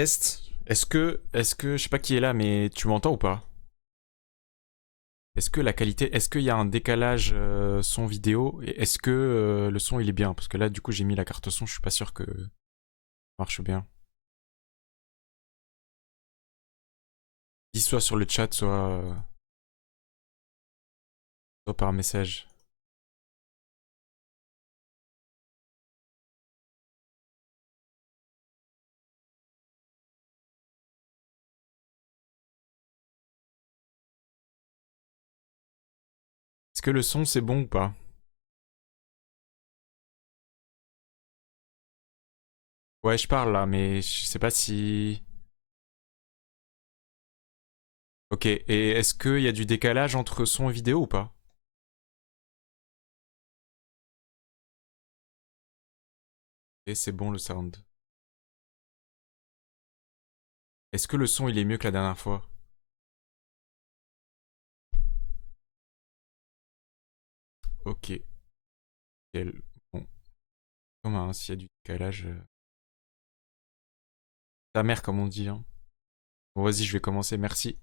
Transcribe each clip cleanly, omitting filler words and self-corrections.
Test. Je sais pas qui est là, mais tu m'entends ou pas? Est-ce que la qualité, est-ce qu'il y a un décalage son vidéo et est-ce que le son il est bien? Parce que là, du coup, j'ai mis la carte son, je suis pas sûr que ça marche bien. Dis soit sur le chat, soit par message. Est-ce que le son c'est bon ou pas? Ouais, je parle là, mais je sais pas si. Ok, et est-ce qu'il y a du décalage entre son et vidéo ou pas? Et c'est bon le sound. Est-ce que le son il est mieux que la dernière fois? Ok. Bon, comme hein, s'il y a du décalage. Ta mère, comme on dit. Hein. Bon, vas-y, je vais commencer, merci.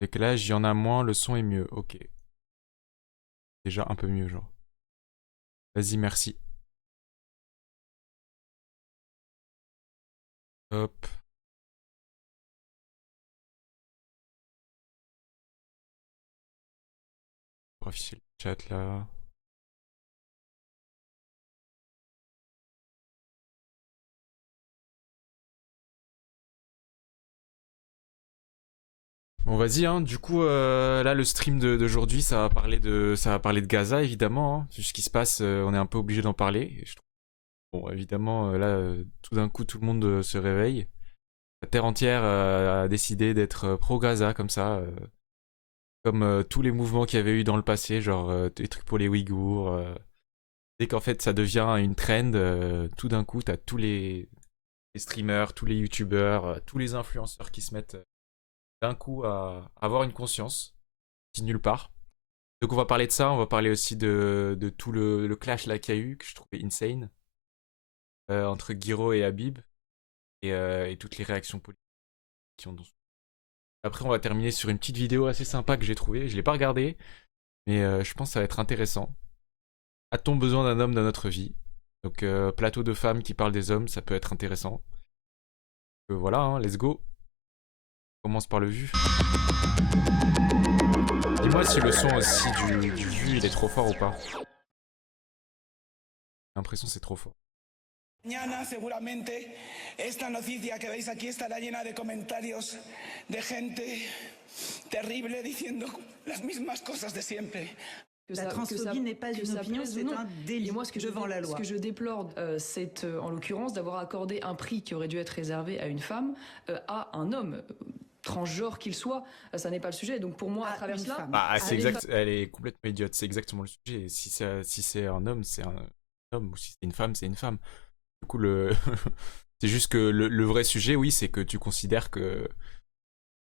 Décalage, il y en a moins, le son est mieux. Ok. Déjà un peu mieux, genre. Vas-y, merci. Hop. On va afficher le chat là. Bon, vas-y, hein. Du coup, là, le stream d'aujourd'hui, ça va parler de Gaza, évidemment. Hein. Vu ce qui se passe, on est un peu obligé d'en parler. Et je trouve... Bon, évidemment, là, tout d'un coup, tout le monde se réveille. La terre entière a décidé d'être pro-Gaza, comme ça. Comme tous les mouvements qu'il y avait eu dans le passé, genre des trucs pour les Ouïghours. Dès qu'en fait, ça devient une trend, tout d'un coup, t'as tous les streamers, tous les youtubeurs, tous les influenceurs qui se mettent d'un coup à avoir une conscience, qui nulle part. Donc on va parler de ça, on va parler aussi de tout le clash là qu'il y a eu, que je trouvais insane, entre Giro et Habib, et toutes les réactions politiques qui ont... Après on va terminer sur une petite vidéo assez sympa que j'ai trouvée, je l'ai pas regardée, mais je pense que ça va être intéressant. A-t-on besoin d'un homme dans notre vie? Donc plateau de femmes qui parlent des hommes, ça peut être intéressant. Voilà, hein, let's go. On commence par le vu. Dis-moi si le son aussi du vu il est trop fort ou pas. J'ai l'impression que c'est trop fort. Mañana seguramente esta noticia que veis aquí estará llena de comentarios de gente terrible diciendo las mismas cosas de siempre. La transphobie n'est pas une opinion, c'est un délit moi, devant la loi. Ce que je déplore, c'est en l'occurrence d'avoir accordé un prix qui aurait dû être réservé à une femme à un homme. Transgenre qu'il soit, ça n'est pas le sujet. Donc pour moi, à travers cela... Bah, c'est exact, elle est complètement idiote, c'est exactement le sujet. Si c'est un homme, c'est un homme, ou si c'est une femme, c'est une femme. Du coup, c'est juste que le vrai sujet, oui, c'est que tu considères que...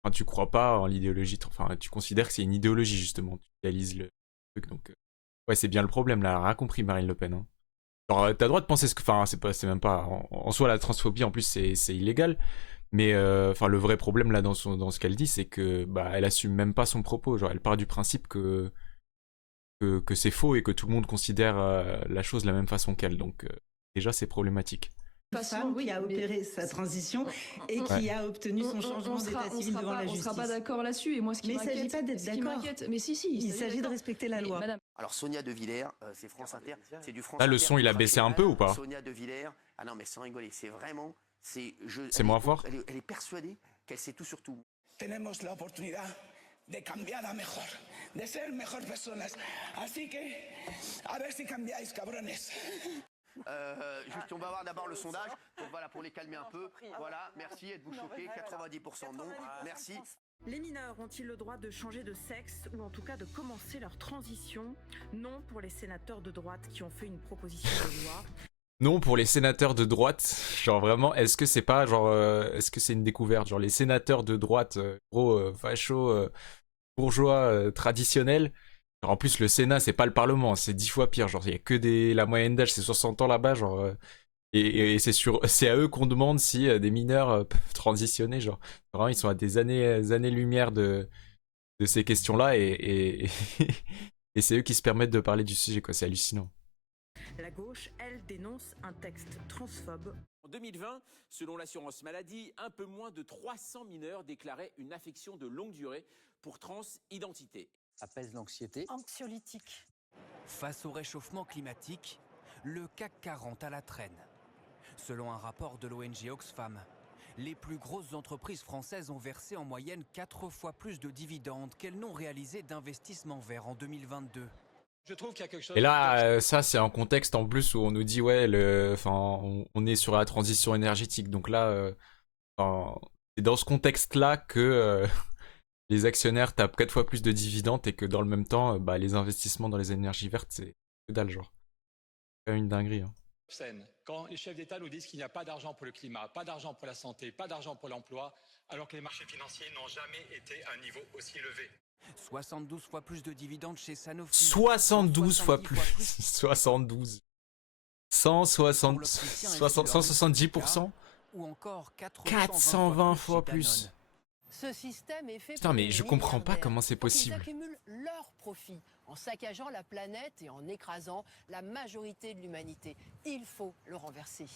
Enfin, tu crois pas en l'idéologie, enfin, tu considères que c'est une idéologie, justement. Tu idéalises le truc, donc... Ouais, c'est bien le problème, là, rien compris, Marine Le Pen. Hein. Genre, t'as le droit de penser ce que... Enfin, c'est même pas... En soi, la transphobie, en plus, c'est illégal. Mais enfin, le vrai problème là dans ce qu'elle dit, c'est que bah elle assume même pas son propos. Genre, elle part du principe que c'est faux et que tout le monde considère la chose de la même façon qu'elle. Donc déjà, c'est problématique. Une femme qui a opéré sa transition et qui a obtenu son changement d'état civil devant la justice. On sera pas d'accord là-dessus. Et moi, ce qui m'inquiète, il ne s'agit pas d'être d'accord. Mais si, il s'agit de respecter la loi. Madame. Alors Sonia De Villers, c'est France Inter, c'est du France Là, Inter. le son, il a baissé un peu ou pas? Sonia De Villers, ah non mais sans rigoler, c'est vraiment, c'est moins fort. Elle est persuadée qu'elle sait tout sur tout. Tenemos la oportunidad de cambiar a mejor, de ser mejor personas. Así que, a ver si cambiáis, cabrones. Juste, on va voir d'abord le sondage. Donc voilà, pour les calmer un peu. Voilà, merci. Êtes-vous choqués? 90% non. Merci. Les mineurs ont-ils le droit de changer de sexe ou en tout cas de commencer leur transition? Non pour les sénateurs de droite qui ont fait une proposition de loi. Non pour les sénateurs de droite. Genre vraiment, est-ce que c'est pas genre, est-ce que c'est une découverte? Genre les sénateurs de droite, gros facho, bourgeois traditionnels. Genre, en plus le Sénat c'est pas le Parlement, c'est 10 fois pire. Genre il y a que des, la moyenne d'âge c'est 60 ans là-bas. Genre Et c'est à eux qu'on demande si des mineurs peuvent transitionner, genre. Vraiment, ils sont à des années-lumière de ces questions-là et c'est eux qui se permettent de parler du sujet, quoi. C'est hallucinant. La gauche, elle, dénonce un texte transphobe. En 2020, selon l'assurance maladie, un peu moins de 300 mineurs déclaraient une affection de longue durée pour transidentité. Apaise l'anxiété. Anxiolytique. Face au réchauffement climatique, le CAC 40 à la traîne. Selon un rapport de l'ONG Oxfam, les plus grosses entreprises françaises ont versé en moyenne 4 fois plus de dividendes qu'elles n'ont réalisé d'investissements verts en 2022. Je trouve qu'il y a quelque chose. Et là, ça, c'est un contexte en plus où on nous dit, ouais, on est sur la transition énergétique. Donc là, c'est dans ce contexte-là que les actionnaires tapent 4 fois plus de dividendes et que dans le même temps, les investissements dans les énergies vertes, c'est que dalle, genre. C'est quand même une dinguerie. Hein. Quand les chefs d'État nous disent qu'il n'y a pas d'argent pour le climat, pas d'argent pour la santé, pas d'argent pour l'emploi, alors que les marchés financiers n'ont jamais été à un niveau aussi élevé. 72 fois plus de dividendes chez Sanofi. 72 fois plus. 72. 170%. Ou encore 420 fois plus. Ce système est fait Putain, mais je comprends pas comment c'est possible. Ils accumulent leurs profits en saccageant la planète et en écrasant la majorité de l'humanité. Il faut le renverser.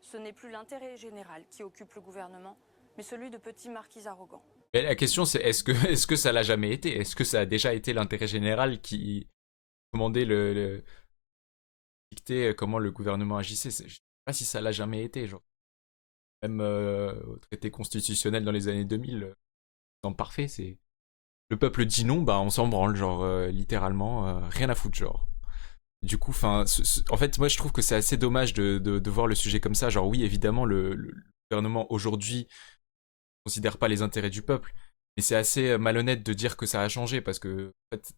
Ce n'est plus l'intérêt général qui occupe le gouvernement, mais celui de petits marquis arrogants. Et la question c'est est-ce que ça l'a jamais été? Est-ce que ça a déjà été l'intérêt général qui commandait dictait comment le gouvernement agissait? Je sais pas si ça l'a jamais été, genre. Même au traité constitutionnel dans les années 2000, exemple parfait, c'est le peuple dit non, on s'en branle, genre littéralement, rien à foutre, genre. Du coup, en fait, moi je trouve que c'est assez dommage de voir le sujet comme ça. Genre oui, évidemment, le gouvernement aujourd'hui considère pas les intérêts du peuple, mais c'est assez malhonnête de dire que ça a changé parce que en fait,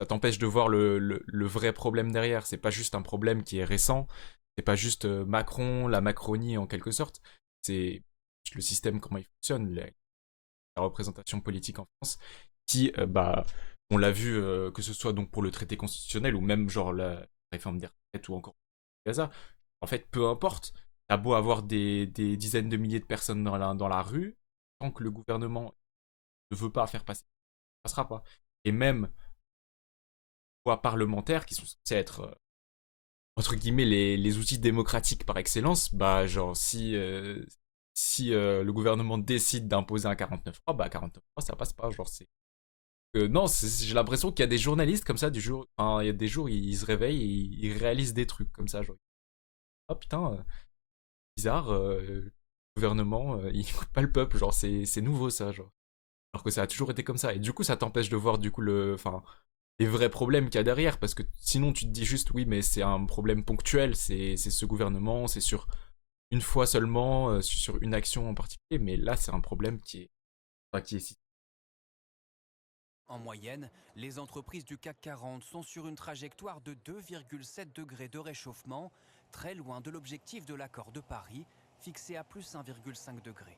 ça t'empêche de voir le vrai problème derrière. C'est pas juste un problème qui est récent, c'est pas juste Macron, la Macronie en quelque sorte, c'est le système, comment il fonctionne, la représentation politique en France, qui, on l'a vu, que ce soit donc pour le traité constitutionnel ou même genre la réforme des retraites ou encore Gaza, en fait, peu importe, t'as beau avoir des dizaines de milliers de personnes dans la rue, tant que le gouvernement ne veut pas faire passer, ça passera pas. Et même voix parlementaires qui sont censés être entre guillemets les outils démocratiques par excellence, genre si le gouvernement décide d'imposer un 49.3, 49.3 ça passe pas, genre c'est non, j'ai l'impression qu'il y a des journalistes comme ça il y a des jours ils se réveillent et ils réalisent des trucs comme ça, genre oh putain bizarre, le gouvernement il écoute pas le peuple, genre c'est nouveau ça, genre alors que ça a toujours été comme ça et du coup ça t'empêche de voir du coup les vrais problèmes qu'il y a derrière, parce que sinon tu te dis juste oui mais c'est un problème ponctuel, c'est ce gouvernement, c'est sur une fois seulement, sur une action en particulier, mais là c'est un problème qui est En moyenne, les entreprises du CAC 40 sont sur une trajectoire de 2,7 degrés de réchauffement, très loin de l'objectif de l'accord de Paris, fixé à plus 1,5 degré.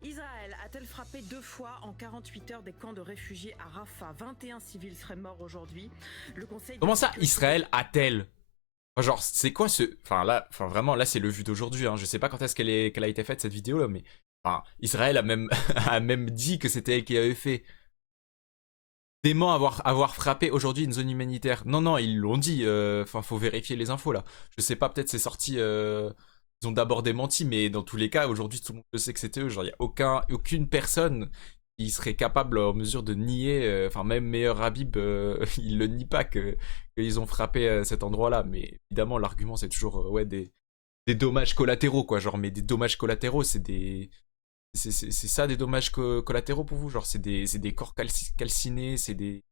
Israël a-t-elle frappé 2 fois en 48 heures des camps de réfugiés à Rafah? 21 civils seraient morts aujourd'hui. Le Conseil Comment ça, Israël a-t-elle? Genre, c'est quoi ce... vraiment, là, c'est le vu d'aujourd'hui. Hein. Je sais pas quand est-ce qu'elle a été faite, cette vidéo, là, mais... Israël a même, a même dit que c'était elle qui avait fait. Dément avoir frappé aujourd'hui une zone humanitaire. Non, ils l'ont dit. Faut vérifier les infos, là. Je sais pas, peut-être c'est sorti... Ils ont d'abord démenti, mais dans tous les cas, aujourd'hui, tout le monde sait que c'était eux. Genre, il n'y a aucune personne qui serait capable, en mesure de nier, même Meir Habib, il le nie pas qu'ils ont frappé cet endroit-là. Mais évidemment, l'argument, c'est toujours, des dommages collatéraux, quoi. Genre, mais des dommages collatéraux, c'est ça, des dommages collatéraux pour vous? Genre, c'est des corps calcinés, c'est des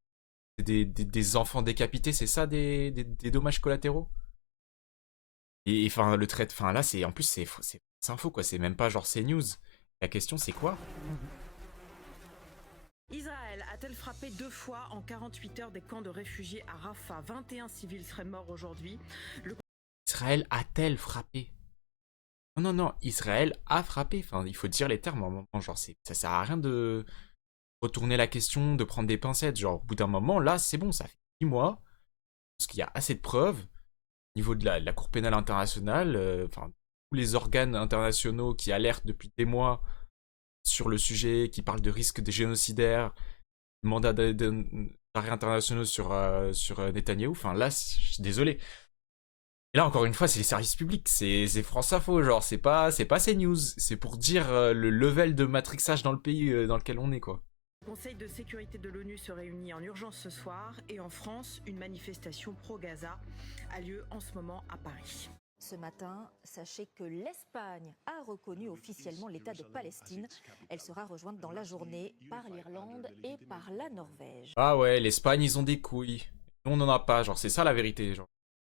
enfants décapités, c'est ça, des dommages collatéraux? Et là c'est en plus c'est info quoi, c'est même pas genre CNews. La question c'est quoi? Israël a-t-elle frappé 2 fois en 48 heures des camps de réfugiés à Rafah? 21 civils seraient morts aujourd'hui. Israël a-t-elle frappé? Non, Israël a frappé. Il faut dire les termes à un moment, genre ça sert à rien de retourner la question, de prendre des pincettes, genre au bout d'un moment là c'est bon, ça fait 6 mois. pense qu'il y a assez de preuves au niveau de la Cour pénale internationale, enfin, tous les organes internationaux qui alertent depuis des mois sur le sujet, qui parlent de risques de génocidaires, mandats d'arrêt internationaux sur Netanyahou. Enfin, là, je suis désolé. Et là, encore une fois, c'est les services publics, c'est France Info, genre, c'est pas CNews, c'est pour dire le level de matrixage dans le pays dans lequel on est, quoi. Le Conseil de sécurité de l'ONU se réunit en urgence ce soir et en France, une manifestation pro-Gaza a lieu en ce moment à Paris. Ce matin, sachez que l'Espagne a reconnu officiellement l'État de Palestine. Elle sera rejointe dans la journée par l'Irlande et par la Norvège. Ah ouais, l'Espagne, ils ont des couilles. Nous, on n'en a pas, genre, c'est ça la vérité, genre.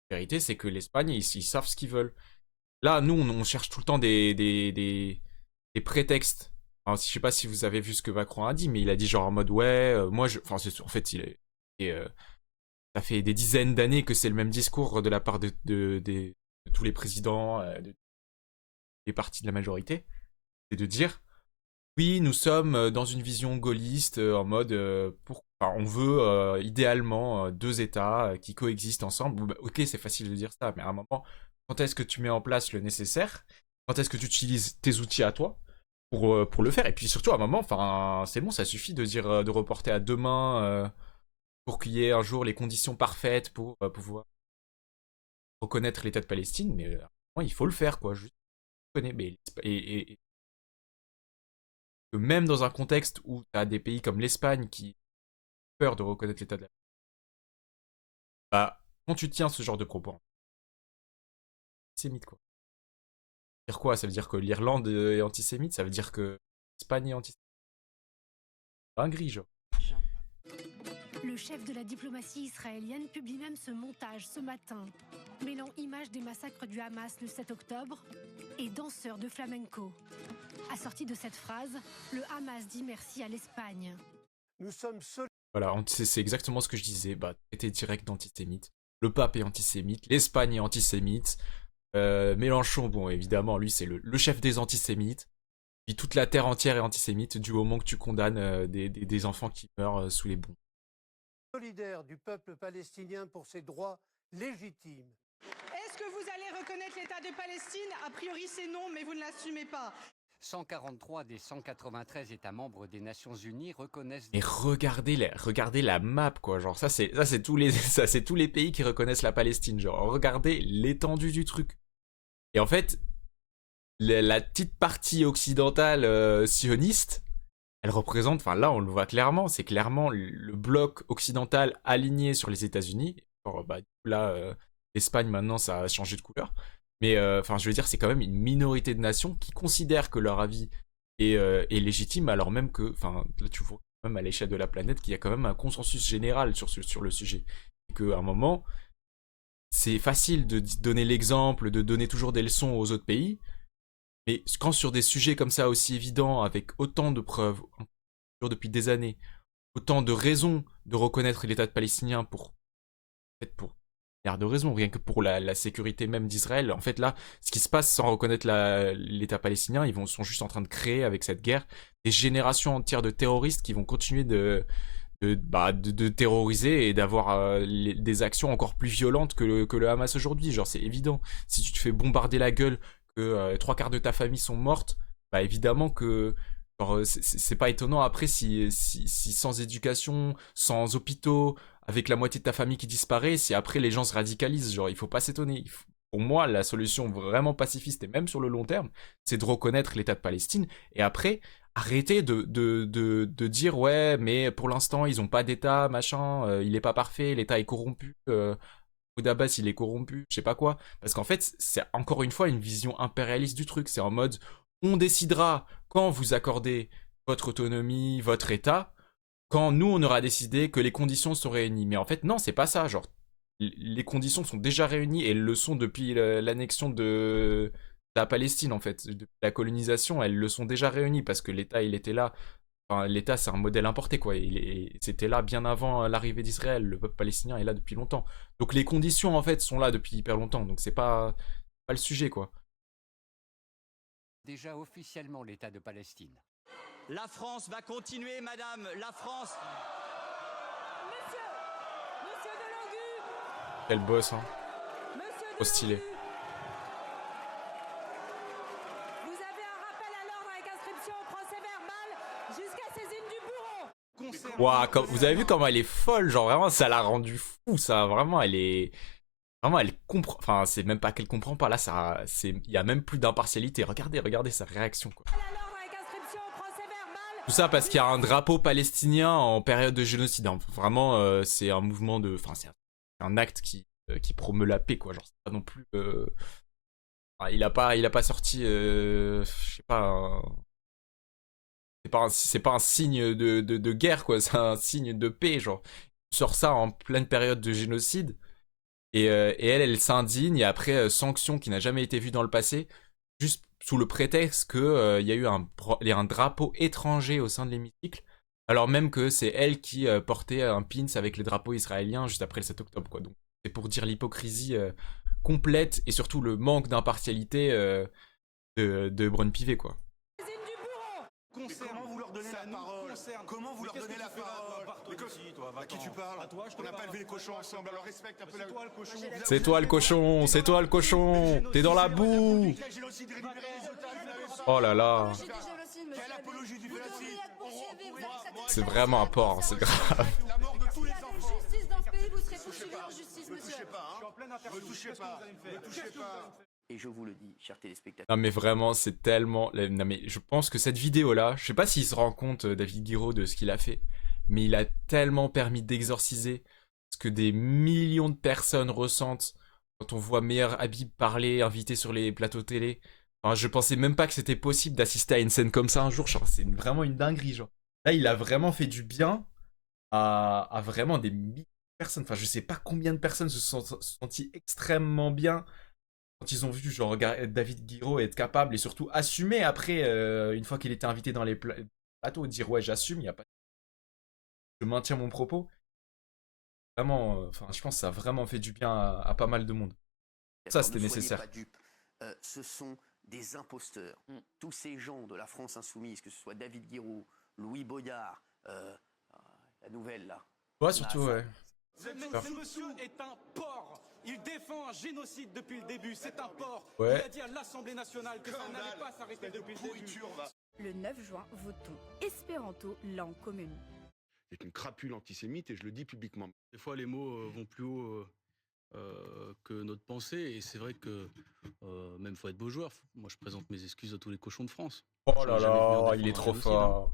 La vérité, c'est que l'Espagne, ils savent ce qu'ils veulent. Là, nous, on cherche tout le temps des prétextes. Alors, je sais pas si vous avez vu ce que Macron a dit, mais il a dit genre en mode ouais, moi, enfin, en fait, ça fait des dizaines d'années que c'est le même discours de la part de tous les présidents, des partis de la majorité, c'est de dire oui, nous sommes dans une vision gaulliste en mode on veut idéalement deux États qui coexistent ensemble. Bon, bah, ok, c'est facile de dire ça, mais à un moment, quand est-ce que tu mets en place le nécessaire? Quand est-ce que tu utilises tes outils à toi pour le faire? Et puis surtout, à un moment, enfin, c'est bon, ça suffit de dire de reporter à demain pour qu'il y ait un jour les conditions parfaites pour pouvoir reconnaître l'État de Palestine, mais il faut le faire, quoi. Juste connais, mais et que même dans un contexte où tu as des pays comme l'Espagne qui ont peur de reconnaître l'État de la bah, quand tu tiens ce genre de propos, c'est antisémite, quoi. Ça veut dire quoi? Ça veut dire que l'Irlande est antisémite? Ça veut dire que l'Espagne est antisémite? C'est un gris, genre. Le chef de la diplomatie israélienne publie même ce montage ce matin, mêlant images des massacres du Hamas le 7 octobre et danseurs de flamenco. Assorti de cette phrase, le Hamas dit merci à l'Espagne. Nous sommes seuls. Voilà, c'est exactement ce que je disais. Bah, traité direct d'antisémite. Le pape est antisémite, l'Espagne est antisémite. Mélenchon, bon, évidemment, lui, c'est le chef des antisémites. Puis toute la terre entière est antisémite du moment que tu condamnes des enfants qui meurent sous les bombes. Solidaire du peuple palestinien pour ses droits légitimes. Est-ce que vous allez reconnaître l'État de Palestine? A priori, c'est non, mais vous ne l'assumez pas. 143 des 193 États membres des Nations Unies reconnaissent... Et regardez la map, quoi. Genre, ça c'est tous les pays qui reconnaissent la Palestine. Genre, regardez l'étendue du truc. Et en fait, la petite partie occidentale sioniste, elle représente, enfin là on le voit clairement, c'est clairement le bloc occidental aligné sur les États-Unis. Bah, là, l'Espagne maintenant ça a changé de couleur. Mais enfin, je veux dire, c'est quand même une minorité de nations qui considèrent que leur avis est légitime, alors même que, enfin, là tu vois quand même à l'échelle de la planète qu'il y a quand même un consensus général sur le sujet. Et qu'à un moment, c'est facile de donner l'exemple, de donner toujours des leçons aux autres pays. Mais quand sur des sujets comme ça aussi évidents, avec autant de preuves, depuis des années, autant de raisons de reconnaître l'État palestinien pour milliards de raisons, rien que pour la sécurité même d'Israël. En fait là, ce qui se passe sans reconnaître l'État palestinien, sont juste en train de créer avec cette guerre des générations entières de terroristes qui vont continuer de terroriser et d'avoir des actions encore plus violentes que le Hamas aujourd'hui. Genre c'est évident, si tu te fais bombarder la gueule, que 3/4 de ta famille sont mortes, bah évidemment que c'est pas étonnant après si sans éducation, sans hôpitaux, avec la moitié de ta famille qui disparaît, si après les gens se radicalisent, genre il faut pas s'étonner. Pour moi, la solution vraiment pacifiste et même sur le long terme, c'est de reconnaître l'État de Palestine et après arrêter de dire ouais mais pour l'instant ils ont pas d'État, machin, il est pas parfait, l'État est corrompu. Abbas il est corrompu, je sais pas quoi. Parce qu'en fait, c'est encore une fois une vision impérialiste du truc. C'est en mode, on décidera quand vous accordez votre autonomie, votre État, quand nous on aura décidé que les conditions sont réunies. Mais en fait, non, c'est pas ça. Genre, les conditions sont déjà réunies et elles le sont depuis l'annexion de la Palestine en fait. Depuis la colonisation, elles le sont déjà réunies parce que l'État il était là. Enfin, l'État, c'est un modèle importé, quoi. C'était là bien avant l'arrivée d'Israël. Le peuple palestinien est là depuis longtemps. Donc les conditions, en fait, sont là depuis hyper longtemps. Donc c'est pas le sujet, quoi. Déjà officiellement l'État de Palestine. La France va continuer, madame. La France... Monsieur Delangu, Quel boss, hein. Trop stylé. Vous avez un rappel à l'ordre avec inscription au procès verbal jusqu'à saisine du bureau. Waouh, vous avez vu comment elle est folle, genre vraiment ça l'a rendu fou, ça vraiment elle est... Vraiment elle comprend, enfin c'est même pas qu'elle comprend pas, là ça, il y a même plus d'impartialité, regardez sa réaction quoi. Tout ça parce qu'il y a un drapeau palestinien en période de génocide, hein. Vraiment c'est un mouvement de... Enfin c'est un acte qui promeut la paix quoi, genre c'est pas non plus... Il a pas sorti, je sais pas... C'est pas un signe de guerre quoi, c'est un signe de paix genre. Tu sors ça en pleine période de génocide et elle s'indigne et après sanction qui n'a jamais été vue dans le passé, juste sous le prétexte que il y a eu un drapeau étranger au sein de l'hémicycle, alors même que c'est elle qui portait un pins avec les drapeaux israéliens juste après le 7 octobre quoi. Donc c'est pour dire l'hypocrisie complète et surtout le manque d'impartialité de Braun-Pivet quoi. Comment vous leur donnez la parole? Comment vous leur donnez la parole? À qui tu parles? On n'a pas élevé les cochons ensemble, alors respecte un peu la... C'est toi le cochon, c'est toi le cochon. T'es dans la boue. Oh là là. C'est vraiment un porc, c'est grave. Justice dans ce pays, vous serez poursuivi en justice, monsieur. Ne touchez pas. Et je vous le dis, chers téléspectateurs. Non mais vraiment c'est tellement... Non mais je pense que cette vidéo là, je sais pas s'il se rend compte David Guiraud de ce qu'il a fait, mais il a tellement permis d'exorciser ce que des millions de personnes ressentent quand on voit Meher Habib parler, invité sur les plateaux télé. Enfin, je pensais même pas que c'était possible d'assister à une scène comme ça un jour, genre c'est vraiment une dinguerie genre. Là il a vraiment fait du bien à vraiment des milliers de personnes, enfin je sais pas combien de personnes se sont senties extrêmement bien quand ils ont vu genre David Guiraud être capable et surtout assumer après, une fois qu'il était invité dans les plateaux, dire ouais j'assume, je maintiens mon propos. Vraiment, enfin je pense que ça a vraiment fait du bien à pas mal de monde. Ça c'était nécessaire. Pas dupes. Ce sont des imposteurs. Tous ces gens de la France insoumise, que ce soit David Guiraud, Louis Boyard, la nouvelle là. Ouais surtout ouais. Ce monsieur est un porc. Il défend un génocide depuis le début. C'est un porc. Ouais. Il a dit à l'Assemblée nationale que ça n'allait pas s'arrêter depuis le début. Le 9 juin, votons Espéranto, langue commune. C'est une crapule antisémite et je le dis publiquement. Des fois, les mots vont plus haut que notre pensée et c'est vrai que même faut être beau joueur. Moi, je présente mes excuses à tous les cochons de France. Oh là là, il est trop fort.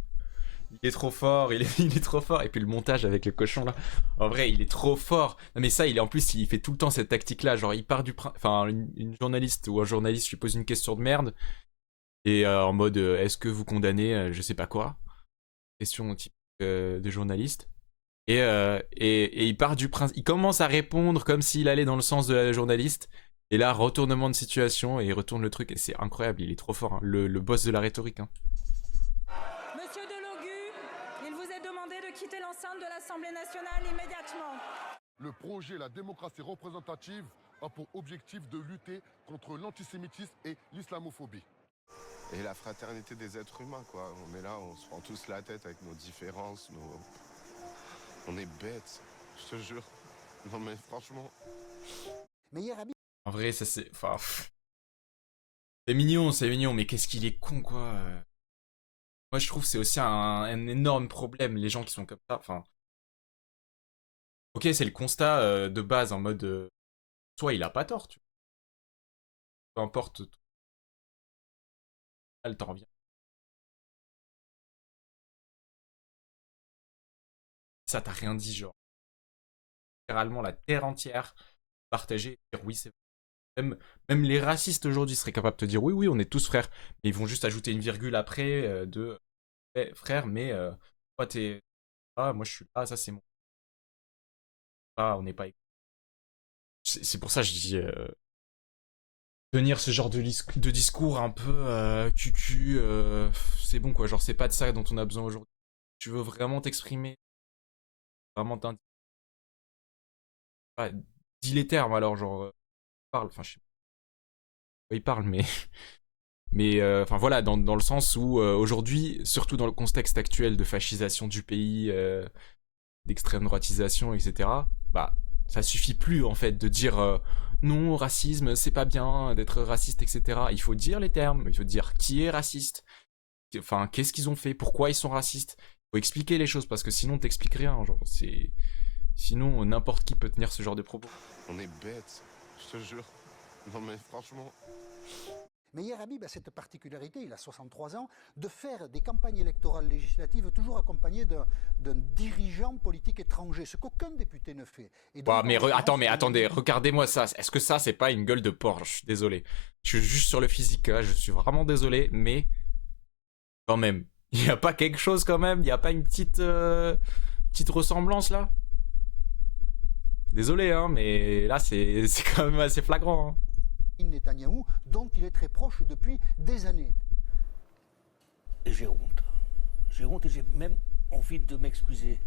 Il est trop fort, il est trop fort. Et puis le montage avec le cochon là. En vrai, il est trop fort. Non mais ça, en plus, il fait tout le temps cette tactique là. Genre, il part enfin, une journaliste ou un journaliste lui pose une question de merde. Et en mode, est-ce que vous condamnez, je sais pas quoi. Question type de journaliste. Et il part du principe. Il commence à répondre comme s'il allait dans le sens de la journaliste. Et là, retournement de situation et il retourne le truc. Et c'est incroyable, il est trop fort. Hein. Le boss de la rhétorique. Hein. Monsieur Delogu, il vous est demandé de quitter l'enceinte de l'Assemblée nationale immédiatement. Le projet La démocratie représentative a pour objectif de lutter contre l'antisémitisme et l'islamophobie. Et la fraternité des êtres humains, quoi. On est là, on se prend tous la tête avec nos différences, on est bêtes, je te jure. Non mais franchement... En vrai, ça c'est... Enfin... c'est mignon, mais qu'est-ce qu'il est con, quoi. Moi, je trouve que c'est aussi un énorme problème, les gens qui sont comme ça. Enfin... Ok, c'est le constat de base, en mode... soit il a pas tort, tu vois. Peu importe... Elle t'en revient. Ça t'a rien dit, genre. Littéralement, la terre entière partagée et dire oui, c'est vrai. Même les racistes aujourd'hui seraient capables de te dire oui, on est tous frères. Mais ils vont juste ajouter une virgule après de frère, mais toi t'es là, moi je suis là, ça c'est mon. Ah, on n'est pas. C'est pour ça que je dis. Tenir ce genre de discours un peu cucu, c'est bon quoi, genre c'est pas de ça dont on a besoin aujourd'hui. Tu veux vraiment t'exprimer, vraiment t'indiquer. Ouais, dis les termes alors, genre, parle, enfin je sais pas. Il parle, mais enfin voilà, dans le sens où aujourd'hui, surtout dans le contexte actuel de fascisation du pays, d'extrême droitisation, etc., bah Ça suffit plus en fait de dire non, racisme, c'est pas bien d'être raciste, etc. Il faut dire les termes, il faut dire qui est raciste, enfin qu'est-ce qu'ils ont fait, pourquoi ils sont racistes. Il faut expliquer les choses parce que sinon t'expliques rien, genre c'est... Sinon n'importe qui peut tenir ce genre de propos. On est bêtes, je te jure. Non mais franchement... Meyer Habib a cette particularité, il a 63 ans, de faire des campagnes électorales législatives toujours accompagnées d'un dirigeant politique étranger, ce qu'aucun député ne fait. Et donc, mais attendez, regardez-moi ça. Est-ce que ça, c'est pas une gueule de porc? Je suis désolé. Je suis juste sur le physique, là, je suis vraiment désolé, mais quand même, il n'y a pas quelque chose quand même? Il n'y a pas une petite ressemblance là? Désolé, hein, mais là, c'est quand même assez flagrant. Hein. Netanyahou, dont il est très proche depuis des années. J'ai honte. J'ai honte et j'ai même envie de m'excuser.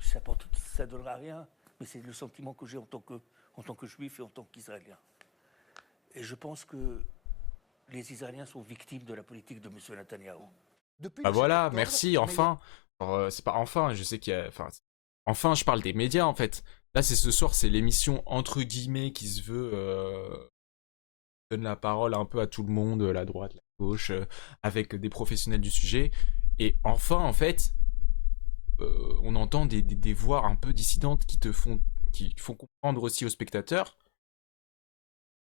Ça ne donnera rien, mais c'est le sentiment que j'ai en tant que juif et en tant qu'israélien. Et je pense que les Israéliens sont victimes de la politique de M. Netanyahou. Ah voilà, merci, enfin. C'est pas enfin, je sais qu'il y a... Enfin, je parle des médias, en fait. Là, c'est ce soir, c'est l'émission entre guillemets qui se veut... donne la parole un peu à tout le monde, la droite, la gauche, avec des professionnels du sujet. Et enfin, en fait, on entend des voix un peu dissidentes qui font comprendre aussi aux spectateurs,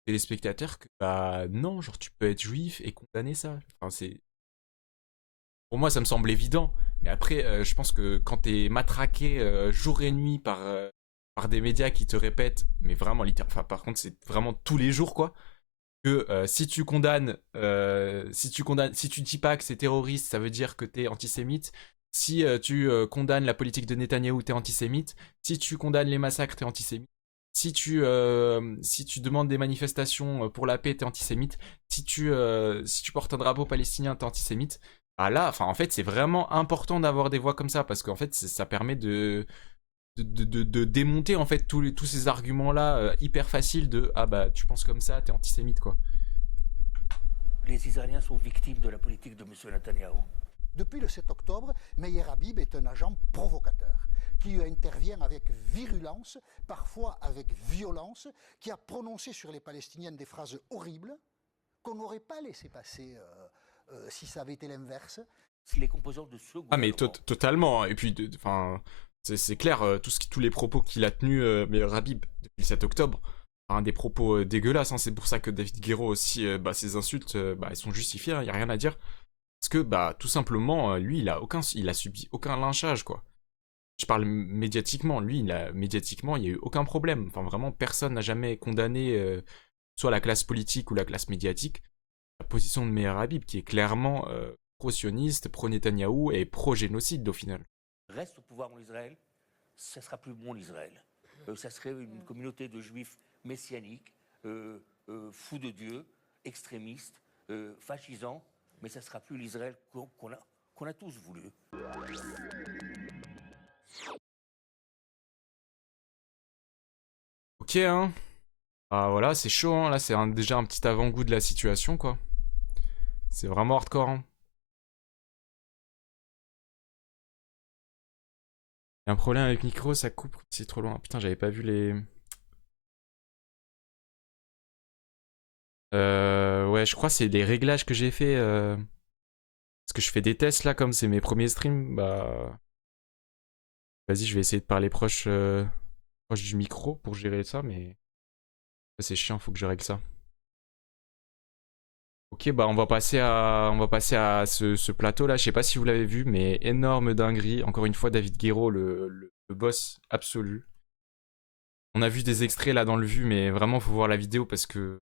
téléspectateurs, que bah non, genre tu peux être juif et condamner ça. Enfin, c'est... Pour moi, ça me semble évident. Mais après, je pense que quand t'es matraqué jour et nuit par des médias qui te répètent, mais vraiment littéralement, enfin par contre, c'est vraiment tous les jours, quoi. Que si tu dis pas que c'est terroriste, ça veut dire que t'es antisémite. Si tu condamnes la politique de Netanyahou, t'es antisémite. Si tu condamnes les massacres, t'es antisémite. Si tu demandes des manifestations pour la paix, t'es antisémite. Si tu portes un drapeau palestinien, t'es antisémite. Ah là, enfin en fait, c'est vraiment important d'avoir des voix comme ça parce qu'en fait, ça permet de démonter en fait tous ces arguments là hyper faciles de ah bah tu penses comme ça, t'es antisémite quoi. Les Israéliens sont victimes de la politique de M. Netanyahou. Depuis le 7 octobre, Meyer Habib est un agent provocateur qui intervient avec virulence, parfois avec violence, qui a prononcé sur les Palestiniennes des phrases horribles qu'on n'aurait pas laissé passer si ça avait été l'inverse. Les composants de ce gouvernement... Ah mais totalement, et puis enfin... C'est clair, tous les propos qu'il a tenus, Meyer Habib, depuis le 7 octobre, des propos dégueulasses, hein, c'est pour ça que David Guiraud aussi, ses insultes, elles sont justifiées, il n'y a rien à dire. Parce que, tout simplement, lui, il a subi aucun lynchage, quoi. Je parle médiatiquement, lui, médiatiquement, il n'y a eu aucun problème. Enfin, vraiment, personne n'a jamais condamné, soit la classe politique ou la classe médiatique, la position de Meyer Habib, qui est clairement pro-sioniste, pro-Netanyahou et pro-génocide, au final. Reste au pouvoir en Israël, ça sera plus bon l'Israël. Ça serait une communauté de juifs messianiques, fous de Dieu, extrémistes, fascisants, mais ça sera plus l'Israël qu'on a tous voulu. Ok, hein. Ah voilà, c'est chaud, hein. Là c'est déjà un petit avant-goût de la situation, quoi. C'est vraiment hardcore, hein. Il y a un problème avec le micro, ça coupe, c'est trop loin. Putain, j'avais pas vu les... Ouais, je crois que c'est des réglages que j'ai fait. Parce que je fais des tests là, comme c'est mes premiers streams. Bah... Vas-y, je vais essayer de parler proche du micro pour gérer ça, mais... C'est chiant, faut que je règle ça. Ok, bah on va passer à ce plateau là, je sais pas si vous l'avez vu, mais énorme dinguerie. Encore une fois, David Guiraud, le boss absolu. On a vu des extraits là dans le vu, mais vraiment faut voir la vidéo parce que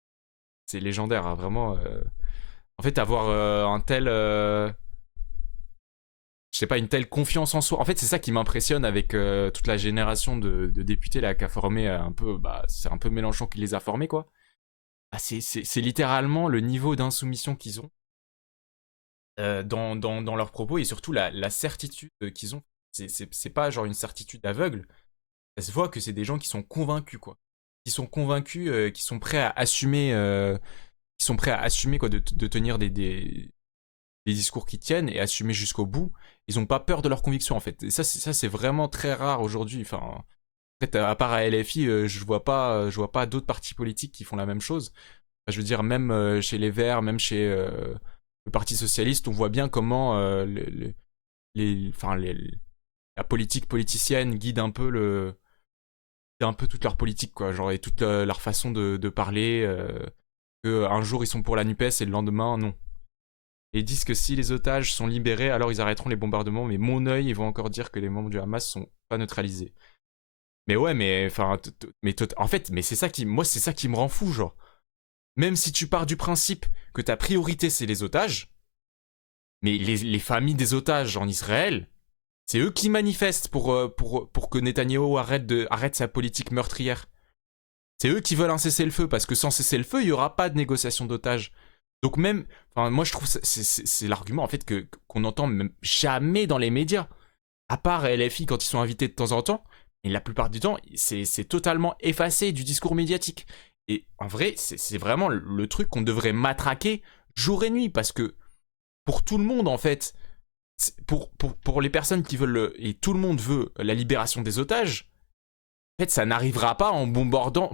c'est légendaire, hein, vraiment. En fait, avoir un tel... je sais pas, une telle confiance en soi. En fait, c'est ça qui m'impressionne avec toute la génération de députés là qui a formé un peu... c'est un peu Mélenchon qui les a formés, quoi. C'est littéralement le niveau d'insoumission qu'ils ont dans leurs propos et surtout la certitude qu'ils ont. C'est pas genre une certitude aveugle. Ça se voit que c'est des gens qui sont convaincus, quoi. Qui sont convaincus, qui sont prêts à assumer, quoi, de tenir des discours qui tiennent et assumer jusqu'au bout. Ils ont pas peur de leurs convictions, en fait. Et ça c'est vraiment très rare aujourd'hui. Enfin, fait, à part à LFI, je vois pas d'autres partis politiques qui font la même chose. Enfin, je veux dire, même chez les Verts, même chez le Parti Socialiste, on voit bien comment la politique politicienne guide un peu toute leur politique, quoi, genre, et toute leur façon de parler, que un jour ils sont pour la NUPES et le lendemain non. Et ils disent que si les otages sont libérés, alors ils arrêteront les bombardements, mais mon œil, ils vont encore dire que les membres du Hamas sont pas neutralisés. Mais ouais, mais enfin, en fait, mais c'est ça qui me rend fou, genre. Même si tu pars du principe que ta priorité c'est les otages, mais les familles des otages en Israël, c'est eux qui manifestent pour que Netanyahou arrête sa politique meurtrière. C'est eux qui veulent un cessez-le-feu, parce que sans cessez-le-feu, il n'y aura pas de négociation d'otages. Donc même, enfin, moi je trouve c'est l'argument en fait qu'on n'entend même jamais dans les médias, à part LFI quand ils sont invités de temps en temps, et la plupart du temps, c'est totalement effacé du discours médiatique. Et en vrai, c'est vraiment le truc qu'on devrait matraquer jour et nuit, parce que pour tout le monde en fait, pour les personnes qui veulent, et tout le monde veut la libération des otages, en fait ça n'arrivera pas en bombardant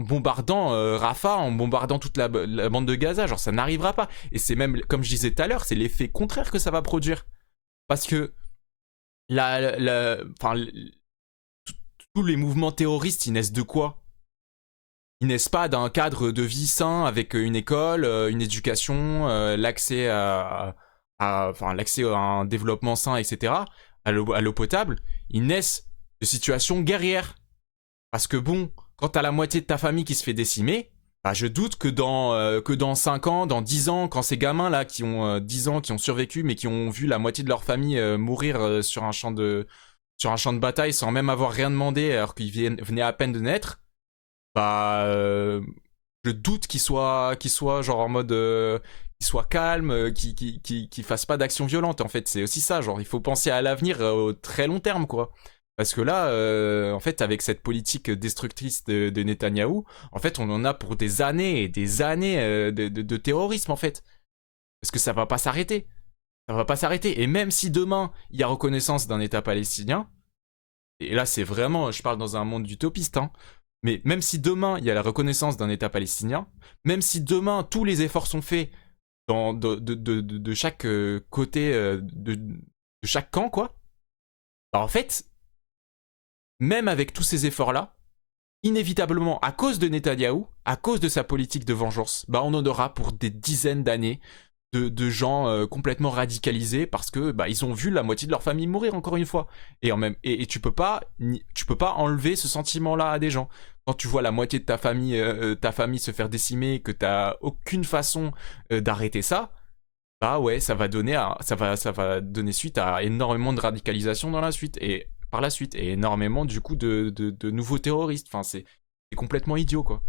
Rafah, en bombardant toute la bande de Gaza, genre ça n'arrivera pas. Et c'est même, comme je disais tout à l'heure, c'est l'effet contraire que ça va produire. Parce que tous les mouvements terroristes, ils naissent de quoi? Ils naissent pas d'un cadre de vie sain avec une école, une éducation, l'accès à un développement sain, etc., à l'eau potable. Ils naissent de situations guerrières. Parce que bon, quand t'as la moitié de ta famille qui se fait décimer, bah je doute que dans 5 ans, dans 10 ans, quand ces gamins là qui ont 10 ans, qui ont survécu, mais qui ont vu la moitié de leur famille mourir sur un champ de bataille sans même avoir rien demandé alors qu'ils venaient à peine de naître, bah je doute qu'ils soient genre en mode qu'ils soient calmes, qu'ils fassent pas d'action violente. En fait, c'est aussi ça, genre il faut penser à l'avenir au très long terme, quoi. Parce que là, en fait, avec cette politique destructrice de Netanyahou, en fait, on en a pour des années et des années de terrorisme, en fait. Parce que ça va pas s'arrêter. Ça va pas s'arrêter. Et même si demain, il y a reconnaissance d'un État palestinien, et là, c'est vraiment, je parle dans un monde utopiste, hein, mais même si demain, il y a la reconnaissance d'un État palestinien, même si demain, tous les efforts sont faits de chaque côté, de chaque camp, quoi, bah, en fait, même avec tous ces efforts-là, inévitablement, à cause de Netanyahou, à cause de sa politique de vengeance, bah on en aura pour des dizaines d'années de gens complètement radicalisés parce que bah, ils ont vu la moitié de leur famille mourir, encore une fois. Et tu peux pas enlever ce sentiment-là à des gens. Quand tu vois la moitié de ta famille se faire décimer, que t'as aucune façon d'arrêter ça, bah ouais, ça va donner suite à énormément de radicalisation par la suite, et énormément du coup de nouveaux terroristes. Enfin, c'est complètement idiot, quoi.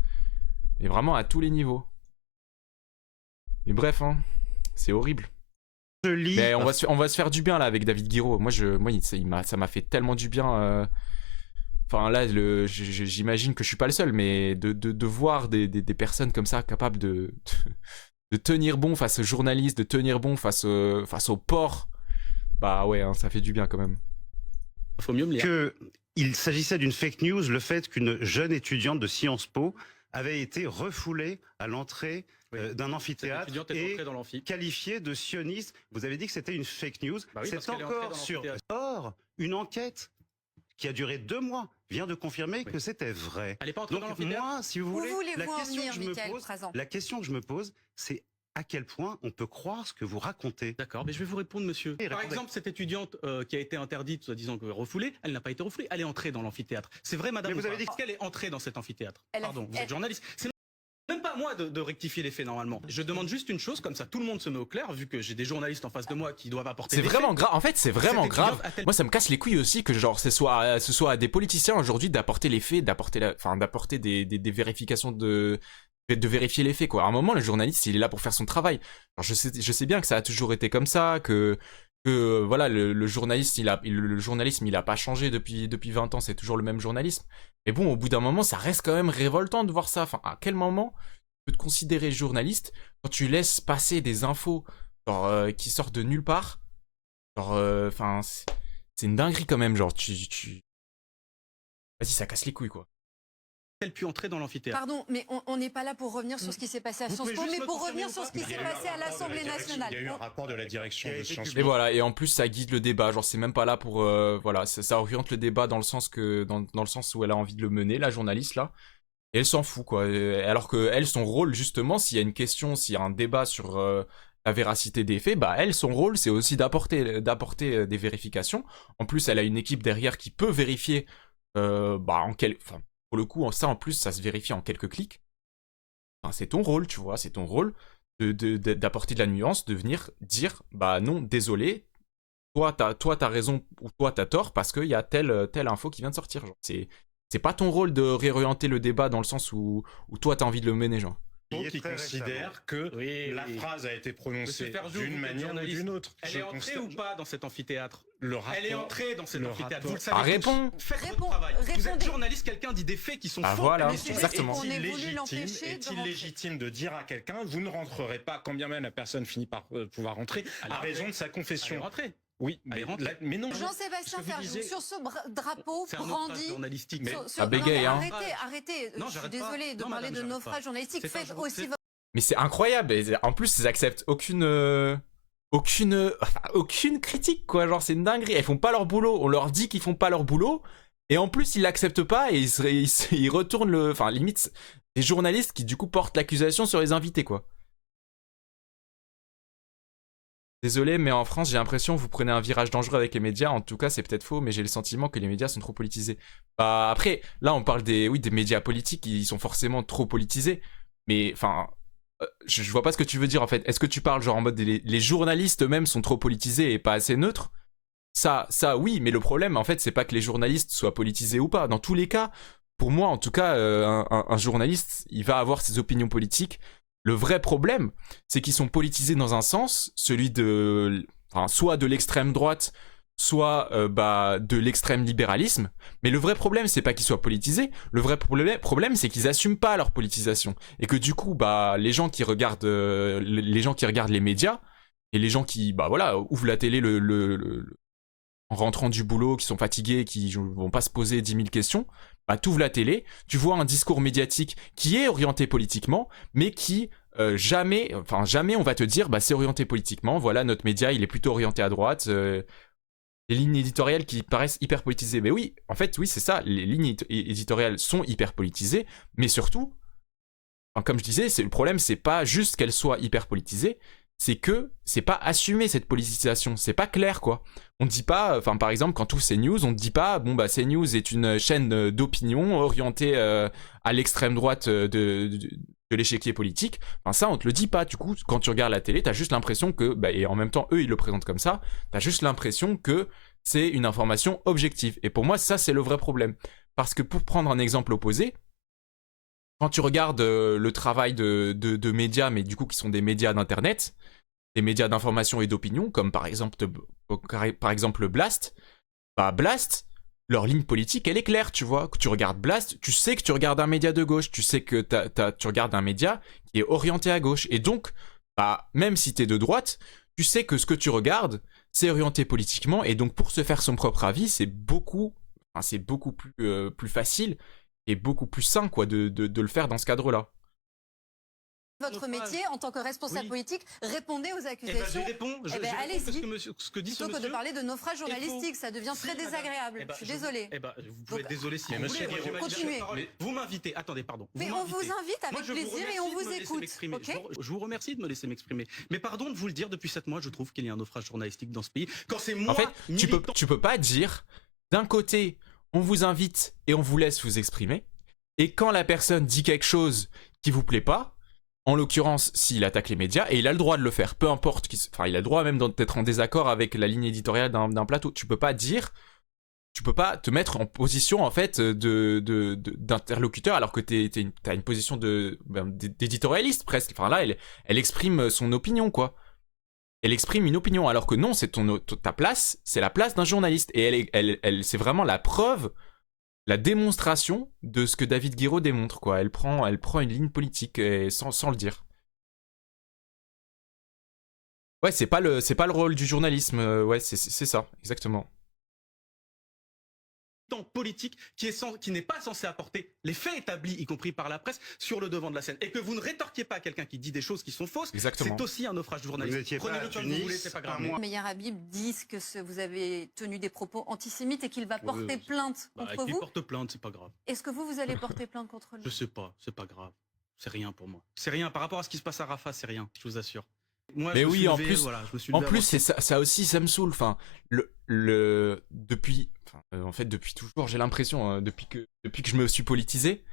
Et vraiment à tous les niveaux. Mais bref, hein, c'est horrible. Je lis. Mais on va se faire du bien là avec David Guiraud. Moi ça m'a fait tellement du bien. Enfin là, j'imagine que je suis pas le seul, mais de voir des personnes comme ça capables de tenir bon face aux journalistes, de tenir bon face au port, bah ouais, hein, ça fait du bien quand même. Faut mieux me lire. Il s'agissait d'une fake news, le fait qu'une jeune étudiante de Sciences Po avait été refoulée à l'entrée d'un amphithéâtre et qualifiée de sioniste. Vous avez dit que c'était une fake news. Bah oui, c'est encore sur. Or, une enquête qui a duré 2 mois vient de confirmer que c'était vrai. Elle est pas entrée dans l'amphithéâtre. Moi, si vous voulez, la question que je me pose, c'est à quel point on peut croire ce que vous racontez. D'accord, mais je vais vous répondre, monsieur. Par exemple, cette étudiante qui a été interdite, soi-disant refoulée, elle n'a pas été refoulée, elle est entrée dans l'amphithéâtre. C'est vrai, madame. Mais vous avez dit qu'elle est entrée dans cet amphithéâtre. Pardon, vous êtes journaliste. C'est même pas à moi de rectifier les faits normalement. Je demande juste une chose, comme ça tout le monde se met au clair, vu que j'ai des journalistes en face de moi qui doivent apporter des faits. C'est vraiment grave. En fait, c'est vraiment grave. Moi, ça me casse les couilles aussi que genre ce soit à des politiciens aujourd'hui d'apporter les faits, d'apporter des vérifications de vérifier les faits, quoi. À un moment, le journaliste, il est là pour faire son travail. Alors, je sais bien que ça a toujours été comme ça, que voilà, le journalisme, il a pas changé depuis 20 ans, c'est toujours le même journalisme. Mais bon, au bout d'un moment, ça reste quand même révoltant de voir ça. Enfin, à quel moment tu peux te considérer journaliste quand tu laisses passer des infos genre, qui sortent de nulle part? Genre, enfin, c'est une dinguerie quand même, genre, Vas-y, ça casse les couilles, quoi. Elle pu entrer dans l'amphithéâtre. Pardon, mais on n'est pas là pour revenir sur ce qui s'est passé à Sciences Po, mais pour revenir sur ce qui s'est passé à l'Assemblée nationale. Il y a eu un rapport de la direction de Sciences Po. Et voilà, et en plus ça guide le débat, genre c'est même pas là pour voilà, ça oriente le débat dans le sens que dans le sens où elle a envie de le mener, la journaliste là. Et elle s'en fout quoi. Alors que elle, son rôle justement, s'il y a une question, s'il y a un débat sur la véracité des faits, bah elle, son rôle c'est aussi d'apporter des vérifications. En plus, elle a une équipe derrière qui peut vérifier enfin pour le coup, ça en plus, ça se vérifie en quelques clics. Enfin, c'est ton rôle, tu vois, c'est ton rôle d'apporter de la nuance, de venir dire, bah non, désolé, toi t'as raison ou toi t'as tort parce qu'il y a telle info qui vient de sortir. Genre, c'est pas ton rôle de réorienter le débat dans le sens où toi t'as envie de le mener, genre. Qui considère que la phrase a été prononcée d'une manière ou d'une autre. Elle est entrée ou pas dans cet amphithéâtre? Elle est entrée dans cet amphithéâtre. Vous le savez. Réponds. Faites votre travail. Vous êtes journaliste, quelqu'un dit des faits qui sont faux. Voilà, exactement. Est-il légitime de dire à quelqu'un, vous ne rentrerez pas, quand bien même la personne finit par pouvoir rentrer, à raison de sa confession. Oui, mais non. Jean-Sébastien Ferjou, sur ce drapeau brandi, bégaye, hein. Arrêtez, je suis désolée de parler de naufrage journalistique, faites aussi votre... Mais c'est incroyable, et en plus ils acceptent aucune critique quoi, genre c'est une dinguerie, elles font pas leur boulot, on leur dit qu'ils font pas leur boulot, et en plus ils l'acceptent pas, et ils retournent enfin limite, des journalistes qui du coup portent l'accusation sur les invités quoi. Désolé, mais en France, j'ai l'impression que vous prenez un virage dangereux avec les médias. En tout cas, c'est peut-être faux, mais j'ai le sentiment que les médias sont trop politisés. Bah, après, là, on parle des médias politiques, ils sont forcément trop politisés. Mais, enfin, je vois pas ce que tu veux dire, en fait. Est-ce que tu parles, genre, en mode, les journalistes eux-mêmes sont trop politisés et pas assez neutres? Ça, oui, mais le problème, en fait, c'est pas que les journalistes soient politisés ou pas. Dans tous les cas, pour moi, en tout cas, un journaliste, il va avoir ses opinions politiques. Le vrai problème, c'est qu'ils sont politisés dans un sens, celui soit de l'extrême droite, soit de l'extrême libéralisme. Mais le vrai problème, c'est pas qu'ils soient politisés. Le vrai problème, c'est qu'ils assument pas leur politisation et que du coup, les gens qui regardent les médias et les gens qui ouvrent la télé en rentrant du boulot, qui sont fatigués, qui vont pas se poser 10 000 questions. T'ouvres la télé, tu vois un discours médiatique qui est orienté politiquement, mais qui jamais on va te dire c'est orienté politiquement, voilà notre média il est plutôt orienté à droite, les lignes éditoriales qui paraissent hyper politisées. Mais oui, en fait oui c'est ça, les lignes éditoriales sont hyper politisées, mais surtout, comme je disais, le problème c'est pas juste qu'elles soient hyper politisées, c'est que c'est pas assumé cette politisation, c'est pas clair quoi. On dit pas, par exemple quand tout CNews, on ne dit pas CNews est une chaîne d'opinion orientée à l'extrême droite de l'échiquier politique. Ça on te le dit pas. Du coup quand tu regardes la télé, t'as juste l'impression que, et en même temps eux ils le présentent comme ça, t'as juste l'impression que c'est une information objective. Et pour moi ça c'est le vrai problème. Parce que pour prendre un exemple opposé, quand tu regardes le travail de médias, mais du coup qui sont des médias d'internet, des médias d'information et d'opinion, comme par exemple Blast, Blast, leur ligne politique, elle est claire, tu vois. Que tu regardes Blast, tu sais que tu regardes un média de gauche, tu sais que tu regardes un média qui est orienté à gauche. Et donc, même si t'es de droite, tu sais que ce que tu regardes, c'est orienté politiquement, et donc pour se faire son propre avis, c'est beaucoup plus facile et beaucoup plus sain quoi, de le faire dans ce cadre-là. Votre métier en tant que responsable politique, répondez aux accusations. Je réponds. Allez-y. Ce que dit plutôt que de parler de naufrage journalistique, ça devient très désagréable. Je suis désolée. Vous pouvez être désolé si vous voulez. Continuez. Vous m'invitez. Attendez, pardon. Mais on vous invite avec plaisir et on vous écoute. Je vous remercie de me laisser m'exprimer. Mais pardon de vous le dire, depuis 7 mois, je trouve qu'il y a un naufrage journalistique dans ce pays. Quand c'est moi. En fait, tu peux pas dire d'un côté, on vous invite et on vous laisse vous exprimer, et quand la personne dit quelque chose qui vous plaît pas, en l'occurrence, s'il attaque les médias, et il a le droit de le faire, peu importe, il a le droit même d'être en désaccord avec la ligne éditoriale d'un plateau. Tu peux pas te mettre en position en fait d'interlocuteur alors que t'as une position d'éditorialiste presque. Là, elle exprime son opinion quoi. Elle exprime une opinion alors que non, c'est ta place, c'est la place d'un journaliste, et c'est vraiment la preuve. La démonstration de ce que David Guiraud démontre, quoi. Elle prend une ligne politique sans le dire. Ouais, c'est pas le rôle du journalisme. Ouais, c'est ça, exactement. politique qui n'est pas censé apporter les faits établis, y compris par la presse, sur le devant de la scène. Et que vous ne rétorquiez pas à quelqu'un qui dit des choses qui sont fausses, c'est aussi un naufrage journalistique. Prenez-le comme vous voulez, c'est pas grave. Meyer Habib dit que vous avez tenu des propos antisémites et qu'il va porter plainte contre vous. Il porte plainte, c'est pas grave. Est-ce que vous allez porter plainte contre lui? Je sais pas, c'est pas grave. C'est rien pour moi. C'est rien par rapport à ce qui se passe à Rafah, c'est rien, je vous assure. Moi, mais oui, en plus, c'est ça aussi, ça me saoule. Enfin, depuis toujours, j'ai l'impression, depuis que je me suis politisé,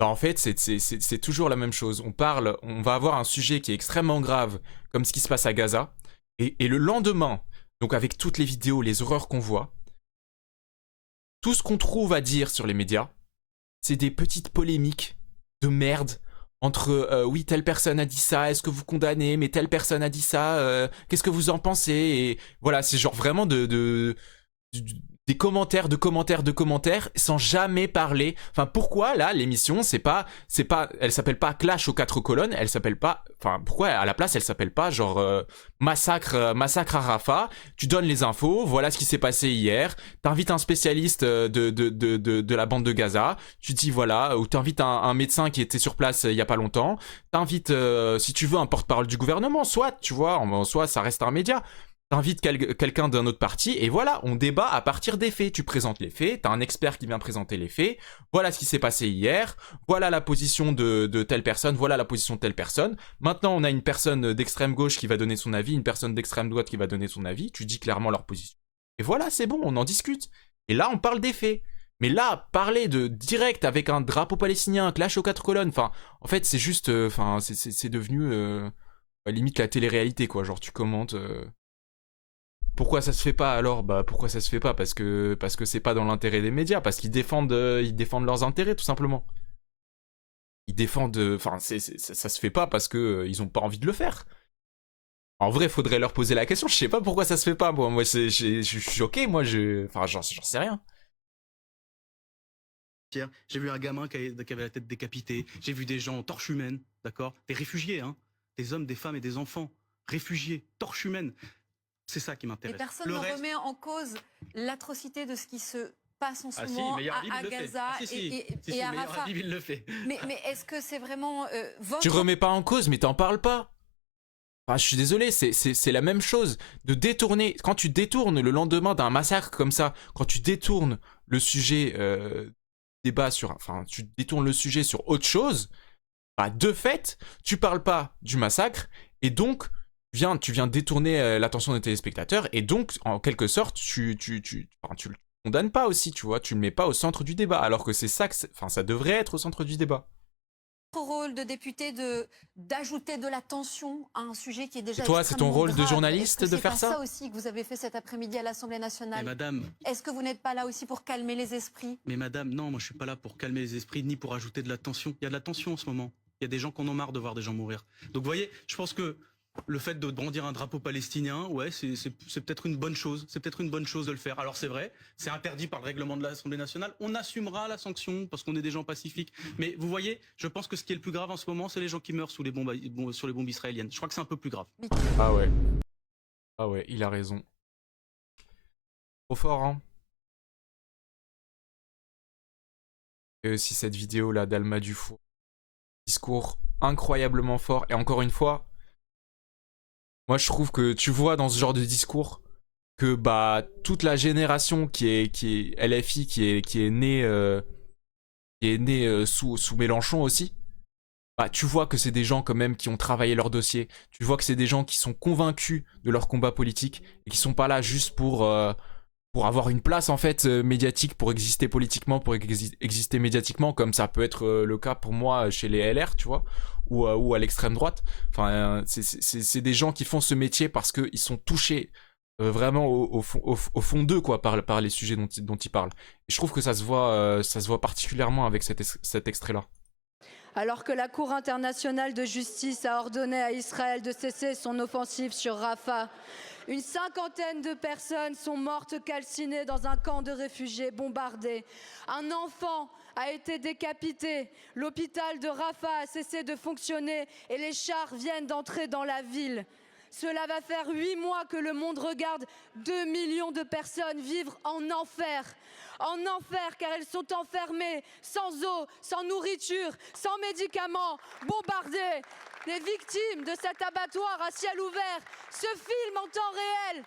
bah en fait, c'est toujours la même chose. On va avoir un sujet qui est extrêmement grave, comme ce qui se passe à Gaza, et le lendemain, donc avec toutes les vidéos, les horreurs qu'on voit, tout ce qu'on trouve à dire sur les médias, c'est des petites polémiques de merde. Entre oui, telle personne a dit ça, est-ce que vous condamnez, mais telle personne a dit ça, qu'est-ce que vous en pensez? Et voilà, c'est genre vraiment des commentaires sans jamais parler. Enfin, pourquoi là l'émission elle s'appelle pas Clash aux 4 colonnes, elle s'appelle pas, enfin pourquoi à la place elle s'appelle pas genre massacre à Rafah, tu donnes les infos, voilà ce qui s'est passé hier, t'invites un spécialiste de la bande de Gaza, tu dis voilà, ou t'invites un médecin qui était sur place il y a pas longtemps, t'invites si tu veux un porte-parole du gouvernement, soit tu vois, soit ça reste un média. T'invites quelqu'un d'un autre parti et voilà, on débat à partir des faits. Tu présentes les faits, t'as un expert qui vient présenter les faits. Voilà ce qui s'est passé hier. Voilà la position de telle personne. Voilà la position de telle personne. Maintenant, on a une personne d'extrême gauche qui va donner son avis, une personne d'extrême droite qui va donner son avis. Tu dis clairement leur position. Et voilà, c'est bon, on en discute. Et là, on parle des faits. Mais là, parler de direct avec un drapeau palestinien, clash aux 4 colonnes, enfin, en fait, c'est juste, enfin, c'est devenu limite la télé-réalité, quoi. Genre, tu commentes. Pourquoi ça se fait pas alors? Bah pourquoi ça se fait pas? Parce que c'est pas dans l'intérêt des médias, parce qu'ils défendent leurs intérêts tout simplement. Ils défendent, enfin ça se fait pas parce que ils ont pas envie de le faire. En vrai, faudrait leur poser la question. Je sais pas pourquoi ça se fait pas. Moi, je suis choqué. Moi, enfin j'en sais rien. J'ai vu un gamin qui avait la tête décapitée. J'ai vu des gens en torche humaine, d'accord? Des réfugiés, hein, des hommes, des femmes et des enfants réfugiés, torche humaine. C'est ça qui m'intéresse. Et personne ne remet en cause l'atrocité de ce qui se passe en ce moment à Gaza et à Rafah. Il le fait. Mais est-ce que c'est vraiment votre... Tu remets pas en cause, mais t'en parles pas. Enfin, je suis désolé, c'est la même chose. De détourner, quand tu détournes le lendemain d'un massacre comme ça, quand tu détournes le sujet débat sur, enfin, tu détournes le sujet sur autre chose, bah de fait, tu parles pas du massacre et donc tu viens détourner l'attention des téléspectateurs et donc en quelque sorte tu le condamnes pas aussi, tu vois, tu le mets pas au centre du débat alors que c'est ça ça devrait être au centre du débat. Votre rôle de député d'ajouter de la tension à un sujet qui est déjà toi, c'est ton rôle de journaliste de faire ça? C'est ça aussi que vous avez fait cet après-midi à l'Assemblée nationale. Mais madame, est-ce que vous n'êtes pas là aussi pour calmer les esprits? Mais madame, non, moi je suis pas là pour calmer les esprits ni pour ajouter de la tension. Il y a de la tension en ce moment. Il y a des gens qui en ont marre de voir des gens mourir. Donc vous voyez, je pense que le fait de brandir un drapeau palestinien, ouais, c'est peut-être une bonne chose. C'est peut-être une bonne chose de le faire. Alors c'est vrai, c'est interdit par le règlement de l'Assemblée nationale. On assumera la sanction parce qu'on est des gens pacifiques. Mais vous voyez, je pense que ce qui est le plus grave en ce moment, c'est les gens qui meurent sur les bombes israéliennes. Je crois que c'est un peu plus grave. Ah ouais, il a raison. Trop fort, hein. Et aussi cette vidéo là d'Alma Dufour. Discours incroyablement fort. Et encore une fois, moi je trouve que tu vois dans ce genre de discours que bah toute la génération qui est LFI, qui est née sous Mélenchon aussi, bah tu vois que c'est des gens quand même qui ont travaillé leur dossier. Tu vois que c'est des gens qui sont convaincus de leur combat politique et qui sont pas là juste pour avoir une place en fait médiatique, pour exister politiquement, pour exister médiatiquement, comme ça peut être le cas pour moi chez les LR, tu vois, ou à l'extrême droite. Enfin, c'est des gens qui font ce métier parce qu'ils sont touchés vraiment au fond d'eux, quoi, par les sujets dont ils parlent. Et je trouve que ça se voit particulièrement avec cet extrait-là. Alors que la Cour internationale de justice a ordonné à Israël de cesser son offensive sur Rafah, une 50aine de personnes sont mortes calcinées dans un camp de réfugiés bombardé. Un enfant a été décapité. L'hôpital de Rafah a cessé de fonctionner et les chars viennent d'entrer dans la ville. Cela va faire 8 mois que le monde regarde 2 millions de personnes vivre en enfer. En enfer car elles sont enfermées, sans eau, sans nourriture, sans médicaments, bombardées. Les victimes de cet abattoir à ciel ouvert se filment en temps réel.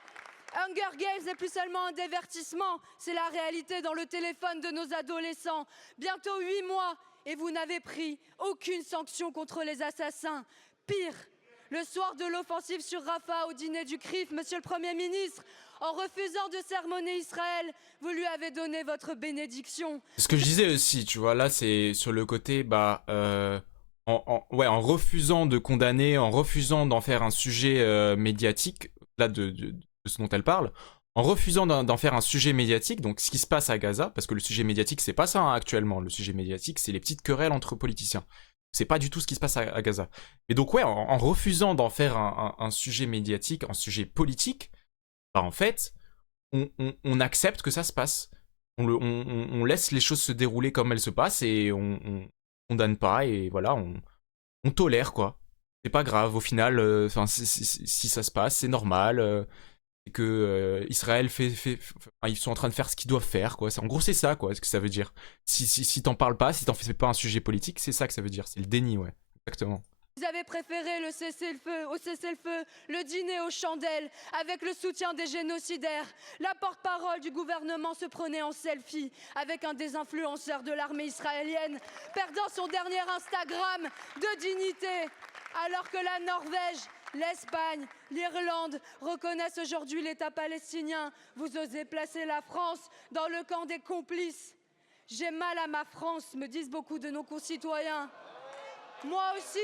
Hunger Games n'est plus seulement un divertissement, c'est la réalité dans le téléphone de nos adolescents. Bientôt 8 mois et vous n'avez pris aucune sanction contre les assassins. Pire, le soir de l'offensive sur Rafah au dîner du CRIF, Monsieur le Premier ministre, en refusant de sermonner Israël, vous lui avez donné votre bénédiction. Ce que je disais aussi, tu vois, là c'est sur le côté, en refusant de condamner, en refusant d'en faire un sujet médiatique, là de ce dont elle parle, en refusant d'en faire un sujet médiatique, donc ce qui se passe à Gaza, parce que le sujet médiatique c'est pas ça hein, actuellement, le sujet médiatique c'est les petites querelles entre politiciens, c'est pas du tout ce qui se passe à Gaza. Et donc ouais, en refusant d'en faire un sujet médiatique, un sujet politique, bah en fait, on accepte que ça se passe, on laisse les choses se dérouler comme elles se passent et on condamne pas et voilà, on tolère quoi. C'est pas grave, au final, si ça se passe, c'est normal. Et que Israël ils sont en train de faire ce qu'ils doivent faire quoi. En gros c'est ça quoi, ce que ça veut dire. Si t'en parles pas, si t'en fais pas un sujet politique, c'est ça que ça veut dire, c'est le déni, ouais, exactement. Vous avez préféré le cessez-le-feu, le dîner aux chandelles, avec le soutien des génocidaires. La porte-parole du gouvernement se prenait en selfie avec un des influenceurs de l'armée israélienne, perdant son dernier Instagram de dignité, alors que la Norvège, l'Espagne, l'Irlande reconnaissent aujourd'hui l'État palestinien. Vous osez placer la France dans le camp des complices. J'ai mal à ma France, me disent beaucoup de nos concitoyens. Moi aussi,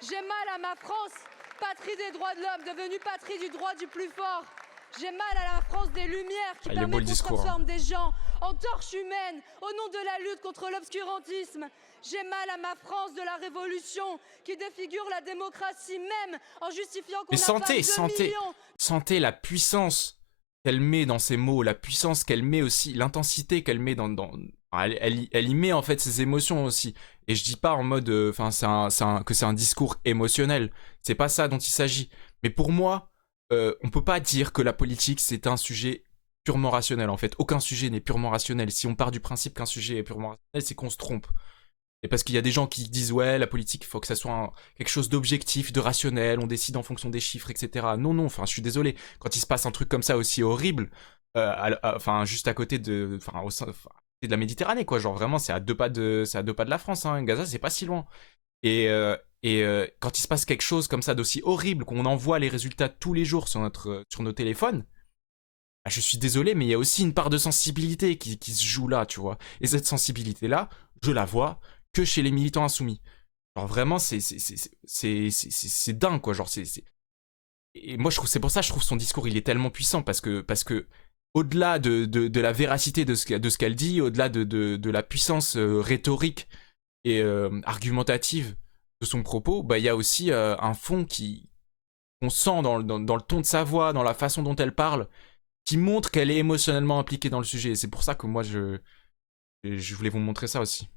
j'ai mal à ma France, patrie des droits de l'homme, devenue patrie du droit du plus fort. J'ai mal à la France des Lumières qui permet qu'on transforme des gens en torches humaines au nom de la lutte contre l'obscurantisme. J'ai mal à ma France de la Révolution qui défigure la démocratie même en justifiant qu'on a 22 millions. Sentez la puissance qu'elle met dans ses mots, la puissance qu'elle met aussi, l'intensité qu'elle met elle y met en fait ses émotions aussi. Et je dis pas en mode, que c'est un discours émotionnel. C'est pas ça dont il s'agit. Mais pour moi, on peut pas dire que la politique c'est un sujet purement rationnel en fait. Aucun sujet n'est purement rationnel. Si on part du principe qu'un sujet est purement rationnel, c'est qu'on se trompe. Et parce qu'il y a des gens qui disent ouais, la politique, il faut que ça soit quelque chose d'objectif, de rationnel, on décide en fonction des chiffres, etc. Non, enfin, je suis désolé. Quand il se passe un truc comme ça aussi horrible, juste à côté de la Méditerranée, quoi. Genre vraiment, c'est à 2 pas de la France, hein. Gaza, c'est pas si loin. Et quand il se passe quelque chose comme ça d'aussi horrible, qu'on envoie les résultats tous les jours sur nos téléphones, bah, je suis désolé, mais il y a aussi une part de sensibilité qui se joue là, tu vois. Et cette sensibilité-là, je la vois que chez les militants insoumis. Genre vraiment, c'est dingue, quoi. Genre, Et moi, c'est pour ça que je trouve son discours, il est tellement puissant, parce que au-delà de la véracité de ce qu'elle dit, au-delà de la puissance rhétorique et argumentative de son propos, bah il y a aussi un fond qu'on sent dans le ton de sa voix, dans la façon dont elle parle, qui montre qu'elle est émotionnellement impliquée dans le sujet. Et c'est pour ça que moi, je voulais vous montrer ça aussi.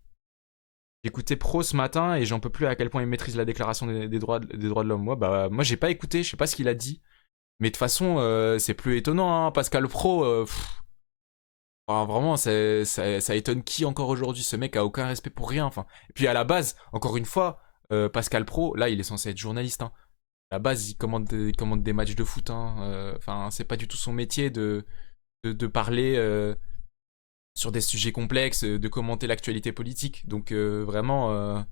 J'écoutais Pro ce matin et j'en peux plus à quel point il maîtrise la déclaration des droits de l'homme. Moi j'ai pas écouté, je sais pas ce qu'il a dit. Mais de toute façon, c'est plus étonnant, hein. Pascal Pro, vraiment, ça étonne qui encore aujourd'hui? Ce mec a aucun respect pour rien. Enfin. Et puis à la base, encore une fois, Pascal Pro, là il est censé être journaliste. Hein. À la base, il commande des matchs de foot. Hein. C'est pas du tout son métier de parler sur des sujets complexes, de commenter l'actualité politique. Donc vraiment,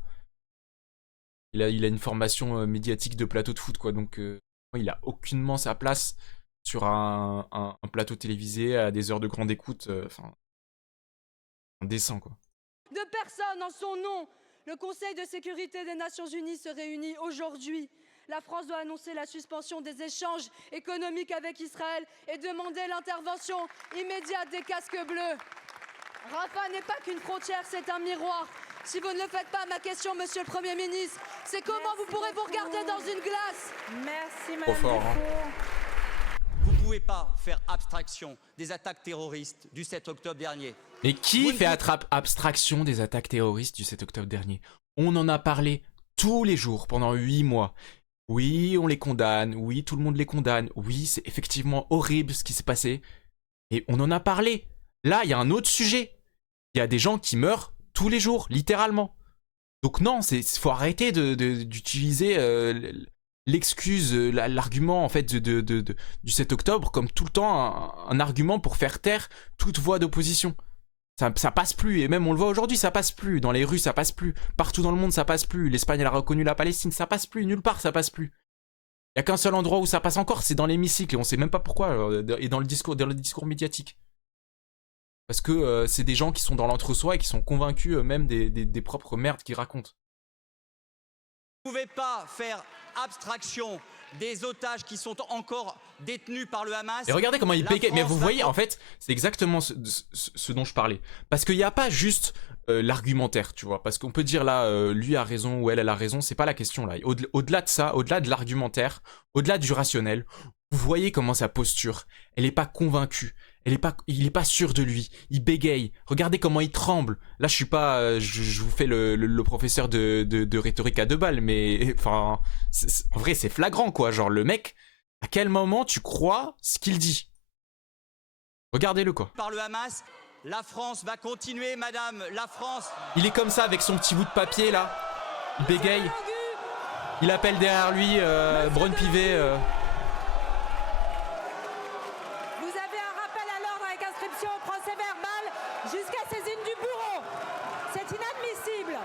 il a une formation médiatique de plateau de foot, quoi. Donc il a aucunement sa place sur un plateau télévisé à des heures de grande écoute. Indécent, quoi. De personne en son nom, le Conseil de sécurité des Nations Unies se réunit aujourd'hui. La France doit annoncer la suspension des échanges économiques avec Israël et demander l'intervention immédiate des casques bleus. Rafah n'est pas qu'une frontière, c'est un miroir. Si vous ne le faites pas, ma question, monsieur le Premier ministre, c'est comment vous pourrez vous regarder dans une glace? Merci, Trop fort, hein. Vous ne pouvez pas faire abstraction des attaques terroristes du 7 octobre dernier. Mais qui fait abstraction des attaques terroristes du 7 octobre dernier? On en a parlé tous les jours pendant 8 mois. Oui, on les condamne. Oui, tout le monde les condamne. Oui, c'est effectivement horrible ce qui s'est passé. Et on en a parlé. Là, il y a un autre sujet. Il y a des gens qui meurent tous les jours, littéralement. Donc non, faut arrêter d'utiliser l'excuse, l'argument en fait du 7 octobre comme tout le temps un argument pour faire taire toute voix d'opposition. Ça passe plus, et même on le voit aujourd'hui, ça passe plus. Dans les rues, ça passe plus. Partout dans le monde, ça passe plus. L'Espagne, elle a reconnu la Palestine, ça passe plus. Nulle part, ça passe plus. Il y a qu'un seul endroit où ça passe encore, c'est dans l'hémicycle, et on sait même pas pourquoi, et dans le discours médiatique. Parce que c'est des gens qui sont dans l'entre-soi et qui sont convaincus même des propres merdes qu'ils racontent. Vous ne pouvez pas faire abstraction des otages qui sont encore détenus par le Hamas. Et regardez comment il bégaye. Mais vous voyez, en fait, c'est exactement ce dont je parlais. Parce qu'il n'y a pas juste l'argumentaire, tu vois. Parce qu'on peut dire là, lui a raison ou elle a raison, c'est pas la question là. Au-delà de ça, au-delà de l'argumentaire, au-delà du rationnel, vous voyez comment sa posture, elle n'est pas convaincue. Il est pas sûr de lui, il bégaye. Regardez comment il tremble. Là, je suis pas, je vous fais le professeur de rhétorique à 2 balles, mais enfin, en vrai, c'est flagrant quoi. Genre le mec, à quel moment tu crois ce qu'il dit? Regardez-le quoi. Par le Hamas, la France va continuer, madame. La France. Il est comme ça avec son petit bout de papier là. Il bégaye. Il appelle derrière lui Braun-Pivet. Jusqu'à saisine du bureau. C'est inadmissible.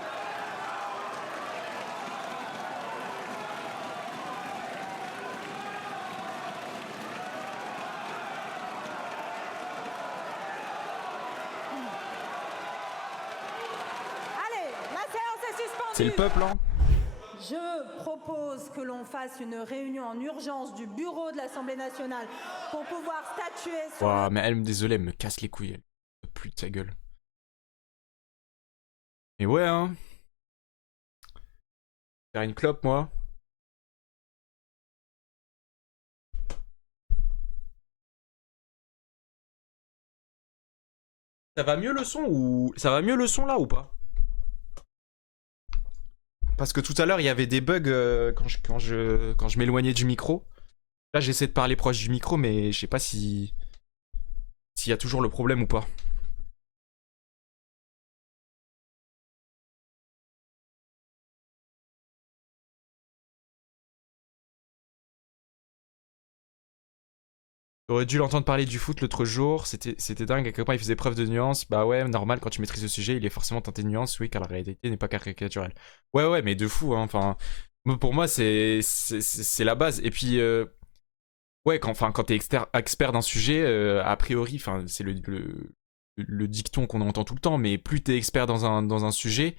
Allez, la séance est suspendue. C'est le peuple, hein. Je propose que l'on fasse une réunion en urgence du bureau de l'Assemblée nationale pour pouvoir statuer sur... Wow, mais désolé, elle me casse les couilles. Plus de sa gueule. Mais ouais, hein. Faire une clope, moi. Ça va mieux le son ou... Ça va mieux le son là ou pas? Parce que tout à l'heure, il y avait des bugs quand je m'éloignais du micro. Là, j'essaie de parler proche du micro, mais je sais pas s'il y a toujours le problème ou pas. J'aurais dû l'entendre parler du foot l'autre jour, c'était dingue, à quel point il faisait preuve de nuance. Bah ouais, normal, quand tu maîtrises le sujet, il est forcément teinté de nuance, oui, car la réalité n'est pas caricaturelle. Ouais, mais de fou, hein, enfin... Pour moi, c'est la base. Et puis, ouais, quand t'es expert d'un sujet, a priori, c'est le dicton qu'on entend tout le temps, mais plus t'es expert dans un sujet,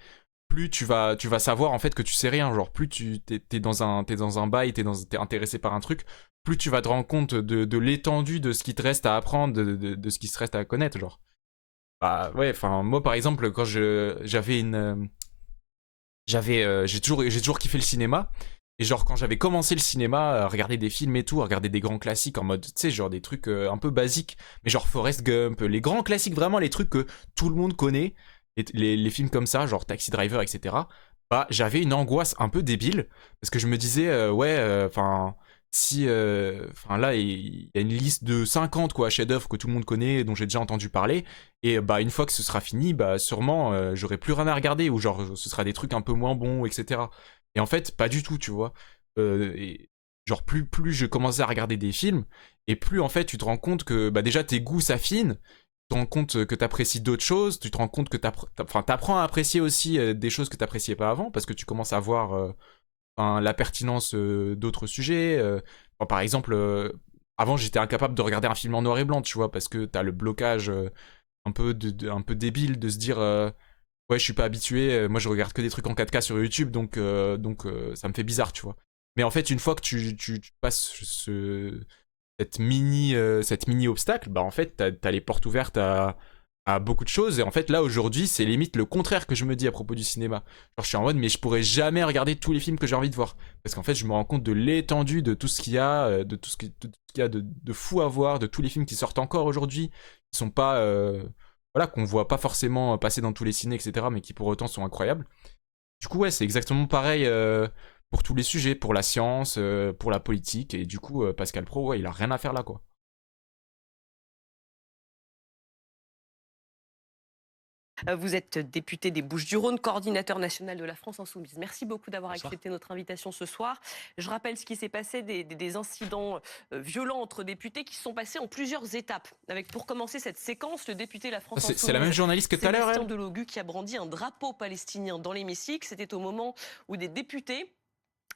plus tu vas savoir en fait que tu sais rien. Genre, plus t'es dans un bail, t'es intéressé par un truc, plus tu vas te rendre compte de l'étendue de ce qui te reste à apprendre, de ce qui se reste à connaître, genre. Bah ouais, enfin, moi par exemple, quand j'ai toujours kiffé le cinéma, et genre quand j'avais commencé le cinéma, à regarder des films et tout, à regarder des grands classiques en mode, tu sais, genre des trucs un peu basiques, mais genre Forrest Gump, les grands classiques, vraiment les trucs que tout le monde connaît, les films comme ça, genre Taxi Driver, etc. Bah j'avais une angoisse un peu débile, parce que je me disais, si là il y a une liste de 50 quoi chefs-d'œuvre que tout le monde connaît, dont j'ai déjà entendu parler, et bah une fois que ce sera fini, bah sûrement j'aurai plus rien à regarder, ou genre ce sera des trucs un peu moins bons, etc. Et en fait pas du tout, tu vois. Et genre plus je commençais à regarder des films, et plus en fait tu te rends compte que bah déjà tes goûts s'affinent, tu te rends compte que t'apprécies d'autres choses, tu te rends compte que t'apprends à apprécier aussi des choses que t'appréciais pas avant, parce que tu commences à voir la pertinence d'autres sujets. Par exemple, avant j'étais incapable de regarder un film en noir et blanc, tu vois, parce que t'as le blocage un peu débile de se dire ouais, je suis pas habitué, moi je regarde que des trucs en 4K sur YouTube, donc ça me fait bizarre, tu vois. Mais en fait, une fois que tu passes cette mini obstacle, bah en fait t'as les portes ouvertes à beaucoup de choses, et en fait là aujourd'hui c'est limite le contraire que je me dis à propos du cinéma. Genre je suis en mode mais je pourrais jamais regarder tous les films que j'ai envie de voir, parce qu'en fait je me rends compte de l'étendue de tout ce qu'il y a, de tout ce qu'il y a de fou à voir, de tous les films qui sortent encore aujourd'hui, qui sont pas voilà, qu'on voit pas forcément passer dans tous les ciné, etc., mais qui pour autant sont incroyables. Du coup ouais, c'est exactement pareil pour tous les sujets, pour la science, pour la politique, et du coup, Pascal Praud, ouais, il a rien à faire là, quoi. Vous êtes député des Bouches-du-Rhône, coordinateur national de la France Insoumise. Merci beaucoup d'avoir accepté notre invitation ce soir. Je rappelle ce qui s'est passé, des incidents violents entre députés qui sont passés en plusieurs étapes. Avec, pour commencer cette séquence, le député de la France Insoumise, c'est la même journaliste que tout à l'heure, Sébastien Delogu, qui a brandi un drapeau palestinien dans l'hémicycle. C'était au moment où des députés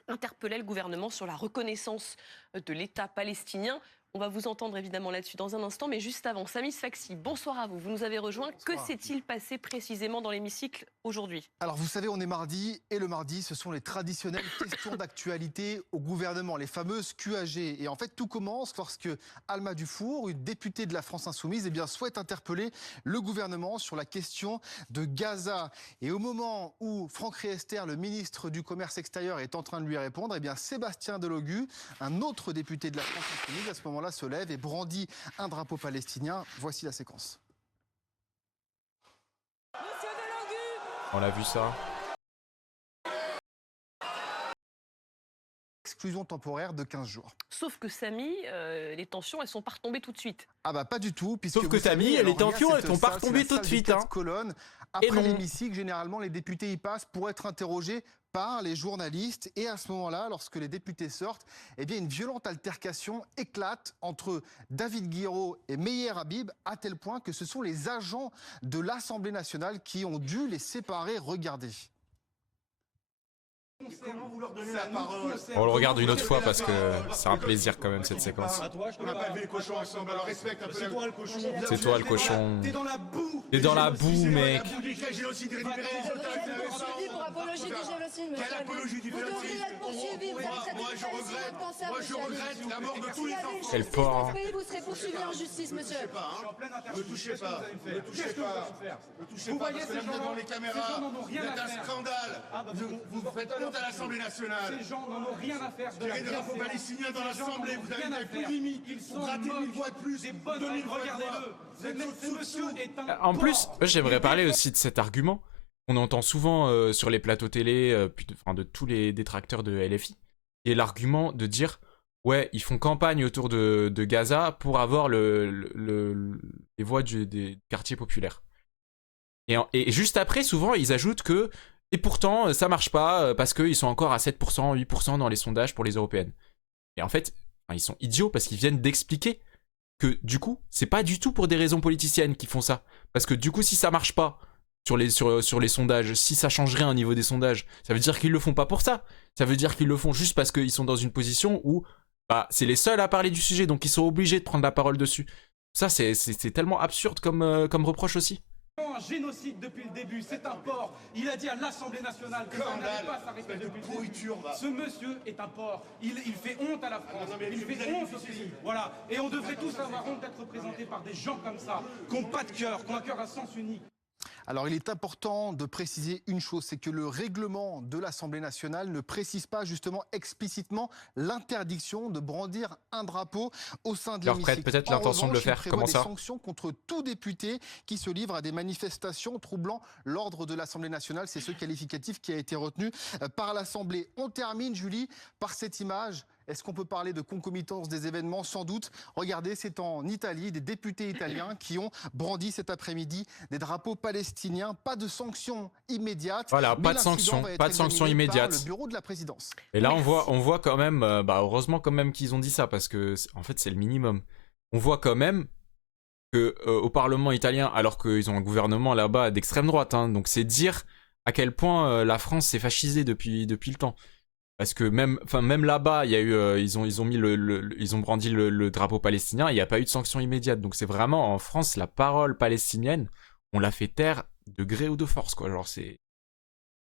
interpellaient le gouvernement sur la reconnaissance de l'État palestinien. On va vous entendre évidemment là-dessus dans un instant, mais juste avant, Samy Sfaxi, bonsoir à vous. Vous nous avez rejoint. Que s'est-il passé précisément dans l'hémicycle aujourd'hui? Alors vous savez, on est mardi, et le mardi, ce sont les traditionnelles questions d'actualité au gouvernement, les fameuses QAG. Et en fait, tout commence lorsque Alma Dufour, une députée de la France Insoumise, souhaite interpeller le gouvernement sur la question de Gaza. Et au moment où Franck Riester, le ministre du Commerce extérieur, est en train de lui répondre, Sébastien Delogu, un autre député de la France Insoumise, à ce moment-là, se lève et brandit un drapeau palestinien. Voici la séquence. On l'a vu ça. Exclusion temporaire de 15 jours. Sauf que Samy, les tensions, elles sont pas retombées tout de suite. Ah bah pas du tout. Sauf que Samy, les tensions, elles sont pas retombées tout de suite. Colonnes. Après l'hémicycle, généralement, les députés y passent pour être interrogés par les journalistes. Et à ce moment-là, lorsque les députés sortent, une violente altercation éclate entre David Guiraud et Meyer Habib, à tel point que ce sont les agents de l'Assemblée nationale qui ont dû les séparer. Regardez. On le regarde une autre fois parce que c'est un plaisir quand même cette séquence. On n'a pas élevé les cochons ensemble, alors respecte un peu. C'est toi le cochon. C'est toi le cochon. T'es dans la boue. T'es dans la boue, mec. Quelle apologie du génocide? Moi je regrette la mort de tous les enfants. Quel porc. Vous serez poursuivi en justice, monsieur. Ne touchez pas. Ne touchez pas. Ne touchez pas parce que là vous êtes devant les caméras. Vous êtes un scandale. Vous faites honte à l'Assemblée nationale. Ces gens n'en ont rien à faire. Tirez des drapeaux palestiniens dans l'Assemblée. Vous avez plus de limite. Ils sont grattez 1000 voix de plus. Des bonnes règles, regardez-le. Ce monsieur est un... En plus, j'aimerais parler aussi de cet argument. On entend souvent sur les plateaux télé, de tous les détracteurs de LFI, et l'argument de dire ouais, ils font campagne autour de Gaza pour avoir les voix des quartiers populaires. Et juste après, souvent, ils ajoutent que et pourtant, ça marche pas parce qu'ils sont encore à 7%, 8% dans les sondages pour les européennes. Et en fait, ils sont idiots parce qu'ils viennent d'expliquer que du coup, c'est pas du tout pour des raisons politiciennes qu'ils font ça. Parce que du coup, si ça marche pas sur les sondages, si ça change rien au niveau des sondages, ça veut dire qu'ils le font pas pour ça. Ça veut dire qu'ils le font juste parce qu'ils sont dans une position où c'est les seuls à parler du sujet, donc ils sont obligés de prendre la parole dessus. Ça, c'est tellement absurde comme reproche aussi. Un génocide depuis le début, c'est un porc. Il a dit à l'Assemblée nationale que ça n'allait pas s'arrêter depuis le début. Ce monsieur est un porc. Il fait honte à la France. Il fait honte au pays. Voilà. Et on devrait tous avoir honte d'être représentés par des gens comme ça, qui n'ont pas de cœur, qui ont un cœur à sens unique. Alors il est important de préciser une chose, c'est que le règlement de l'Assemblée nationale ne précise pas justement explicitement l'interdiction de brandir un drapeau au sein de l'hémicycle. Peut-être l'intention de le faire, comment ça ? Des sanctions contre tout député qui se livre à des manifestations troublant l'ordre de l'Assemblée nationale. C'est ce qualificatif qui a été retenu par l'Assemblée. On termine, Julie, par cette image. Est-ce qu'on peut parler de concomitance des événements? Sans doute. Regardez, c'est en Italie, des députés italiens qui ont brandi cet après-midi des drapeaux palestiniens. Pas de sanctions immédiates. Voilà, pas de sanctions immédiates. Le bureau de la présidence. Et là, on voit quand même, heureusement quand même qu'ils ont dit ça, parce que en fait, c'est le minimum. On voit quand même que au Parlement italien, alors qu'ils ont un gouvernement là-bas d'extrême droite, donc c'est dire à quel point la France s'est fascisée depuis le temps. Parce que même là-bas, il y a eu, ils ont brandi le drapeau palestinien, il n'y a pas eu de sanctions immédiates. Donc c'est vraiment en France la parole palestinienne, on l'a fait taire de gré ou de force, quoi. Genre c'est.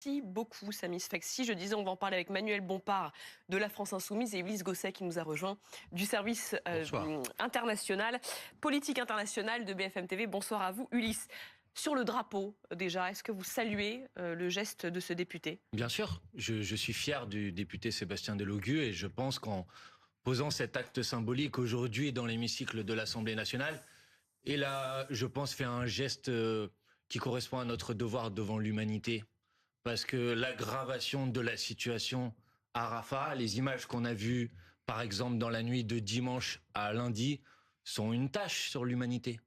Merci beaucoup, Samy Sfaxi. Je disais, on va en parler avec Manuel Bompard de la France Insoumise et Ulysse Gosset qui nous a rejoint du service international, politique internationale de BFM TV. Bonsoir à vous, Ulysse. Sur le drapeau, déjà, est-ce que vous saluez le geste de ce député? Bien sûr, je suis fier du député Sébastien Delogu et je pense qu'en posant cet acte symbolique aujourd'hui dans l'hémicycle de l'Assemblée nationale, il a, je pense, fait un geste qui correspond à notre devoir devant l'humanité. Parce que l'aggravation de la situation à Rafah, les images qu'on a vues, par exemple, dans la nuit de dimanche à lundi, sont une tâche sur l'humanité.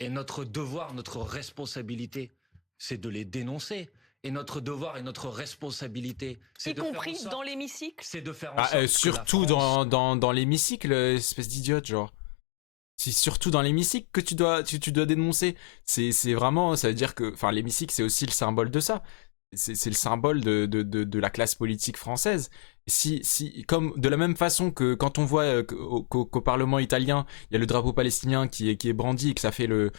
Et notre devoir, notre responsabilité, c'est de les dénoncer. Et notre devoir et notre responsabilité, c'est de faire en sorte... Y compris dans l'hémicycle. C'est de faire en sorte surtout que la France... dans l'hémicycle, espèce d'idiote, genre. C'est surtout dans l'hémicycle que tu dois dénoncer. C'est vraiment, ça veut dire que... Enfin, l'hémicycle, c'est aussi le symbole de ça. C'est le symbole de la classe politique française. Comme de la même façon que quand on voit qu'au Parlement italien, il y a le drapeau palestinien qui est brandi et que ça fait le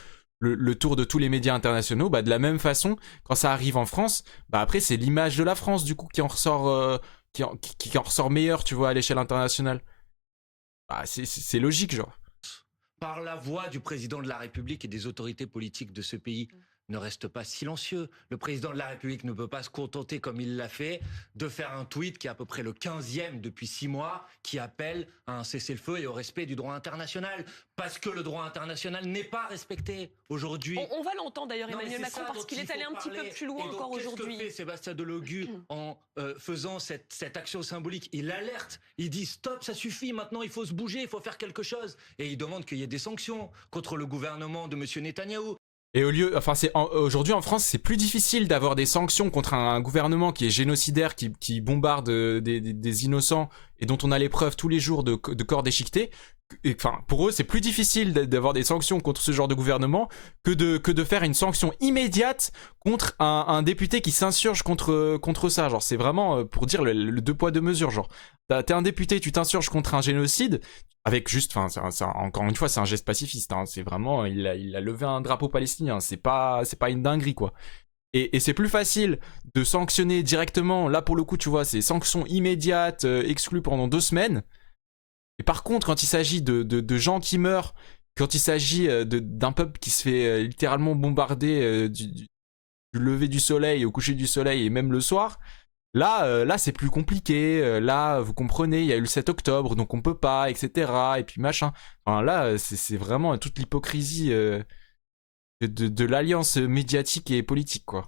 tour de tous les médias internationaux, bah de la même façon, quand ça arrive en France, bah après c'est l'image de la France du coup qui en ressort, qui en ressort meilleure, tu vois, à l'échelle internationale. Bah c'est logique, genre. Par la voix du président de la République et des autorités politiques de ce pays, ne reste pas silencieux. Le président de la République ne peut pas se contenter, comme il l'a fait, de faire un tweet qui est à peu près le 15e depuis 6 mois, qui appelle à un cessez-le-feu et au respect du droit international. Parce que le droit international n'est pas respecté aujourd'hui. On va l'entendre d'ailleurs, Emmanuel Macron, parce qu'il est allé un petit peu plus loin encore aujourd'hui. Qu'est-ce que fait Sébastien Delogu en faisant cette action symbolique? Il alerte, il dit stop, ça suffit, maintenant il faut se bouger, il faut faire quelque chose. Et il demande qu'il y ait des sanctions contre le gouvernement de M. Netanyahou. Et aujourd'hui en France, c'est plus difficile d'avoir des sanctions contre un gouvernement qui est génocidaire, qui bombarde des innocents et dont on a les preuves tous les jours de corps déchiquetés. Enfin, pour eux, c'est plus difficile d'avoir des sanctions contre ce genre de gouvernement que de faire une sanction immédiate contre un député qui s'insurge contre ça. Genre, c'est vraiment pour dire le deux poids deux mesures. Genre, t'es un député, tu t'insurges contre un génocide. Avec juste, enfin, encore une fois, c'est un geste pacifiste. Hein, c'est vraiment, il a levé un drapeau palestinien. C'est pas une dinguerie, quoi. Et c'est plus facile de sanctionner directement. Là, pour le coup, tu vois, c'est sanctions immédiates, exclues pendant 2 semaines. Et par contre, quand il s'agit de gens qui meurent, quand il s'agit d'un peuple qui se fait littéralement bombarder du lever du soleil au coucher du soleil et même le soir. Là, c'est plus compliqué. Là, vous comprenez, il y a eu le 7 octobre, donc on peut pas, etc. Et puis machin. Enfin, là, c'est vraiment toute l'hypocrisie de l'alliance médiatique et politique, quoi.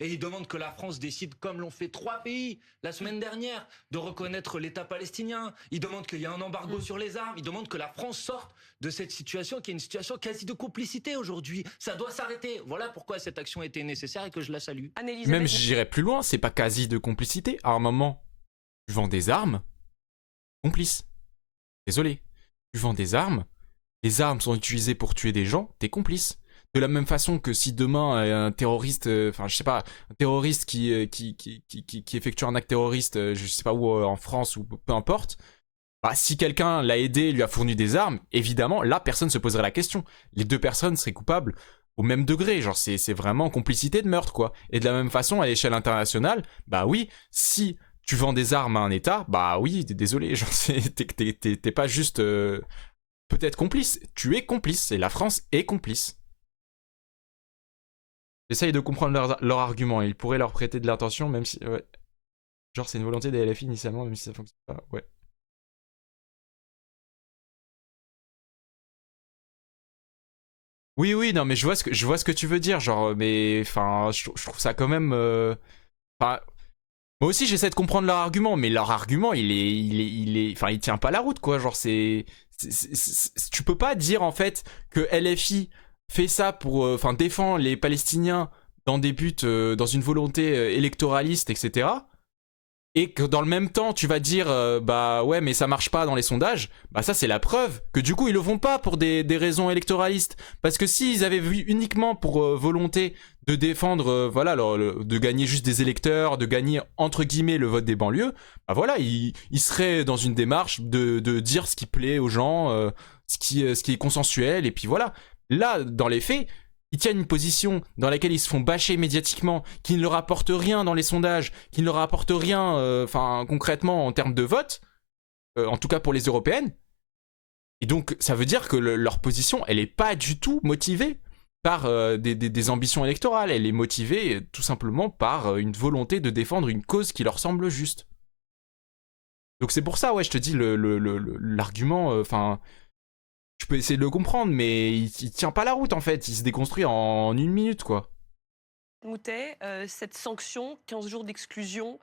Et il demande que la France décide, comme l'ont fait 3 pays la semaine dernière, de reconnaître l'État palestinien. Il demande qu'il y ait un embargo sur les armes. Il demande que la France sorte de cette situation qui est une situation quasi de complicité aujourd'hui. Ça doit s'arrêter. Voilà pourquoi cette action était nécessaire et que je la salue. Même j'irais plus loin, c'est pas quasi de complicité. À un moment, tu vends des armes, complice. Désolé. Tu vends des armes, les armes sont utilisées pour tuer des gens, t'es complice. De la même façon que si demain un terroriste, enfin je sais pas, un terroriste qui effectue un acte terroriste, je sais pas où, en France ou peu importe, bah, si quelqu'un l'a aidé, lui a fourni des armes, évidemment, là personne se poserait la question. Les 2 personnes seraient coupables au même degré, genre c'est vraiment complicité de meurtre, quoi. Et de la même façon, à l'échelle internationale, bah oui, si tu vends des armes à un État, bah oui, désolé, genre t'es pas juste peut-être complice, tu es complice, et la France est complice. J'essaye de comprendre leur argument. Il pourrait leur prêter de l'attention, même si... Ouais. Genre, c'est une volonté des LFI initialement, même si ça fonctionne pas. Ouais. Oui, non, mais je vois ce que tu veux dire. Genre, mais... Enfin, je trouve ça quand même... Enfin... Moi aussi, j'essaie de comprendre leur argument, mais leur argument, il est... Enfin, il tient pas la route, quoi. Genre, tu peux pas dire, en fait, que LFI... fait ça pour défend les Palestiniens dans des buts, dans une volonté électoraliste, etc. Et que dans le même temps, tu vas dire bah ouais, mais ça marche pas dans les sondages. Bah ça, c'est la preuve que du coup, ils le font pas pour des raisons électoralistes. Parce que s'ils avaient vu uniquement pour volonté de défendre, voilà, de gagner juste des électeurs, de gagner entre guillemets le vote des banlieues, bah voilà, ils seraient dans une démarche de dire ce qui plaît aux gens, ce qui est consensuel, et puis voilà. Là, dans les faits, ils tiennent une position dans laquelle ils se font bâcher médiatiquement, qui ne leur apporte rien dans les sondages, qui ne leur apporte rien concrètement en termes de vote, en tout cas pour les européennes. Et donc, ça veut dire que leur position, elle n'est pas du tout motivée par des ambitions électorales. Elle est motivée tout simplement par une volonté de défendre une cause qui leur semble juste. Donc c'est pour ça, ouais, je te dis, l'argument... Je peux essayer de le comprendre, mais il tient pas la route en fait. Il se déconstruit en 1 minute, quoi. Moutet, cette sanction, 15 jours d'exclusion,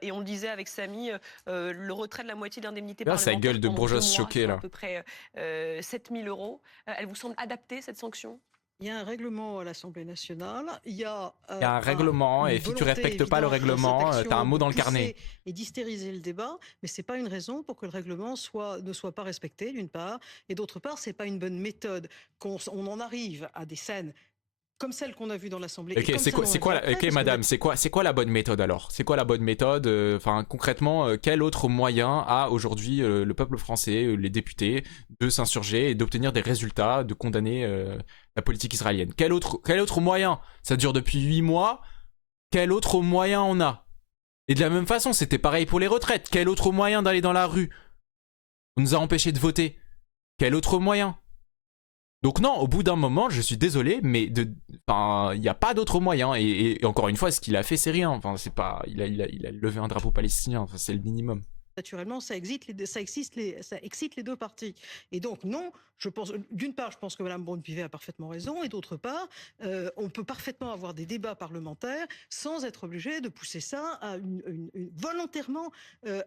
et on le disait avec Samy, le retrait de la moitié de l'indemnité parlementaire. Ça gueule de bourgeoise choquée là. À peu près 7 000 €. Elle vous semble adaptée, cette sanction ? Il y a un règlement à l'Assemblée nationale. Il y a un règlement, et si tu respectes pas le règlement, tu as un mot dans le carnet. Et d'hystériser le débat, mais c'est pas une raison pour que le règlement ne soit pas respecté, d'une part, et d'autre part, c'est pas une bonne méthode qu'on en arrive à des scènes comme celle qu'on a vue dans l'Assemblée. Ok, madame, c'est quoi la bonne méthode alors? C'est quoi la bonne méthode? Enfin, concrètement, quel autre moyen a aujourd'hui le peuple français, les députés, de s'insurger et d'obtenir des résultats, de condamner la politique israélienne? Quel autre moyen? Ça dure depuis 8 mois. Quel autre moyen on a? Et de la même façon, c'était pareil pour les retraites. Quel autre moyen d'aller dans la rue? On nous a empêchés de voter. Quel autre moyen? Donc non, au bout d'un moment, je suis désolé, mais il n'y a pas d'autre moyen. Et encore une fois, ce qu'il a fait, c'est rien. Enfin, c'est pas, il a levé un drapeau palestinien. Enfin, c'est le minimum. Naturellement, ça excite les deux parties. Et donc, non, je pense, d'une part, je pense que Mme Braun-Pivet a parfaitement raison, et d'autre part, on peut parfaitement avoir des débats parlementaires sans être obligé de pousser ça à volontairement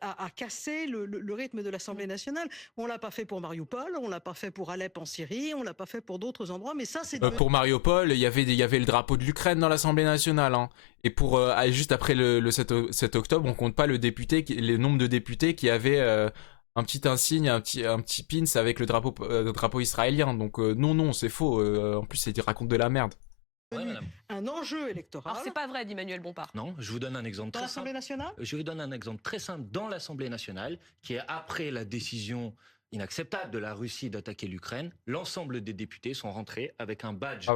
à casser le rythme de l'Assemblée nationale. On l'a pas fait pour Mariupol, on l'a pas fait pour Alep en Syrie, on l'a pas fait pour d'autres endroits, mais ça, c'est... Pour Mariupol, il y avait le drapeau de l'Ukraine dans l'Assemblée nationale, hein. Et pour juste après le 7 octobre, on compte pas le nombre de députés qui avaient un petit insigne, un petit pins avec le drapeau israélien. Donc non, c'est faux. En plus, ils racontent de la merde. Ouais, un enjeu électoral. Alors c'est pas vrai, dit Emmanuel Bompard. Non, je vous donne un exemple très simple. Dans l'Assemblée nationale ? Je vous donne un exemple très simple dans l'Assemblée nationale, qui est après la décision inacceptable de la Russie d'attaquer l'Ukraine, l'ensemble des députés sont rentrés avec un badge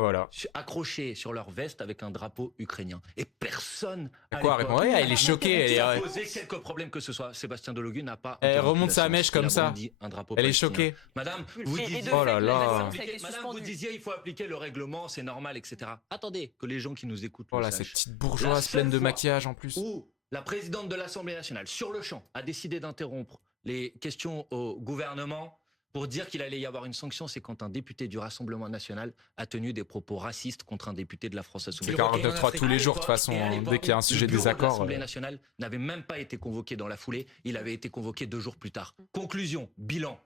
accroché sur leur veste avec un drapeau ukrainien. Et personne elle est choquée. Elle a posé quelques problèmes que ce soit. Sébastien Delogu n'a pas... Elle remonte sa mèche comme ça. Elle est choquée. Madame, vous disiez, vous disiez il faut appliquer le règlement, c'est normal, etc. Attendez, que les gens qui nous écoutent le sachent. Cette petite bourgeoise pleine de maquillage en plus. Où la présidente de l'Assemblée nationale, sur le champ, a décidé d'interrompre les questions au gouvernement pour dire qu'il allait y avoir une sanction, c'est quand un député du Rassemblement national a tenu des propos racistes contre un député de la France Insoumise. C'est 49.3 tous les jours, de toute façon, dès qu'il y a un sujet de désaccord. L'Assemblée nationale n'avait même pas été convoqué dans la foulée, il avait été convoqué 2 jours plus tard. Conclusion, bilan.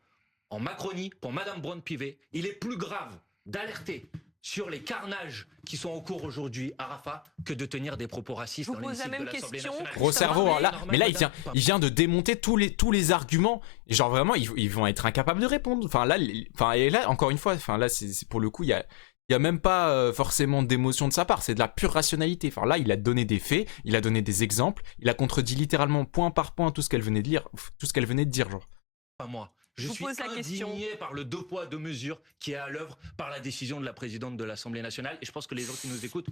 En Macronie, pour Mme Braun-Pivet, il est plus grave d'alerter sur les carnages qui sont en cours aujourd'hui à Rafah que de tenir des propos racistes dans l'hémicycle de l'Assemblée nationale. Gros cerveau, là, mais là il vient de démonter tous les arguments. Et genre vraiment, ils vont être incapables de répondre. Et là encore une fois, là c'est pour le coup, il y a même pas forcément d'émotion de sa part, c'est de la pure rationalité. Enfin là, il a donné des faits, il a donné des exemples, il a contredit littéralement point par point tout ce qu'elle venait de dire, genre. Pas moi. Je suis indigné par le 2 poids 2 mesures qui est à l'œuvre par la décision de la présidente de l'Assemblée nationale. Et je pense que les gens qui nous écoutent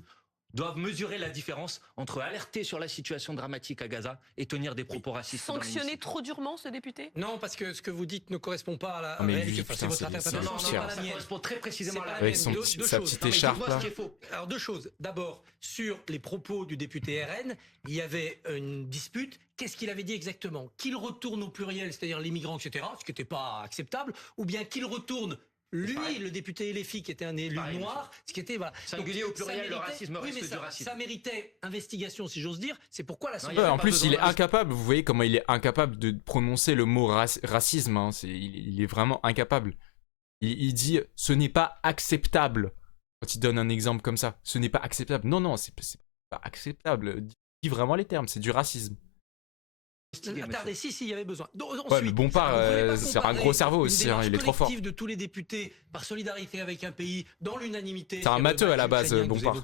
doivent mesurer la différence entre alerter sur la situation dramatique à Gaza et tenir des propos racistes. Sanctionner trop durement ce député? Non, parce que ce que vous dites ne correspond pas à la réalité. C'est votre interprétation. Non, ça correspond très précisément à la réalité. Avec sa petite écharpe là. Alors 2 choses. D'abord, sur les propos du député RN, il y avait une dispute. Qu'est-ce qu'il avait dit exactement? Qu'il retourne au pluriel, c'est-à-dire les migrants, etc., ce qui n'était pas acceptable, ou bien qu'il retourne... Lui, le député LFI, qui était un élu noir, ce qui était... Voilà. Singulier au pluriel, le racisme reste du racisme. Ça méritait investigation, si j'ose dire. C'est pourquoi l'Assemblée... En plus, il est incapable, vous voyez comment il est incapable de prononcer le mot racisme. Hein. Il est vraiment incapable. Il dit « ce n'est pas acceptable ». Quand il donne un exemple comme ça, ce n'est pas acceptable. Non, c'est pas acceptable. Dis vraiment les termes, c'est du racisme. Attendez, si, il y avait besoin. Mais Bompard, c'est un gros cerveau aussi, hein, il est trop fort. De tous les députés, par solidarité avec un pays, dans l'unanimité. C'est un matheux à la base, Bompard.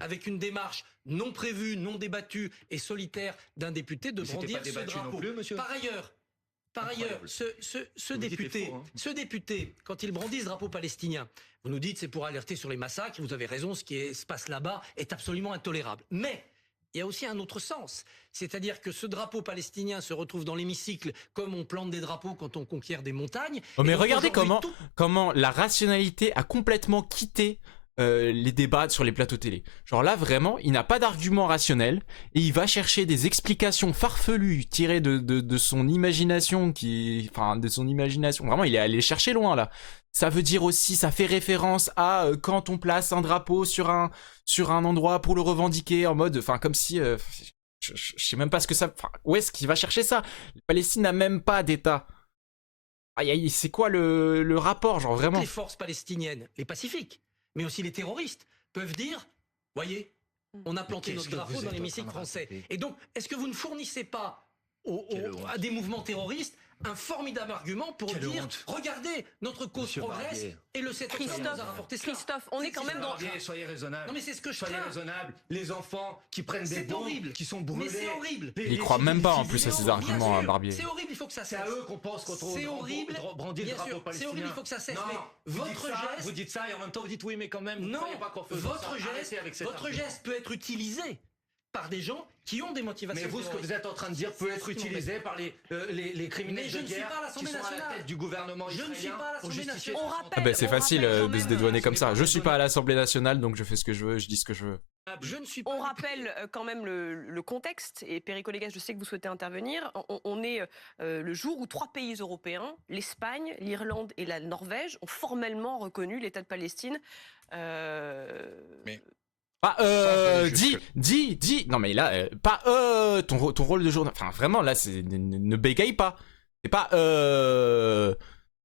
Avec une démarche non prévue, non débattue et solitaire d'un député de brandir ce drapeau. Plus, monsieur. Par ailleurs, ce député, quand il brandit ce drapeau palestinien, vous nous dites c'est pour alerter sur les massacres, vous avez raison, ce qui se passe là-bas est absolument intolérable. Mais il y a aussi un autre sens, c'est-à-dire que ce drapeau palestinien se retrouve dans l'hémicycle comme on plante des drapeaux quand on conquiert des montagnes. Mais regardez comment la rationalité a complètement quitté les débats sur les plateaux télé. Genre là vraiment, il n'a pas d'argument rationnel et il va chercher des explications farfelues tirées de son imagination de son imagination. Vraiment, il est allé chercher loin là. ça veut dire aussi, ça fait référence à quand on place un drapeau sur un endroit pour le revendiquer, en mode, enfin, comme si, je sais même pas ce que ça, enfin, où est-ce qu'il va chercher ça? La Palestine n'a même pas d'État. C'est quoi le rapport, genre vraiment? Les forces palestiniennes, les pacifiques, mais aussi les terroristes, peuvent dire, voyez, on a planté notre drapeau dans l'hémicycle français. Et donc, est-ce que vous ne fournissez pas à des mouvements terroristes un formidable argument pour dire regardez, notre cause progresse et le 7 octobre nous a rapporté cela. Christophe, on est quand même dans... Soyez raisonnable. Non mais c'est ce que je Soyez raisonnable. Les enfants qui prennent des bombes, qui sont brûlés. Mais c'est horrible. Il croit même pas en plus à ces arguments, hein, Barbier. C'est horrible, il faut que ça cesse. C'est à eux qu'on pense quand on brandit le drapeau palestinien. C'est horrible, il faut que ça cesse. Mais votre geste... Vous dites ça et en même temps vous dites oui mais quand même, non, votre geste peut être utilisé par des gens qui ont des motivations. Mais vous, ce que vous êtes en train de dire peut être utilisé par les criminels de guerre qui sont à la tête du gouvernement israélien. Je ne suis pas à l'Assemblée nationale. C'est facile de se dédouaner comme ça. Je suis pas à l'Assemblée nationale, donc je fais ce que je veux, je dis ce que je veux. On rappelle quand même le contexte, et Perico Légas, je sais que vous souhaitez intervenir. On est le jour où 3 pays européens, l'Espagne, l'Irlande et la Norvège, ont formellement reconnu l'État de Palestine. Mais... dis, non mais là, ton rôle de journaliste, enfin vraiment là, ne bégaye pas. C'est pas,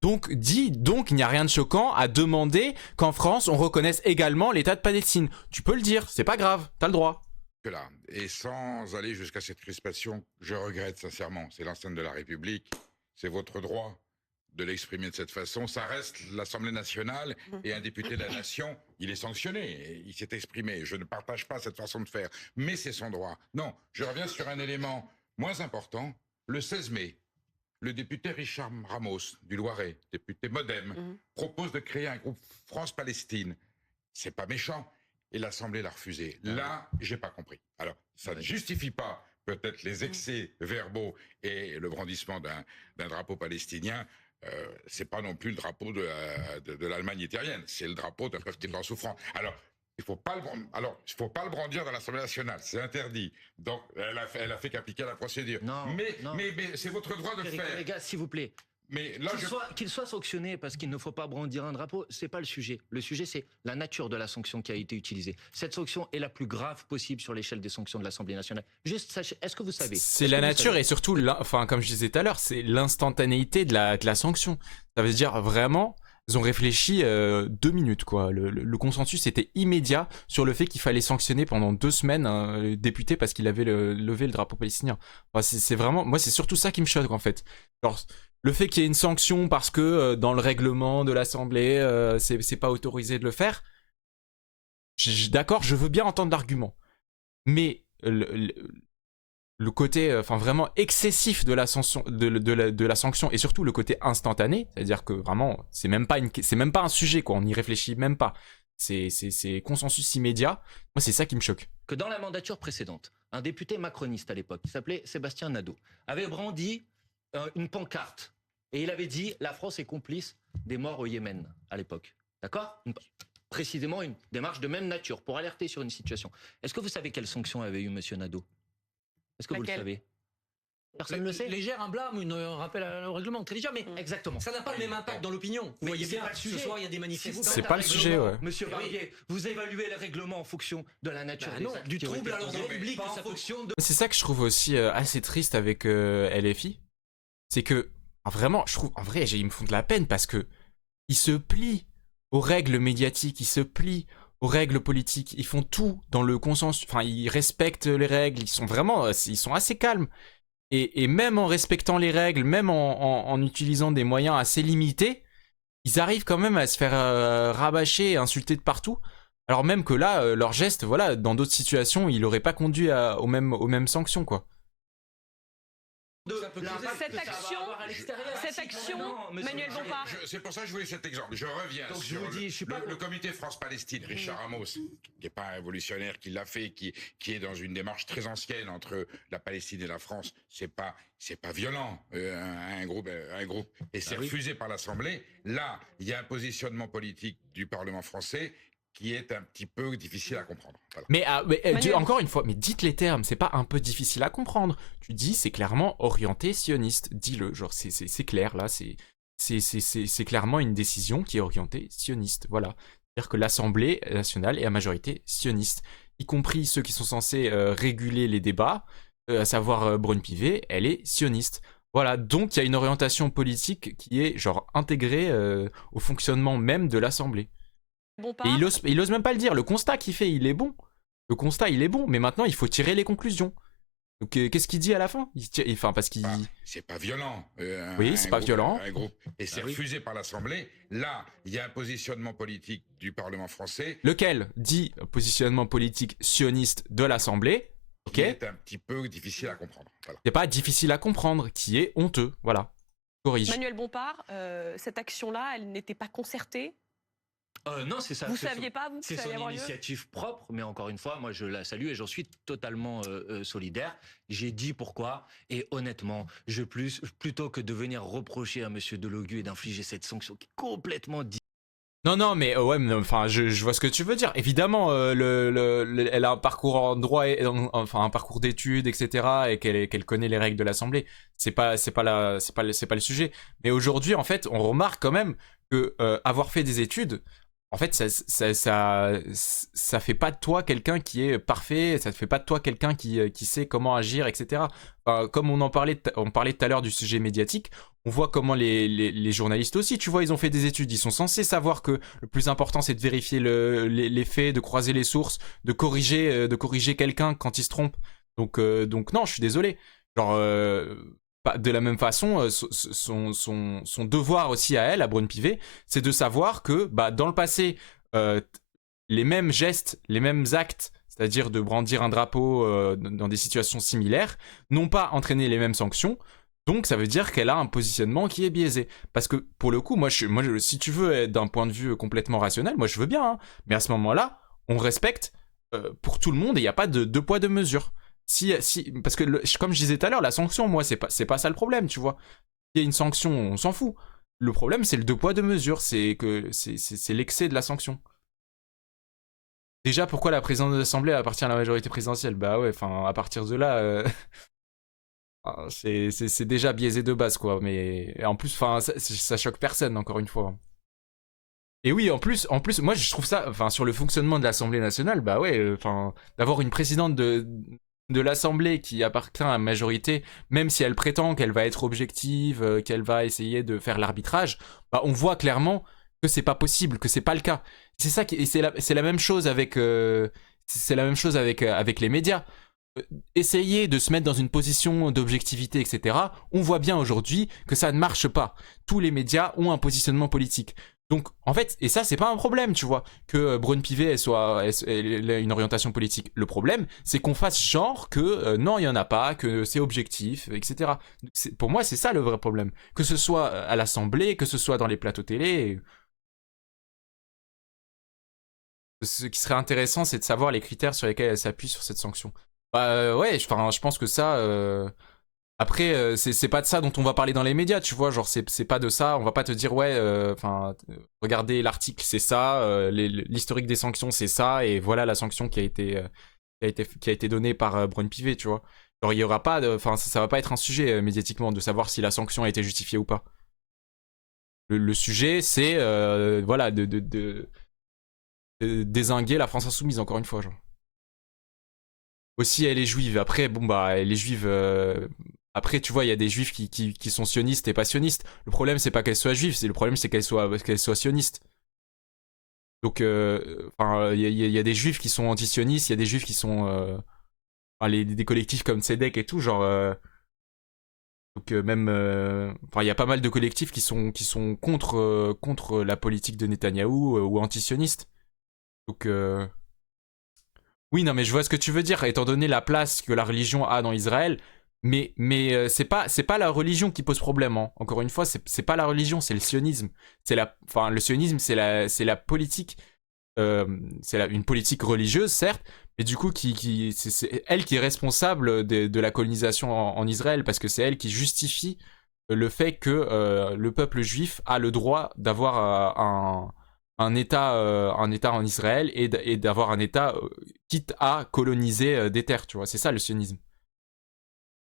donc il n'y a rien de choquant à demander qu'en France on reconnaisse également l'État de Palestine. Tu peux le dire, c'est pas grave, t'as le droit. Là, et sans aller jusqu'à cette crispation, je regrette sincèrement, c'est l'enceinte de la République, c'est votre droit de l'exprimer de cette façon, ça reste l'Assemblée nationale et un député de la nation, il est sanctionné, il s'est exprimé, je ne partage pas cette façon de faire, mais c'est son droit. Non, je reviens sur un élément moins important, le 16 mai, le député Richard Ramos du Loiret, député MoDem, propose de créer un groupe France-Palestine. C'est pas méchant, et l'Assemblée l'a refusé. Là, j'ai pas compris. Alors, ça ne justifie pas peut-être les excès verbaux et le brandissement d'un drapeau palestinien. C'est pas non plus le drapeau de l'Allemagne hitlérienne, c'est le drapeau d'un peuple qui est en souffrance. Alors, il faut pas le brandir dans l'Assemblée nationale, c'est interdit. Donc, elle a fait qu'appliquer la procédure. Non, mais c'est votre droit de le faire. Les gars, s'il vous plaît. Mais là, qu'il soit sanctionné parce qu'il ne faut pas brandir un drapeau, c'est pas le sujet. Le sujet, c'est la nature de la sanction qui a été utilisée. Cette sanction est la plus grave possible sur l'échelle des sanctions de l'Assemblée nationale. Juste, sachez, est-ce que vous savez? C'est la nature et surtout, enfin, comme je disais tout à l'heure, c'est l'instantanéité de la sanction. Ça veut dire vraiment, ils ont réfléchi 2 minutes, quoi. Le consensus était immédiat sur le fait qu'il fallait sanctionner pendant 2 semaines un député parce qu'il avait levé le drapeau palestinien. Enfin, c'est vraiment, moi, c'est surtout ça qui me choque, en fait. Genre, le fait qu'il y ait une sanction parce que dans le règlement de l'Assemblée, c'est pas autorisé de le faire, d'accord, je veux bien entendre l'argument. Mais le côté enfin vraiment excessif de la sanction, de la sanction et surtout le côté instantané, c'est-à-dire que vraiment, c'est même pas un sujet, quoi, on n'y réfléchit même pas. C'est consensus immédiat. Moi, c'est ça qui me choque. Que dans la mandature précédente, un député macroniste à l'époque, qui s'appelait Sébastien Nadeau, avait brandi une pancarte. Et il avait dit, la France est complice des morts au Yémen, à l'époque. D'accord? Précisément une démarche de même nature, pour alerter sur une situation. Est-ce que vous savez quelle sanction avait eu M. Nadeau? Est-ce que vous le savez? Personne ne le sait. Légère, un blâme, un rappel au règlement, très légère, mais exactement. Ça n'a pas le même impact dans l'opinion. Vous voyez bien, ce soir, il y a des manifestations. C'est pas le sujet, ouais. Monsieur Barbier, vous évaluez les règlements en fonction de la nature des actes du trouble à l'ordre public, en fonction de... C'est ça que je trouve aussi assez triste avec LFI. C'est que, vraiment, je trouve, en vrai, ils me font de la peine parce que ils se plient aux règles médiatiques, ils se plient aux règles politiques, ils font tout dans le consensus, enfin, ils respectent les règles, ils sont assez calmes. Et même en respectant les règles, même en utilisant des moyens assez limités, ils arrivent quand même à se faire rabâcher et insulter de partout. Alors même que là, leur geste, voilà, dans d'autres situations, il n'aurait pas conduit aux mêmes sanctions, quoi. Cette action, Manuel Bompard. C'est pour ça que je voulais cet exemple. Je reviens sur le comité France-Palestine. Richard Ramos, qui n'est pas un révolutionnaire, qui l'a fait, qui est dans une démarche très ancienne entre la Palestine et la France. C'est pas violent, un groupe, et c'est refusé par l'Assemblée. Là, il y a un positionnement politique du Parlement français qui est un petit peu difficile à comprendre. Voilà. Mais encore une fois, mais dites les termes, c'est pas un peu difficile à comprendre. Tu dis, c'est clairement orienté sioniste, dis-le, genre c'est clair, là, c'est c'est clairement une décision qui est orientée sioniste. Voilà. C'est-à-dire que l'Assemblée nationale est à majorité sioniste, y compris ceux qui sont censés réguler les débats, à savoir Braun-Pivet, elle est sioniste. Voilà, donc il y a une orientation politique qui est genre intégrée au fonctionnement même de l'Assemblée. Et il ose même pas le dire. Le constat qu'il fait, il est bon. Le constat, il est bon, mais maintenant il faut tirer les conclusions. Donc qu'est-ce qu'il dit à la fin? Enfin, parce qu'il... C'est pas violent. Oui, c'est pas violent. Et c'est refusé par l'Assemblée. Là, il y a un positionnement politique du Parlement français. Lequel dit positionnement politique sioniste de l'Assemblée. Qui est un petit peu difficile à comprendre. Voilà. C'est pas difficile à comprendre, qui est honteux. Voilà. Corrige. Manuel Bompard, cette action-là, elle n'était pas concertée? Non, c'est ça. Vous saviez pas, vous, que c'est ça allait son avoir lieu initiative propre, mais encore une fois, moi je la salue et j'en suis totalement solidaire. J'ai dit pourquoi, et honnêtement, plutôt que de venir reprocher à Monsieur Delogu et d'infliger cette sanction qui est complètement Non, mais ouais, enfin, je vois ce que tu veux dire. Évidemment, elle a un parcours en droit, enfin un parcours d'études, etc., et qu'elle connaît les règles de l'Assemblée. C'est pas le sujet. Mais aujourd'hui, en fait, on remarque quand même que avoir fait des études, en fait, ça fait pas de toi quelqu'un qui est parfait. Ça fait pas de toi quelqu'un qui sait comment agir, etc. Comme on parlait tout à l'heure du sujet médiatique. On voit comment les journalistes aussi, tu vois, ils ont fait des études. Ils sont censés savoir que le plus important, c'est de vérifier les faits, de croiser les sources, de corriger quelqu'un quand il se trompe. Donc non, je suis désolé. Genre, de la même façon, son devoir aussi à elle, à Braun-Pivet, c'est de savoir que dans le passé, les mêmes gestes, les mêmes actes, c'est-à-dire de brandir un drapeau dans des situations similaires, n'ont pas entraîné les mêmes sanctions. Donc ça veut dire qu'elle a un positionnement qui est biaisé. Parce que pour le coup, moi si tu veux, d'un point de vue complètement rationnel, moi je veux bien. Hein. Mais à ce moment-là, on respecte pour tout le monde et il n'y a pas de deux poids, deux mesures. Parce que comme je disais tout à l'heure, la sanction, moi, c'est pas ça le problème, tu vois. Il y a une sanction, on s'en fout. Le problème, c'est le deux poids, deux mesures. C'est l'excès de la sanction. Déjà, pourquoi la présidence de l'Assemblée appartient à la majorité présidentielle? Bah ouais, enfin, à partir de là... c'est déjà biaisé de base, quoi. Mais en plus, enfin, ça choque personne, encore une fois. Et oui, en plus, moi, je trouve ça, enfin, sur le fonctionnement de l'Assemblée nationale, bah ouais, enfin, d'avoir une présidente de l'Assemblée qui appartient à la majorité, même si elle prétend qu'elle va être objective, qu'elle va essayer de faire l'arbitrage, bah, on voit clairement que c'est pas possible, que c'est pas le cas. C'est ça qui, c'est la même chose avec, avec les médias. Essayer de se mettre dans une position d'objectivité, etc. On voit bien aujourd'hui que ça ne marche pas. Tous les médias ont un positionnement politique. Donc, en fait, et ça, c'est pas un problème, tu vois, que Braun-Pivet elle ait une orientation politique. Le problème, c'est qu'on fasse genre que non, il y en a pas, que c'est objectif, etc. Pour moi, c'est ça le vrai problème. Que ce soit à l'Assemblée, que ce soit dans les plateaux télé. Ce qui serait intéressant, c'est de savoir les critères sur lesquels elle s'appuie sur cette sanction. Ouais, je pense que ça... Après, c'est pas de ça dont on va parler dans les médias, tu vois, genre c'est pas de ça, on va pas te dire, ouais, regardez l'article, c'est ça, l'historique des sanctions, c'est ça, et voilà la sanction qui a été donnée par Braun-Pivet, tu vois. Genre, il y aura pas ça va pas être un sujet médiatiquement de savoir si la sanction a été justifiée ou pas. Le sujet, c'est, voilà, de dézinguer la France insoumise, encore une fois, genre. Aussi, elle est juive. Après, bon, bah, elle est juive. Après, tu vois, il y a des juifs qui sont sionistes et pas sionistes. Le problème, c'est pas qu'elle soit juive, le problème, c'est qu'elle soit sioniste. Donc, il y a des juifs qui sont anti-sionistes, il y a des juifs qui sont. Des collectifs comme Tzedek et tout, genre. Donc, même. Il y a pas mal de collectifs qui sont contre la politique de Netanyahou ou anti-sionistes. Donc. Oui, non, mais je vois ce que tu veux dire, étant donné la place que la religion a dans Israël, mais c'est pas la religion qui pose problème, hein. Encore une fois, c'est pas la religion, c'est le sionisme. Le sionisme, c'est la politique, une politique religieuse, certes, mais du coup, c'est elle qui est responsable de la colonisation en Israël, parce que c'est elle qui justifie le fait que le peuple juif a le droit d'avoir un État en Israël et d'avoir un État quitte à coloniser des terres, tu vois. C'est ça le sionisme.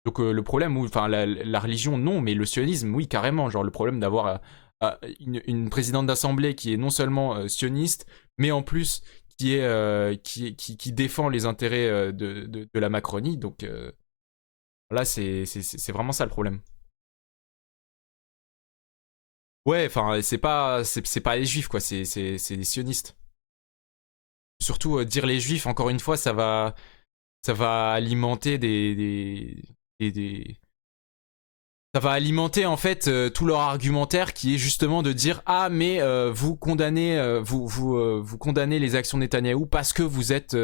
Donc le problème, enfin la religion non, mais le sionisme oui carrément, genre le problème d'avoir une présidente d'assemblée qui est non seulement sioniste, mais en plus qui défend les intérêts de la Macronie, donc là c'est vraiment ça le problème. Ouais, enfin c'est pas les juifs quoi, c'est les sionistes. Surtout dire les juifs, encore une fois, ça va alimenter ça va alimenter en fait tout leur argumentaire qui est justement de dire ah mais vous condamnez vous condamnez les actions de Netanyahou parce que vous êtes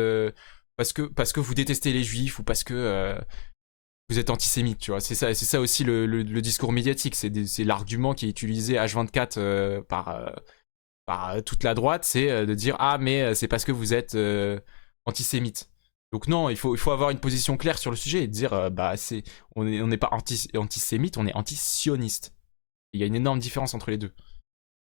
parce que vous détestez les juifs ou parce que vous êtes antisémite, tu vois. C'est ça aussi le discours médiatique, c'est l'argument qui est utilisé H24 par toute la droite, c'est de dire ah mais c'est parce que vous êtes antisémite. Donc non, il faut avoir une position claire sur le sujet et dire bah on n'est pas antisémite, on est anti-sioniste. Il y a une énorme différence entre les deux.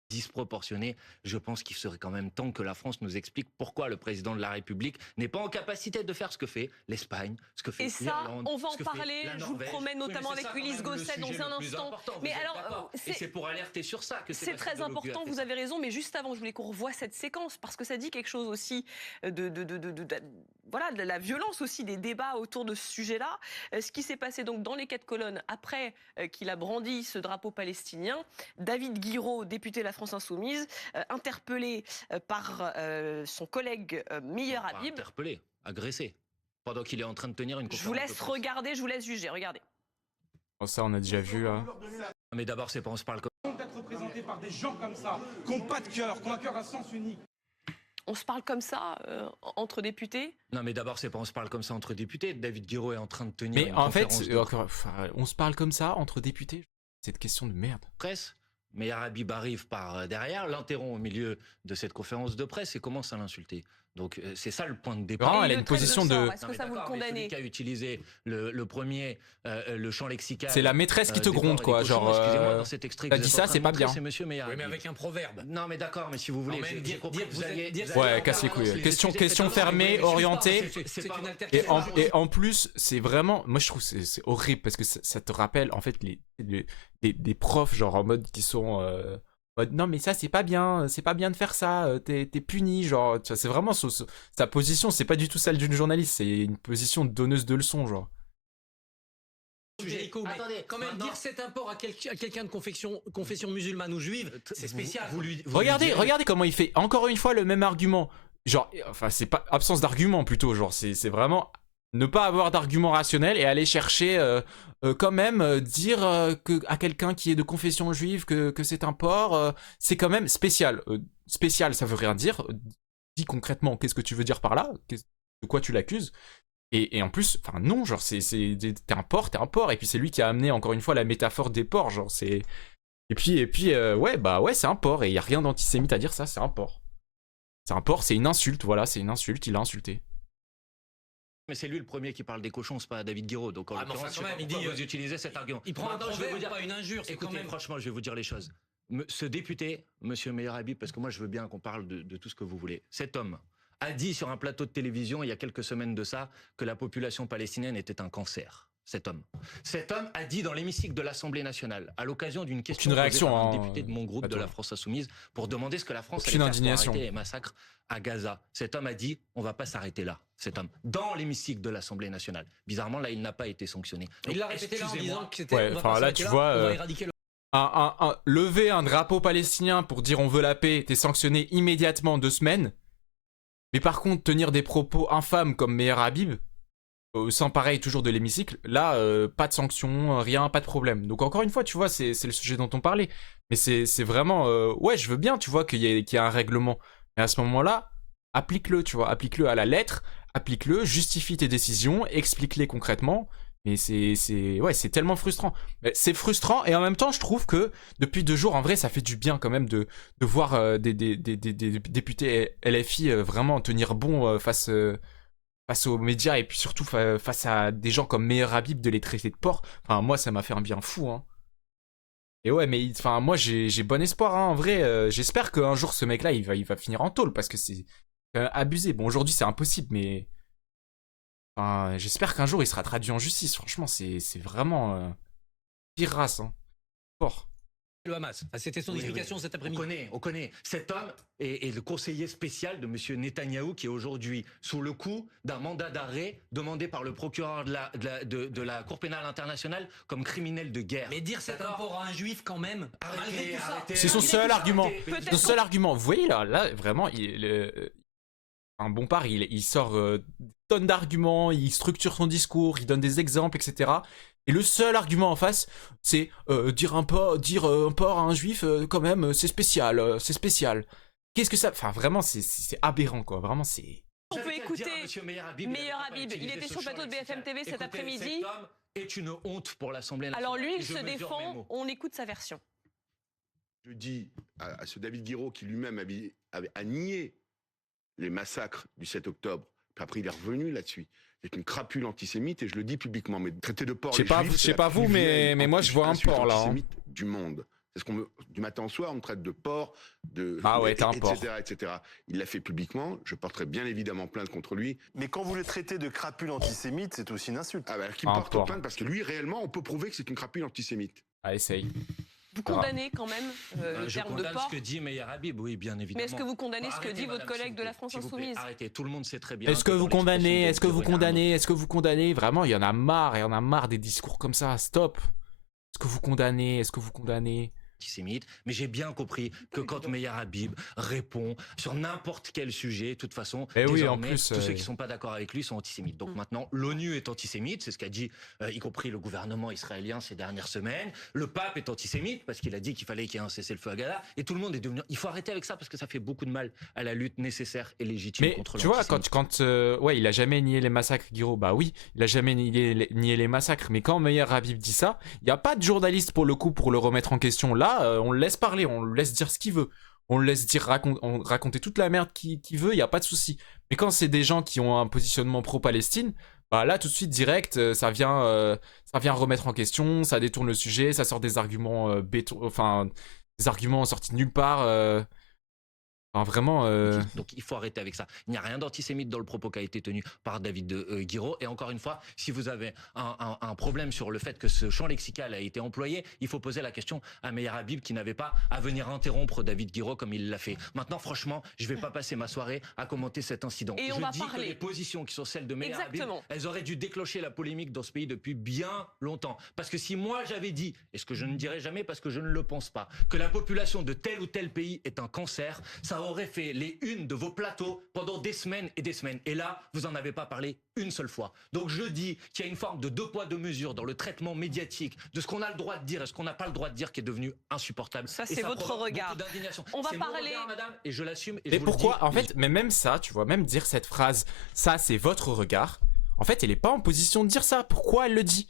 Disproportionné, je pense qu'il serait quand même temps que la France nous explique pourquoi le président de la République n'est pas en capacité de faire ce que fait l'Espagne, ce que fait l'Irlande. Et ça, on va en parler, je vous le promets, notamment avec Ulysse Gosset dans un instant. Mais alors, c'est pour alerter sur ça que c'est très important, vous avez raison, mais juste avant, je voulais qu'on revoie cette séquence, parce que ça dit quelque chose aussi voilà, de la violence aussi des débats autour de ce sujet-là. Ce qui s'est passé donc dans les 4 colonnes après qu'il a brandi ce drapeau palestinien, David Guiraud, député de la France Insoumise, interpellé par son collègue Meyer Habib. Interpellé, agressé, pendant qu'il est en train de tenir une conférence. Je vous laisse regarder, je vous laisse juger, regardez. Oh, ça on a déjà vu là. Mais d'abord c'est pas on se parle comme d'être représenté par des gens comme ça, qui n'ont pas de cœur, qui ont un cœur à sens unique. On se parle comme ça entre députés? Non mais d'abord c'est pas on se parle comme ça entre députés. David Guiraud est en train de tenir une conférence. Mais en fait, on se parle comme ça entre députés. Cette question de merde. Presse. Meyer Habib arrive par derrière, l'interrompt au milieu de cette conférence de presse et commence à l'insulter. Donc c'est ça le point de départ. Non, elle a une position de... Est-ce que ça vous le condamnez? Celui qui a utilisé le premier, le champ lexical... C'est la maîtresse qui te gronde, quoi. Genre, excusez-moi, dans cet extrait t'as dit ça, c'est pas bien. C'est Monsieur Meyer oui, mais avec un proverbe. Non, mais d'accord, mais si vous voulez... Ouais, casse les couilles. Question fermée, orientée. Et en plus, c'est vraiment... Moi, je trouve que c'est horrible parce que ça te rappelle, en fait, des profs, genre, en mode qui sont... non mais ça c'est pas bien de faire ça, t'es puni, genre, c'est vraiment sa position, c'est pas du tout celle d'une journaliste, c'est une position de donneuse de leçons, genre. Mais quand même dire cet import à quelqu'un de confession musulmane ou juive, c'est spécial. Regardez comment il fait encore une fois le même argument, genre, enfin c'est pas absence d'argument plutôt, genre c'est vraiment ne pas avoir d'argument rationnel et aller chercher quand même dire à quelqu'un qui est de confession juive que c'est un porc, c'est quand même spécial. Spécial, ça veut rien dire. Dis concrètement, qu'est-ce que tu veux dire par là? De quoi tu l'accuses? Et en plus, enfin non, genre t'es un porc, et puis c'est lui qui a amené encore une fois la métaphore des porcs, genre c'est... Et puis ouais, c'est un porc, et il y a rien d'antisémite à dire ça, c'est un porc. C'est un porc, c'est une insulte, voilà, c'est une insulte, il a insulté. Mais c'est lui le premier qui parle des cochons, c'est pas David Guiraud. Donc en l'occurrence, quand même, il dit vous utilisez cet argument. Il prend un proverbe, pas une injure. Écoutez, quand même... franchement, je vais vous dire les choses. Ce député, Monsieur Meyer Habib, parce que moi je veux bien qu'on parle de tout ce que vous voulez. Cet homme a dit sur un plateau de télévision il y a quelques semaines de ça que la population palestinienne était un cancer. Cet homme a dit dans l'hémicycle de l'Assemblée nationale, à l'occasion d'une question posée par un député de mon groupe de la France Insoumise, pour demander ce que la France allait faire pour arrêter les massacres à Gaza. Cet homme a dit, on va pas s'arrêter là. Cet homme, dans l'hémicycle de l'Assemblée nationale. Bizarrement, là, il n'a pas été sanctionné. Donc, il l'a répété là en disant que c'était... Ouais, enfin là, tu vois... lever un drapeau palestinien pour dire on veut la paix, t'es sanctionné immédiatement 2 semaines. Mais par contre, tenir des propos infâmes comme Meyer Habib, sans pareil toujours de l'hémicycle, là, pas de sanction, rien, pas de problème. Donc encore une fois, tu vois, c'est le sujet dont on parlait. Mais c'est vraiment... ouais, je veux bien, tu vois, qu'il y ait un règlement. Mais à ce moment-là, applique-le, tu vois, applique-le à la lettre, applique-le, justifie tes décisions, explique-les concrètement. Mais c'est tellement frustrant. C'est frustrant et en même temps, je trouve que depuis 2 jours, en vrai, ça fait du bien quand même de voir des députés LFI vraiment tenir bon face aux médias et puis surtout face à des gens comme Meyer Habib de les traiter de porc. Enfin, moi, ça m'a fait un bien fou, hein. Et ouais, mais enfin, moi, j'ai bon espoir, hein, en vrai. J'espère qu'un jour, ce mec-là, il va finir en tôle parce que c'est abusé. Bon, aujourd'hui, c'est impossible, mais Enfin, j'espère qu'un jour il sera traduit en justice. Franchement, c'est vraiment pire race. Hein. Fort. Le Hamas. C'était son explication cet après-midi. On connaît. Cet homme est le conseiller spécial de M. Netanyahou qui est aujourd'hui sous le coup d'un mandat d'arrêt demandé par le procureur de la Cour pénale internationale comme criminel de guerre. Mais dire cet rapport à un juif quand même, arrêtez. C'est son seul argument. Son seul argument. Vous voyez là vraiment, un Bompard, il sort tonnes d'arguments, il structure son discours, il donne des exemples, etc. Et le seul argument en face, c'est dire un porc à un juif, quand même, c'est spécial, c'est spécial. Qu'est-ce que ça... Enfin, vraiment, c'est aberrant, quoi. Vraiment, c'est... On peut écouter Meyer Habib. Il était sur le plateau de BFM TV cet après-midi. Cet homme est une honte pour l'Assemblée nationale. Alors lui, il se défend, on écoute sa version. Je dis à ce David Guiraud qui lui-même a nié les massacres du 7 octobre, puis après il est revenu là-dessus. C'est une crapule antisémite et je le dis publiquement. Mais traiter de porc les juifs, je sais pas vous, mais moi je vois un porc là. Hein. Du monde. C'est ce qu'on du matin au soir, on me traite de porc, t'es un porc. etc. Il l'a fait publiquement. Je porterai bien évidemment plainte contre lui. Mais quand vous le traitez de crapule antisémite, c'est aussi une insulte. Ah bah, qu'il porte plainte parce que lui réellement, on peut prouver que c'est une crapule antisémite. Ah, essaye. Vous condamnez quand même le terme de porc. Ce que dit Meyer Habib, oui, bien évidemment. Mais est-ce que vous condamnez ce que dit votre collègue de la France Insoumise? Arrêtez, tout le monde sait très bien. Est-ce que vous condamnez? Vraiment, il y en a marre des discours comme ça. Stop. Est-ce que vous condamnez? Antisémite, mais j'ai bien compris que quand Meyer Habib répond sur n'importe quel sujet, de toute façon, désormais, tous ceux qui ne sont pas d'accord avec lui sont antisémites. Donc maintenant, l'ONU est antisémite, c'est ce qu'a dit y compris le gouvernement israélien ces dernières semaines. Le pape est antisémite parce qu'il a dit qu'il fallait qu'il y ait un cessez-le-feu à Gaza. Et tout le monde est devenu... Il faut arrêter avec ça parce que ça fait beaucoup de mal à la lutte nécessaire et légitime contre l'antisémitisme. Mais tu vois, il a jamais nié les massacres, Guiraud. Bah oui, il a jamais nié les massacres. Mais quand Meyer Habib dit ça, il n'y a pas de journaliste pour le coup pour le remettre en question. Là, on le laisse parler, on le laisse dire ce qu'il veut. On le laisse dire raconter toute la merde qu'il veut, il n'y a pas de souci. Mais quand c'est des gens qui ont un positionnement pro-Palestine, bah là tout de suite direct, ça vient remettre en question, ça détourne le sujet, ça sort des arguments des arguments sortis de nulle part. Enfin, vraiment. Donc il faut arrêter avec ça. Il n'y a rien d'antisémite dans le propos qui a été tenu par David Guiraud. Et encore une fois, si vous avez un problème sur le fait que ce champ lexical a été employé, il faut poser la question à Meyer Habib qui n'avait pas à venir interrompre David Guiraud comme il l'a fait. Maintenant, franchement, je ne vais pas passer ma soirée à commenter cet incident. Et je dis que les positions qui sont celles de Meyer Habib, elles auraient dû déclencher la polémique dans ce pays depuis bien longtemps. Parce que si moi j'avais dit, et ce que je ne dirai jamais parce que je ne le pense pas, que la population de tel ou tel pays est un cancer, ça aurait fait les unes de vos plateaux pendant des semaines et des semaines. Et là, vous en avez pas parlé une seule fois. Donc je dis qu'il y a une forme de deux poids, deux mesures dans le traitement médiatique de ce qu'on a le droit de dire et ce qu'on n'a pas le droit de dire qui est devenu insupportable. Ça, c'est votre regard. On va parler... regard, madame, et je l'assume. Et pourquoi, en fait, mais même ça, tu vois, même dire cette phrase, ça, c'est votre regard, en fait, elle est pas en position de dire ça. Pourquoi elle le dit?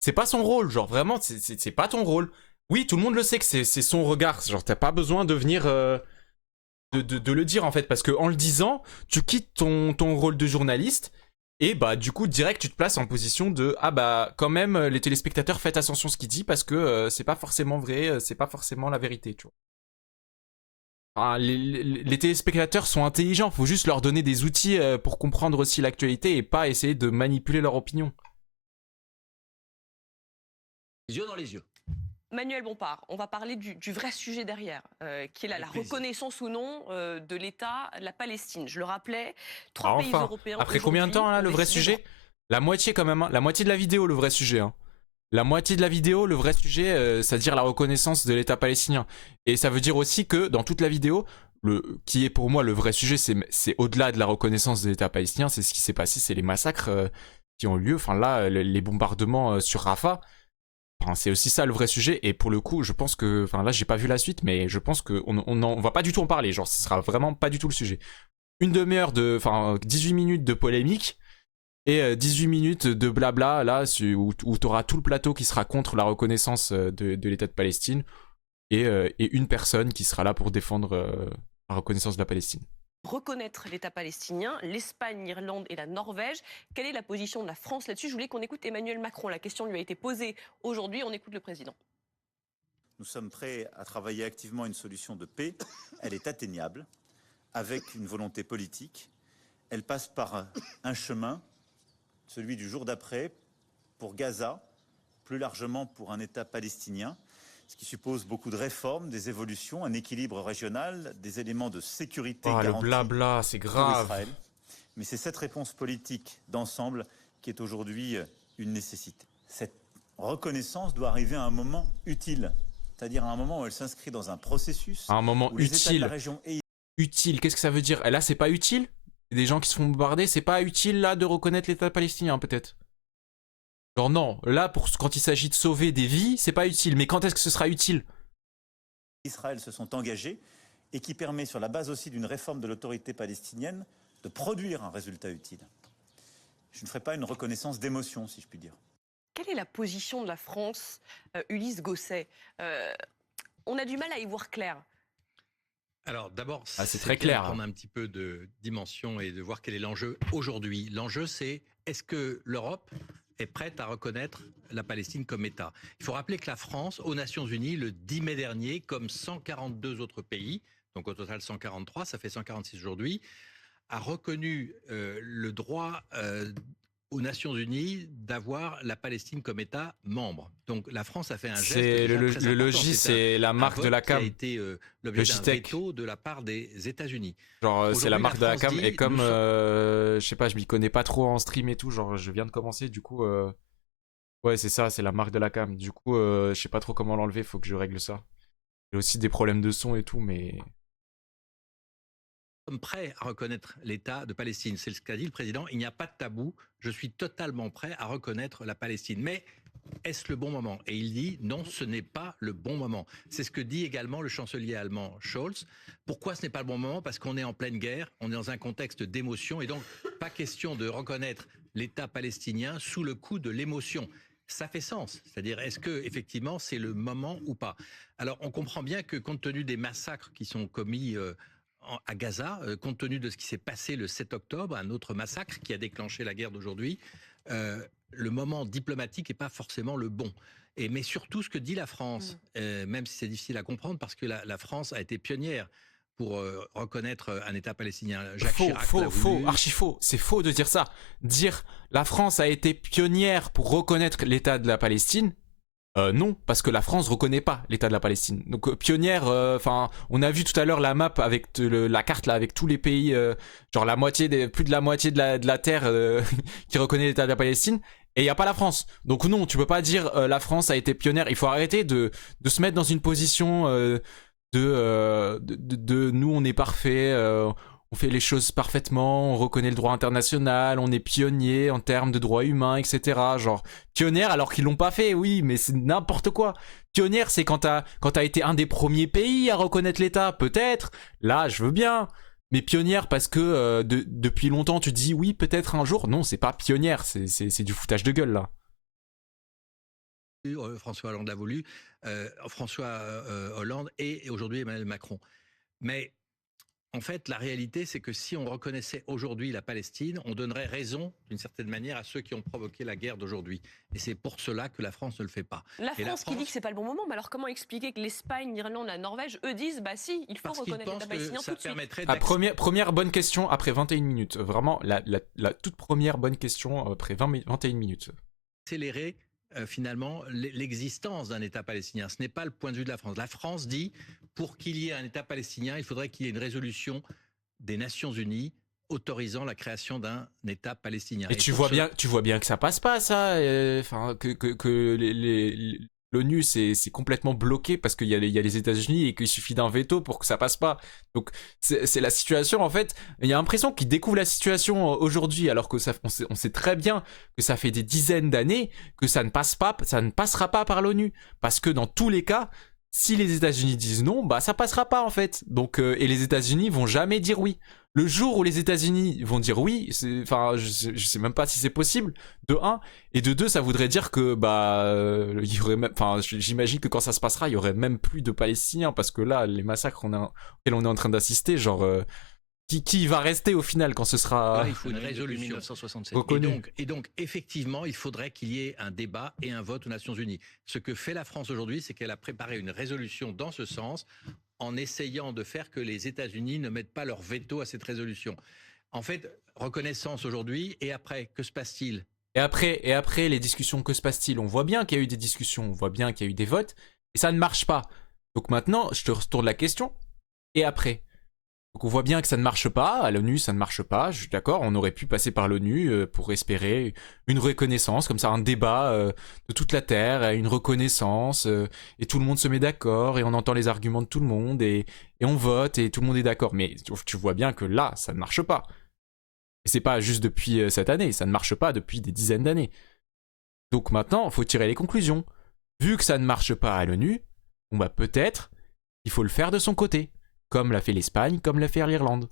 C'est pas son rôle, genre, vraiment, c'est pas ton rôle. Oui, tout le monde le sait que c'est son regard. Genre, t'as pas besoin de venir... De le dire en fait, parce que en le disant, tu quittes ton rôle de journaliste et bah du coup direct tu te places en position de ah bah quand même les téléspectateurs faites attention à ce qu'il dit parce que c'est pas forcément vrai, c'est pas forcément la vérité, tu vois. Enfin, les téléspectateurs sont intelligents, faut juste leur donner des outils pour comprendre aussi l'actualité et pas essayer de manipuler leur opinion. Les yeux dans les yeux. Manuel Bompard, on va parler du vrai sujet derrière, qui est la reconnaissance ou non de l'État de la Palestine. Je le rappelais, trois pays européens... Après combien de temps là, le vrai sujet? La moitié quand même, hein. La moitié de la vidéo, le vrai sujet. Hein. La moitié de la vidéo, le vrai sujet, c'est-à-dire la reconnaissance de l'État palestinien. Et ça veut dire aussi que dans toute la vidéo, qui est pour moi le vrai sujet, c'est au-delà de la reconnaissance de l'État palestinien, c'est ce qui s'est passé, c'est les massacres qui ont eu lieu. Enfin là, les bombardements sur Rafah. Enfin, c'est aussi ça le vrai sujet, et pour le coup je pense que, enfin là j'ai pas vu la suite, mais je pense qu'on va pas du tout en parler, genre ce sera vraiment pas du tout le sujet. Une demi-heure enfin 18 minutes de polémique, et 18 minutes de blabla là, où t'auras tout le plateau qui sera contre la reconnaissance de l'État de Palestine, et une personne qui sera là pour défendre la reconnaissance de la Palestine. Reconnaître l'État palestinien, l'Espagne, l'Irlande et la Norvège. Quelle est la position de la France là-dessus? Je voulais qu'on écoute Emmanuel Macron. La question lui a été posée aujourd'hui. On écoute le président. Nous sommes prêts à travailler activement à une solution de paix. Elle est atteignable, avec une volonté politique. Elle passe par un chemin celui du jour d'après, pour Gaza, plus largement pour un État palestinien, ce qui suppose beaucoup de réformes, des évolutions, un équilibre régional, des éléments de sécurité Oh, le garantis blabla, c'est pour grave. Israël. Mais c'est cette réponse politique d'ensemble qui est aujourd'hui une nécessité. Cette reconnaissance doit arriver à un moment utile, c'est-à-dire à un moment où elle s'inscrit dans un processus. À un moment où les États de utile. la région et Utile, qu'est-ce que ça veut dire? Et là, c'est pas utile? Des gens qui se font bombarder, c'est pas utile là de reconnaître l'État palestinien, peut-être? Genre non, là, quand il s'agit de sauver des vies, c'est pas utile. Mais quand est-ce que ce sera utile? Israël se sont engagés et qui permet, sur la base aussi d'une réforme de l'autorité palestinienne, de produire un résultat utile. Je ne ferai pas une reconnaissance d'émotion, si je puis dire. Quelle est la position de la France, Ulysse Gosset? On a du mal à y voir clair. Alors d'abord, c'est très clair. Prendre un petit peu de dimension et de voir quel est l'enjeu aujourd'hui. L'enjeu, c'est est-ce que l'Europe est prête à reconnaître la Palestine comme État? Il faut rappeler que la France, aux Nations Unies, le 10 mai dernier, comme 142 autres pays, donc au total 143, ça fait 146 aujourd'hui, a reconnu le droit aux Nations Unies d'avoir la Palestine comme État membre. Donc la France a fait un geste. C'est le logis, c'est la marque de la CAM. Qui a été l'objet d'un veto de la part des États-Unis. Genre c'est la marque de la CAM et comme je sais pas, je m'y connais pas trop en stream et tout, genre je viens de commencer, du coup ouais c'est ça, c'est la marque de la CAM. Du coup je sais pas trop comment l'enlever, faut que je règle ça. J'ai aussi des problèmes de son et tout, mais sommes prêts à reconnaître l'État de Palestine. C'est ce qu'a dit le président. Il n'y a pas de tabou. Je suis totalement prêt à reconnaître la Palestine. Mais est-ce le bon moment? Et il dit non, ce n'est pas le bon moment. C'est ce que dit également le chancelier allemand Scholz. Pourquoi ce n'est pas le bon moment? Parce qu'on est en pleine guerre, on est dans un contexte d'émotion et donc pas question de reconnaître l'État palestinien sous le coup de l'émotion. Ça fait sens. C'est-à-dire, est-ce que effectivement c'est le moment ou pas? Alors, on comprend bien que compte tenu des massacres qui sont commis à Gaza, compte tenu de ce qui s'est passé le 7 octobre, un autre massacre qui a déclenché la guerre d'aujourd'hui, le moment diplomatique n'est pas forcément le bon. Mais surtout ce que dit la France, même si c'est difficile à comprendre, parce que la France a été pionnière pour reconnaître un État palestinien. Jacques Chirac faux, archi faux. C'est faux de dire ça. Dire la France a été pionnière pour reconnaître l'État de la Palestine, non, parce que la France reconnaît pas l'État de la Palestine. Donc pionnière, enfin, on a vu tout à l'heure la map avec la carte là avec tous les pays, genre plus de la moitié de la terre qui reconnaît l'État de la Palestine. Et il n'y a pas la France. Donc non, tu peux pas dire la France a été pionnière. Il faut arrêter de se mettre dans une position de nous on est parfait. On fait les choses parfaitement, on reconnaît le droit international, on est pionnier en termes de droits humains, etc. Genre, pionnière alors qu'ils l'ont pas fait, oui, mais c'est n'importe quoi. Pionnière, c'est quand t'as été un des premiers pays à reconnaître l'État, peut-être. Là, je veux bien. Mais pionnière parce que depuis longtemps tu dis oui, peut-être un jour. Non, c'est pas pionnière, c'est du foutage de gueule, là. François Hollande l'a voulu, François Hollande et aujourd'hui Emmanuel Macron. Mais en fait, la réalité, c'est que si on reconnaissait aujourd'hui la Palestine, on donnerait raison, d'une certaine manière, à ceux qui ont provoqué la guerre d'aujourd'hui. Et c'est pour cela que la France ne le fait pas. La France qui dit que c'est pas le bon moment, mais alors comment expliquer que l'Espagne, l'Irlande, la Norvège, eux disent, bah si, il faut reconnaître l'État palestinien tout de suite. Première bonne question après 21 minutes. Vraiment, la toute première bonne question après 21 minutes. Accélérer finalement l'existence d'un État palestinien. Ce n'est pas le point de vue de la France. La France dit, pour qu'il y ait un État palestinien, il faudrait qu'il y ait une résolution des Nations Unies autorisant la création d'un État palestinien. Et tu vois bien que ça passe pas, ça. Enfin, que l'ONU c'est complètement bloqué parce qu'il y a les États-Unis et qu'il suffit d'un veto pour que ça passe pas. Donc c'est la situation en fait. Il y a l'impression qu'ils découvrent la situation aujourd'hui alors que on sait très bien que ça fait des dizaines d'années que ça ne passera pas par l'ONU parce que dans tous les cas, si les États-Unis disent non, bah ça passera pas en fait. Donc et les États-Unis vont jamais dire oui. Le jour où les États-Unis vont dire oui, enfin, je sais même pas si c'est possible, de 1, et de 2, ça voudrait dire que, il y aurait même, enfin, j'imagine que quand ça se passera, il y aurait même plus de Palestiniens, parce que là, les massacres auxquels on est en train d'assister, genre, qui va rester au final quand ce sera... Il faut une résolution 1967. Et donc, effectivement, il faudrait qu'il y ait un débat et un vote aux Nations Unies. Ce que fait la France aujourd'hui, c'est qu'elle a préparé une résolution dans ce sens, en essayant de faire que les États-Unis ne mettent pas leur veto à cette résolution. En fait, reconnaissance aujourd'hui, et après, que se passe-t-il Et après, les discussions, que se passe-t-il? On voit bien qu'il y a eu des discussions, on voit bien qu'il y a eu des votes, et ça ne marche pas. Donc maintenant, je te retourne la question, et après? Donc on voit bien que ça ne marche pas, à l'ONU ça ne marche pas, je suis d'accord, on aurait pu passer par l'ONU pour espérer une reconnaissance, comme ça un débat de toute la Terre, une reconnaissance, et tout le monde se met d'accord, et on entend les arguments de tout le monde, et on vote, et tout le monde est d'accord. Mais tu vois bien que là, ça ne marche pas. Et c'est pas juste depuis cette année, ça ne marche pas depuis des dizaines d'années. Donc maintenant, il faut tirer les conclusions. Vu que ça ne marche pas à l'ONU, bon bah peut-être il faut le faire de son côté. Comme l'a fait l'Espagne, comme l'a fait l'Irlande.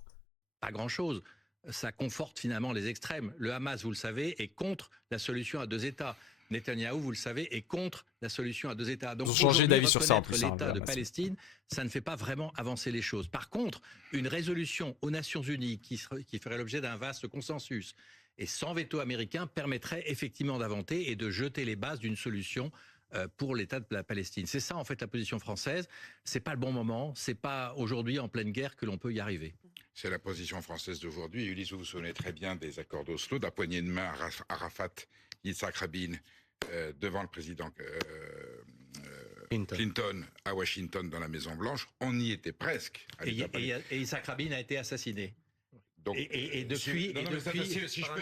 Pas grand-chose. Ça conforte finalement les extrêmes. Le Hamas, vous le savez, est contre la solution à 2 États. Netanyahou, vous le savez, est contre la solution à 2 États. Donc, ils ont changé d'avis sur ça en plus. L'État de Palestine, ça ne fait pas vraiment avancer les choses. Par contre, une résolution aux Nations Unies qui ferait l'objet d'un vaste consensus et sans veto américain permettrait effectivement d'avancer et de jeter les bases d'une solution pour l'État de la Palestine. C'est ça en fait la position française. C'est pas le bon moment. C'est pas aujourd'hui en pleine guerre que l'on peut y arriver. C'est la position française d'aujourd'hui. Ulysse, vous vous souvenez très bien des accords d'Oslo, d'un poignée de main Arafat, Yitzhak Rabin, devant le président Clinton à Washington dans la Maison Blanche. On y était presque. Et Yitzhak Rabin a été assassiné. Donc, et depuis, si je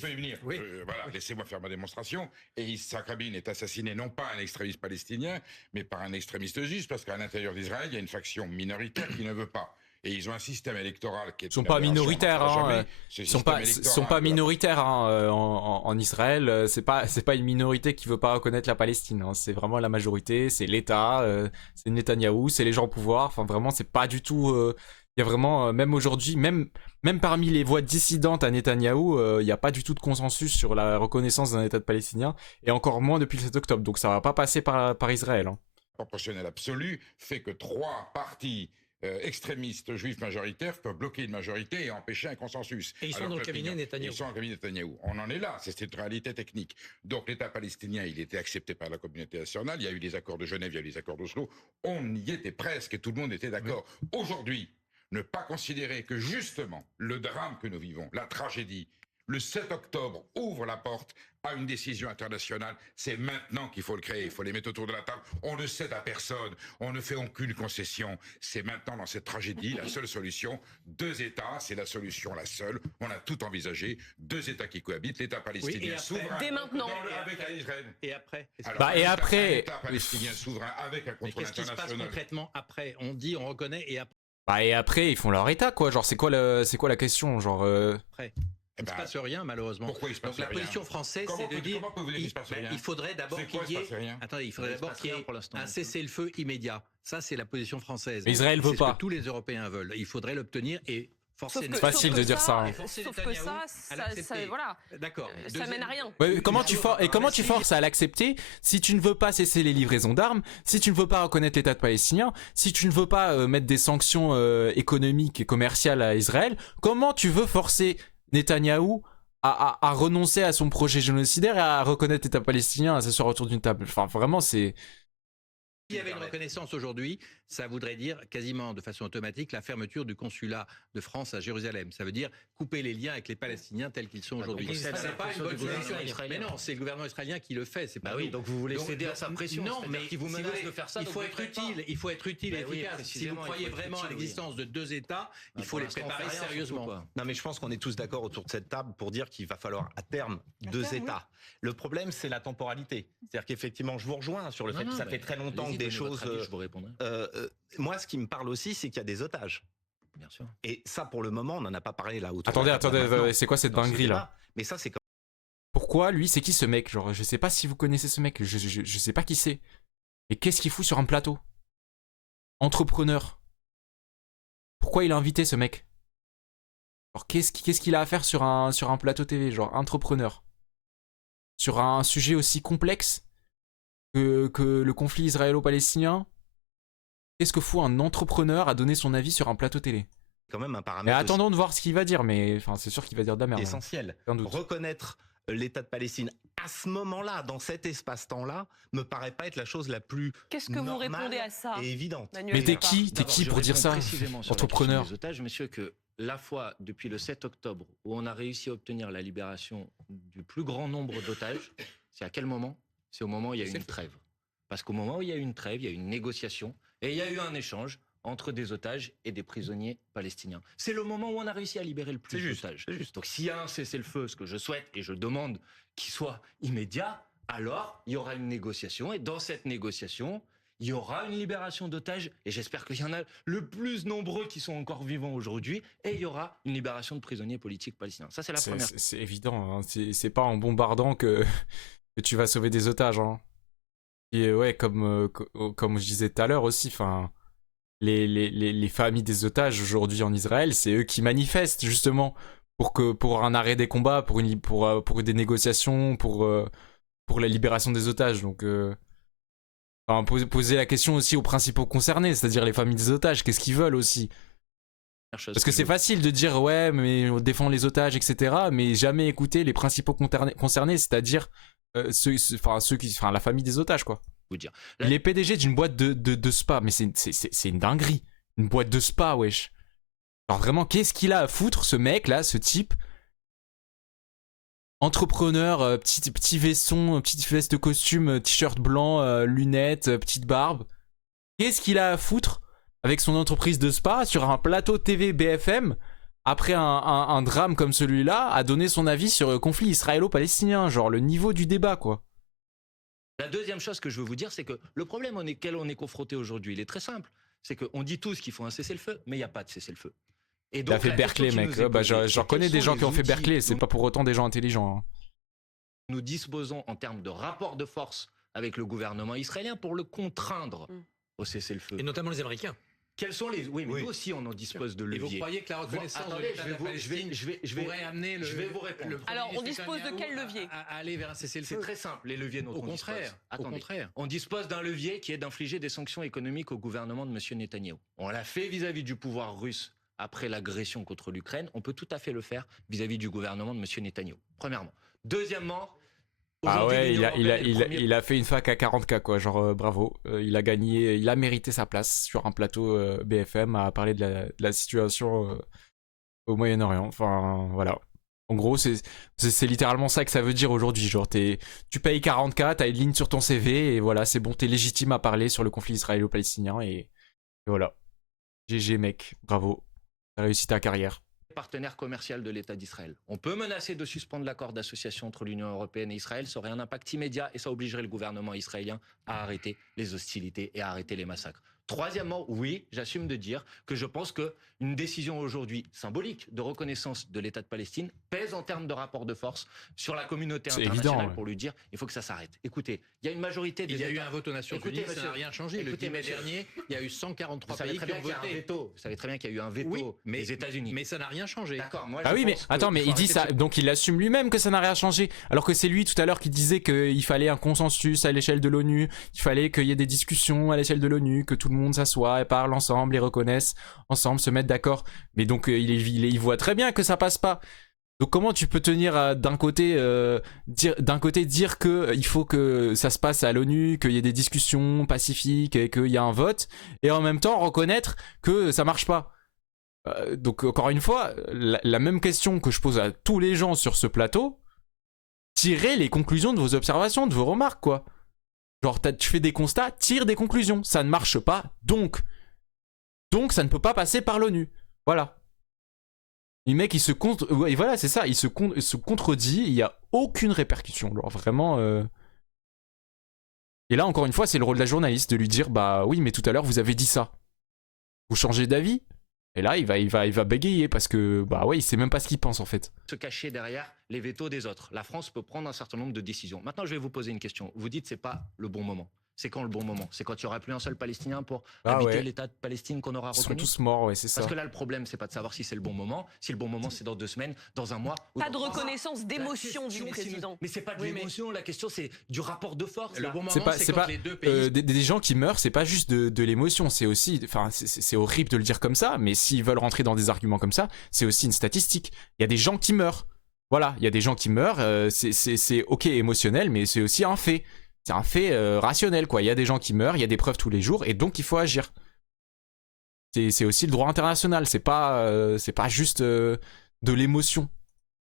peux y venir, oui. Voilà, laissez-moi faire ma démonstration. Et Yitzhak Rabin est assassiné non pas un extrémiste palestinien, mais par un extrémiste juif, parce qu'à l'intérieur d'Israël, il y a une faction minoritaire qui ne veut pas. Et ils ont un système électoral qui est... Ils sont pas minoritaires, hein. Ils sont pas minoritaires hein, en Israël. C'est pas une minorité qui veut pas reconnaître la Palestine. Hein. C'est vraiment la majorité. C'est l'État. C'est Netanyahou. C'est les gens au pouvoir. Enfin vraiment, c'est pas du tout. Il y a vraiment, même aujourd'hui, même parmi les voix dissidentes à Netanyahou, il n'y a pas du tout de consensus sur la reconnaissance d'un État palestinien, et encore moins depuis le 7 octobre. Donc ça va pas passer par Israël. Hein. Proportionnel absolu fait que 3 partis extrémistes juifs majoritaires peuvent bloquer une majorité et empêcher un consensus. Et ils sont dans le cabinet Netanyahou. Ils sont dans le cabinet Netanyahou. On en est là, c'est une réalité technique. Donc l'État palestinien, il était accepté par la communauté nationale, il y a eu des accords de Genève, il y a eu des accords d'Oslo, on y était presque et tout le monde était d'accord. Oui. Aujourd'hui, ne pas considérer que justement le drame que nous vivons, la tragédie, le 7 octobre ouvre la porte à une décision internationale. C'est maintenant qu'il faut le créer. Il faut les mettre autour de la table. On ne cède à personne. On ne fait aucune concession. C'est maintenant dans cette tragédie la seule solution. 2 États, c'est la solution, la seule. On a tout envisagé. 2 États qui cohabitent. L'État palestinien souverain. Dès maintenant. Avec Israël. Et après. L'État palestinien souverain avec un contrôle international. Qu'est-ce qui se passe concrètement après? On dit, on reconnaît et après. Et après, ils font leur État, quoi. Genre, c'est quoi la question? Genre. Après. Il ne se passe rien, malheureusement. Pourquoi il se passe rien? Donc la position française, c'est de dire il faudrait d'abord qu'il y ait un cessez-le-feu immédiat. Ça, c'est la position française. Mais Israël veut pas. C'est ce que tous les Européens veulent. Il faudrait l'obtenir et forcer. C'est facile de dire ça. Sauf que ça voilà. D'accord. Ça mène à rien. Ouais, comment tu forces à l'accepter si tu ne veux pas cesser les livraisons d'armes, si tu ne veux pas reconnaître l'État palestinien, si tu ne veux pas mettre des sanctions économiques et commerciales à Israël? Comment tu veux forcer Netanyahou à renoncer à son projet génocidaire et à reconnaître l'État palestinien, à s'asseoir autour d'une table? Enfin, vraiment, c'est... S'il y avait une reconnaissance aujourd'hui, ça voudrait dire quasiment de façon automatique la fermeture du consulat de France à Jérusalem. Ça veut dire couper les liens avec les Palestiniens tels qu'ils sont aujourd'hui. C'est pas une bonne solution. Mais non, c'est le gouvernement israélien qui le fait. C'est pas oui, donc vous voulez céder à sa pression. Non, mais qui vous menace de faire ça. Il faut être utile et efficace. Si vous croyez vraiment à l'existence de 2 États, il faut les préparer sérieusement. Non, mais je pense qu'on est tous d'accord autour de cette table pour dire qu'il va falloir à terme 2 États. Le problème, c'est la temporalité. C'est-à-dire qu'effectivement, je vous rejoins sur le fait que ça fait très longtemps que des choses. Je vous répondrai. Moi, ce qui me parle aussi, c'est qu'il y a des otages. Bien sûr. Et ça, pour le moment, on n'en a pas parlé là. Attendez, c'est quoi cette dinguerie là? Mais ça, c'est pourquoi lui, c'est qui ce mec? Genre, je sais pas si vous connaissez ce mec, je sais pas qui c'est. Et qu'est-ce qu'il fout sur un plateau? Entrepreneur. Pourquoi il a invité ce mec? Alors, qu'est-ce qu'il a à faire sur un plateau TV? Genre, entrepreneur. Sur un sujet aussi complexe que le conflit israélo-palestinien? Qu'est-ce que fout un entrepreneur à donner son avis sur un plateau télé? Quand même un paramètre. Mais attendons de voir ce qu'il va dire, mais enfin, c'est sûr qu'il va dire de la merde. Essentiel. Reconnaître l'État de Palestine à ce moment-là, dans cet espace-temps-là, me paraît pas être la chose la plus Qu'est-ce que vous répondez à ça et évidente. Mais t'es qui pour dire ça? Entrepreneur. Des otages, monsieur, que la fois depuis le 7 octobre où on a réussi à obtenir la libération du plus grand nombre d'otages, c'est à quel moment? C'est au moment où il y a eu une trêve. Parce qu'au moment où il y a eu une trêve, il y a eu une négociation et il y a eu un échange entre des otages et des prisonniers palestiniens. C'est le moment où on a réussi à libérer le plus d'otages. Donc s'il y a un cessez-le-feu, ce que je souhaite et je demande qu'il soit immédiat, alors il y aura une négociation et dans cette négociation, il y aura une libération d'otages et j'espère qu'il y en a le plus nombreux qui sont encore vivants aujourd'hui et il y aura une libération de prisonniers politiques palestiniens. Ça, c'est la première. C'est évident, hein. C'est pas en bombardant que tu vas sauver des otages. Hein. Et ouais, comme je disais tout à l'heure aussi, enfin, les familles des otages aujourd'hui en Israël, c'est eux qui manifestent justement pour un arrêt des combats, pour des négociations, pour la libération des otages. Donc enfin, poser la question aussi aux principaux concernés, c'est-à-dire les familles des otages, qu'est-ce qu'ils veulent aussi? Parce que c'est facile de dire ouais mais on défend les otages, etc. mais jamais écouter les principaux concernés, c'est-à-dire la famille des otages, quoi. Les PDG d'une boîte de spa, mais c'est une dinguerie. Une boîte de spa, wesh. Alors vraiment, qu'est-ce qu'il a à foutre, ce mec là, ce type? Entrepreneur, petit veston, petite veste de costume, t-shirt blanc, lunettes, petite barbe. Qu'est-ce qu'il a à foutre avec son entreprise de spa sur un plateau TV BFM après un drame comme celui-là, à donner son avis sur le conflit israélo-palestinien? Genre le niveau du débat, quoi. La deuxième chose que je veux vous dire, c'est que le problème auquel on est confronté aujourd'hui, il est très simple. C'est qu'on dit tous qu'il faut un cessez-le-feu, mais il n'y a pas de cessez-le-feu. Et donc, il a fait Berkeley, mec. J'en connais des gens qui ont fait Berkeley, c'est pas pour autant des gens intelligents. Hein. Nous disposons en termes de rapport de force avec le gouvernement israélien pour le contraindre au cessez-le-feu. Et notamment les Américains. Quels sont les... Oui, mais nous aussi, on en dispose de leviers. Et vous croyez que la reconnaissance de l'État de Palestine pourrait amener je vais vous répondre. Alors, on dispose de quel levier à aller vers un cessez-le-feu? C'est très simple, les leviers dont on dispose. Au contraire. On dispose d'un levier qui est d'infliger des sanctions économiques au gouvernement de M. Netanyahou. On l'a fait vis-à-vis du pouvoir russe après l'agression contre l'Ukraine. On peut tout à fait le faire vis-à-vis du gouvernement de M. Netanyahou. Premièrement. Deuxièmement... Ah ouais, il a fait une fac à 40K, quoi, genre bravo. Il a gagné, il a mérité sa place sur un plateau BFM à parler de la situation au Moyen-Orient. Enfin, voilà. En gros, c'est littéralement ça que ça veut dire aujourd'hui. Genre, tu payes 40K, t'as une ligne sur ton CV et voilà, c'est bon, t'es légitime à parler sur le conflit israélo-palestinien et voilà. GG, mec, bravo. T'as réussi ta carrière. Partenaire commercial de l'État d'Israël. On peut menacer de suspendre l'accord d'association entre l'Union européenne et Israël, ça aurait un impact immédiat et ça obligerait le gouvernement israélien à arrêter les hostilités et à arrêter les massacres. Troisièmement, oui, j'assume de dire que je pense qu'une décision aujourd'hui symbolique de reconnaissance de l'État de Palestine pèse en termes de rapport de force sur la communauté internationale pour lui dire il faut que ça s'arrête. Écoutez, il y a une majorité des États... Il y a eu un vote aux Nations Unies, ça n'a rien changé. Le 10 mai dernier, il y a eu 143 pays qui ont voté. Vous savez très bien qu'il y a eu un veto des États-Unis. Mais ça n'a rien changé. D'accord. Ah oui, mais attends, mais il dit ça, donc il assume lui-même que ça n'a rien changé. Alors que c'est lui tout à l'heure qui disait qu'il fallait un consensus à l'échelle de l'ONU, il fallait qu'il y ait des discussions à l'échelle de l'ONU, que tout le monde s'assoie et parle ensemble et reconnaisse ensemble, se mettre d'accord. Mais donc il voit très bien que ça passe pas. Donc comment tu peux tenir d'un côté dire que il faut que ça se passe à l'ONU, qu'il y ait des discussions pacifiques et qu'il y a un vote, et en même temps reconnaître que ça marche pas? Donc encore une fois, la même question que je pose à tous les gens sur ce plateau, tirez les conclusions de vos observations, de vos remarques, quoi. Genre tu fais des constats, tire des conclusions. Ça ne marche pas, donc ça ne peut pas passer par l'ONU. Voilà. Les mecs, ouais, voilà, c'est ça, il se contredit, il n'y a aucune répercussion. Alors vraiment... Et là, encore une fois, c'est le rôle de la journaliste de lui dire, bah oui, mais tout à l'heure, vous avez dit ça. Vous changez d'avis? Et là, il va bégayer parce que, bah ouais, il sait même pas ce qu'il pense en fait. Se cacher derrière les vétos des autres. La France peut prendre un certain nombre de décisions. Maintenant, je vais vous poser une question. Vous dites c'est pas le bon moment. C'est quand le bon moment? C'est quand il n'y aura plus un seul Palestinien pour habiter l'État de Palestine qu'on aura reconnu? Ils sont tous morts, ouais, c'est ça. Parce que là, le problème, c'est pas de savoir si c'est le bon moment. Si le bon moment, c'est dans 2 semaines, dans un mois. Pas de reconnaissance d'émotion du président. Mais c'est pas de l'émotion, la question, c'est du rapport de force. Le bon moment, c'est quand les deux pays... des gens qui meurent, c'est pas juste de l'émotion, c'est aussi... Enfin, c'est horrible de le dire comme ça, mais s'ils veulent rentrer dans des arguments comme ça, c'est aussi une statistique. Il y a des gens qui meurent. voilà, il y a des gens qui meurent, c'est ok émotionnel, mais c'est aussi un fait. C'est un fait rationnel, quoi. Il y a des gens qui meurent, il y a des preuves tous les jours, et donc il faut agir. C'est aussi le droit international, c'est pas juste de l'émotion.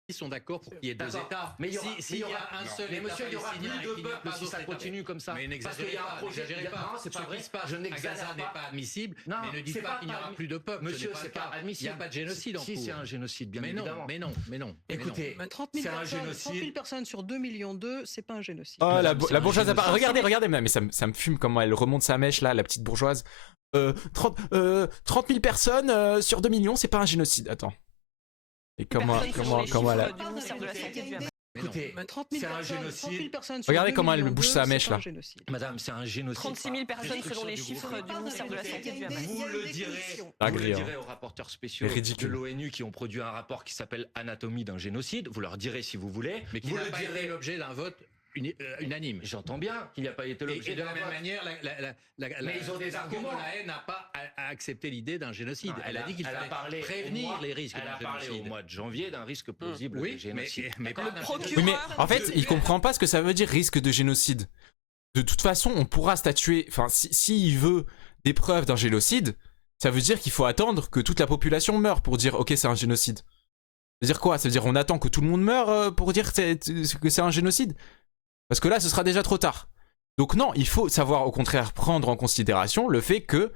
Ils sont d'accord pour qu'il y ait deux États. Mais il y aura, s'il y a un seul État monsieur, il y aura plus palestinien de peuples si ça continue comme ça. Mais parce qu'il y a un projet. pas. Non, c'est pas vrai. Je n'exagère pas. N'est pas admissible. Non, mais ne dites pas qu'il n'y aura plus de peuple. Monsieur, c'est pas admissible. Il n'y a pas de génocide en cours. Si, c'est un génocide, bien évidemment. Mais non. Écoutez, 30 000 c'est un personnes, génocide. 30 000 personnes sur 2,2 millions, c'est pas un génocide. Oh, la bourgeoise a pas. Regardez, mais ça me fume comment elle remonte sa mèche là, la petite bourgeoise. 30 000 personnes sur 2 millions, c'est pas un génocide. Attends. Et comment elle a... Écoutez, c'est un génocide. Regardez comment elle bouge sa mèche là. Madame, c'est un génocide. 36 000 personnes selon les chiffres du ministère de la Santé du Hamas. Vous le direz aux rapporteurs spéciaux de l'ONU qui ont produit un rapport qui s'appelle Anatomie d'un génocide. Vous leur direz si vous voulez. Mais qui n'a pas été l'objet d'un vote unanime. J'entends bien qu'il n'y a pas été l'objet. Et de la même manière, mais ils ont des arguments. La haine n'a pas accepté l'idée d'un génocide. Elle a dit qu'il fallait prévenir les risques. Elle a parlé au mois de janvier d'un risque plausible de génocide. Mais pas d'un génocide. Oui, mais en fait, il comprend pas ce que ça veut dire risque de génocide. De toute façon, on pourra statuer. Enfin, s'il veut des preuves d'un génocide, ça veut dire qu'il faut attendre que toute la population meure pour dire ok, c'est un génocide. Ça veut dire quoi? Ça veut dire on attend que tout le monde meure pour dire que c'est un génocide? Parce que là, ce sera déjà trop tard. Donc non, il faut savoir au contraire prendre en considération le fait que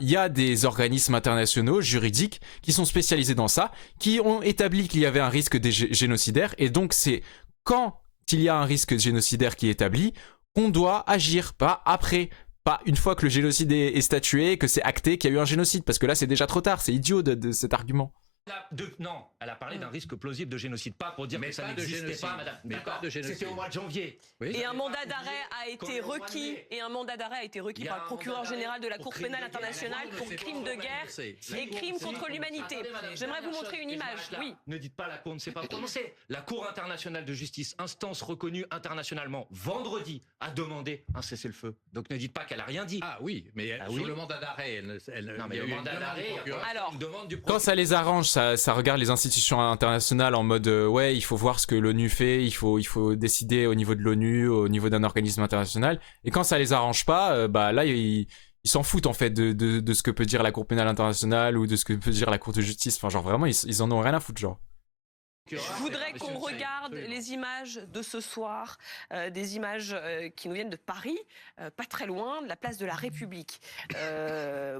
il y a des organismes internationaux juridiques qui sont spécialisés dans ça, qui ont établi qu'il y avait un risque génocidaire, et donc c'est quand il y a un risque génocidaire qui est établi qu'on doit agir, pas après, pas une fois que le génocide est statué, que c'est acté qu'il y a eu un génocide, parce que là c'est déjà trop tard, c'est idiot de cet argument. Non, elle a parlé d'un risque plausible de génocide, pas pour dire que ça n'existait pas, madame. D'accord, c'était au mois de janvier. Et un mandat d'arrêt a été requis, par le procureur général de la Cour pénale internationale pour crimes de guerre et crimes contre l'humanité. J'aimerais vous montrer une image, oui. Ne dites pas la Cour ne sait pas prononcer. La Cour internationale de justice, instance reconnue internationalement, vendredi, a demandé un cessez-le-feu. Donc ne dites pas qu'elle a rien dit. Ah oui, mais sur le mandat d'arrêt, non, mais le mandat d'arrêt, alors, quand ça les arrange, ça regarde les institutions internationales en mode ouais, il faut voir ce que l'ONU fait, il faut décider au niveau de l'ONU, au niveau d'un organisme international. Et quand ça les arrange pas, là ils s'en foutent en fait de ce que peut dire la Cour pénale internationale ou de ce que peut dire la Cour de justice. Enfin genre vraiment ils en ont rien à foutre genre. Je voudrais qu'on regarde les images de ce soir, des images qui nous viennent de Paris, pas très loin, de la place de la République.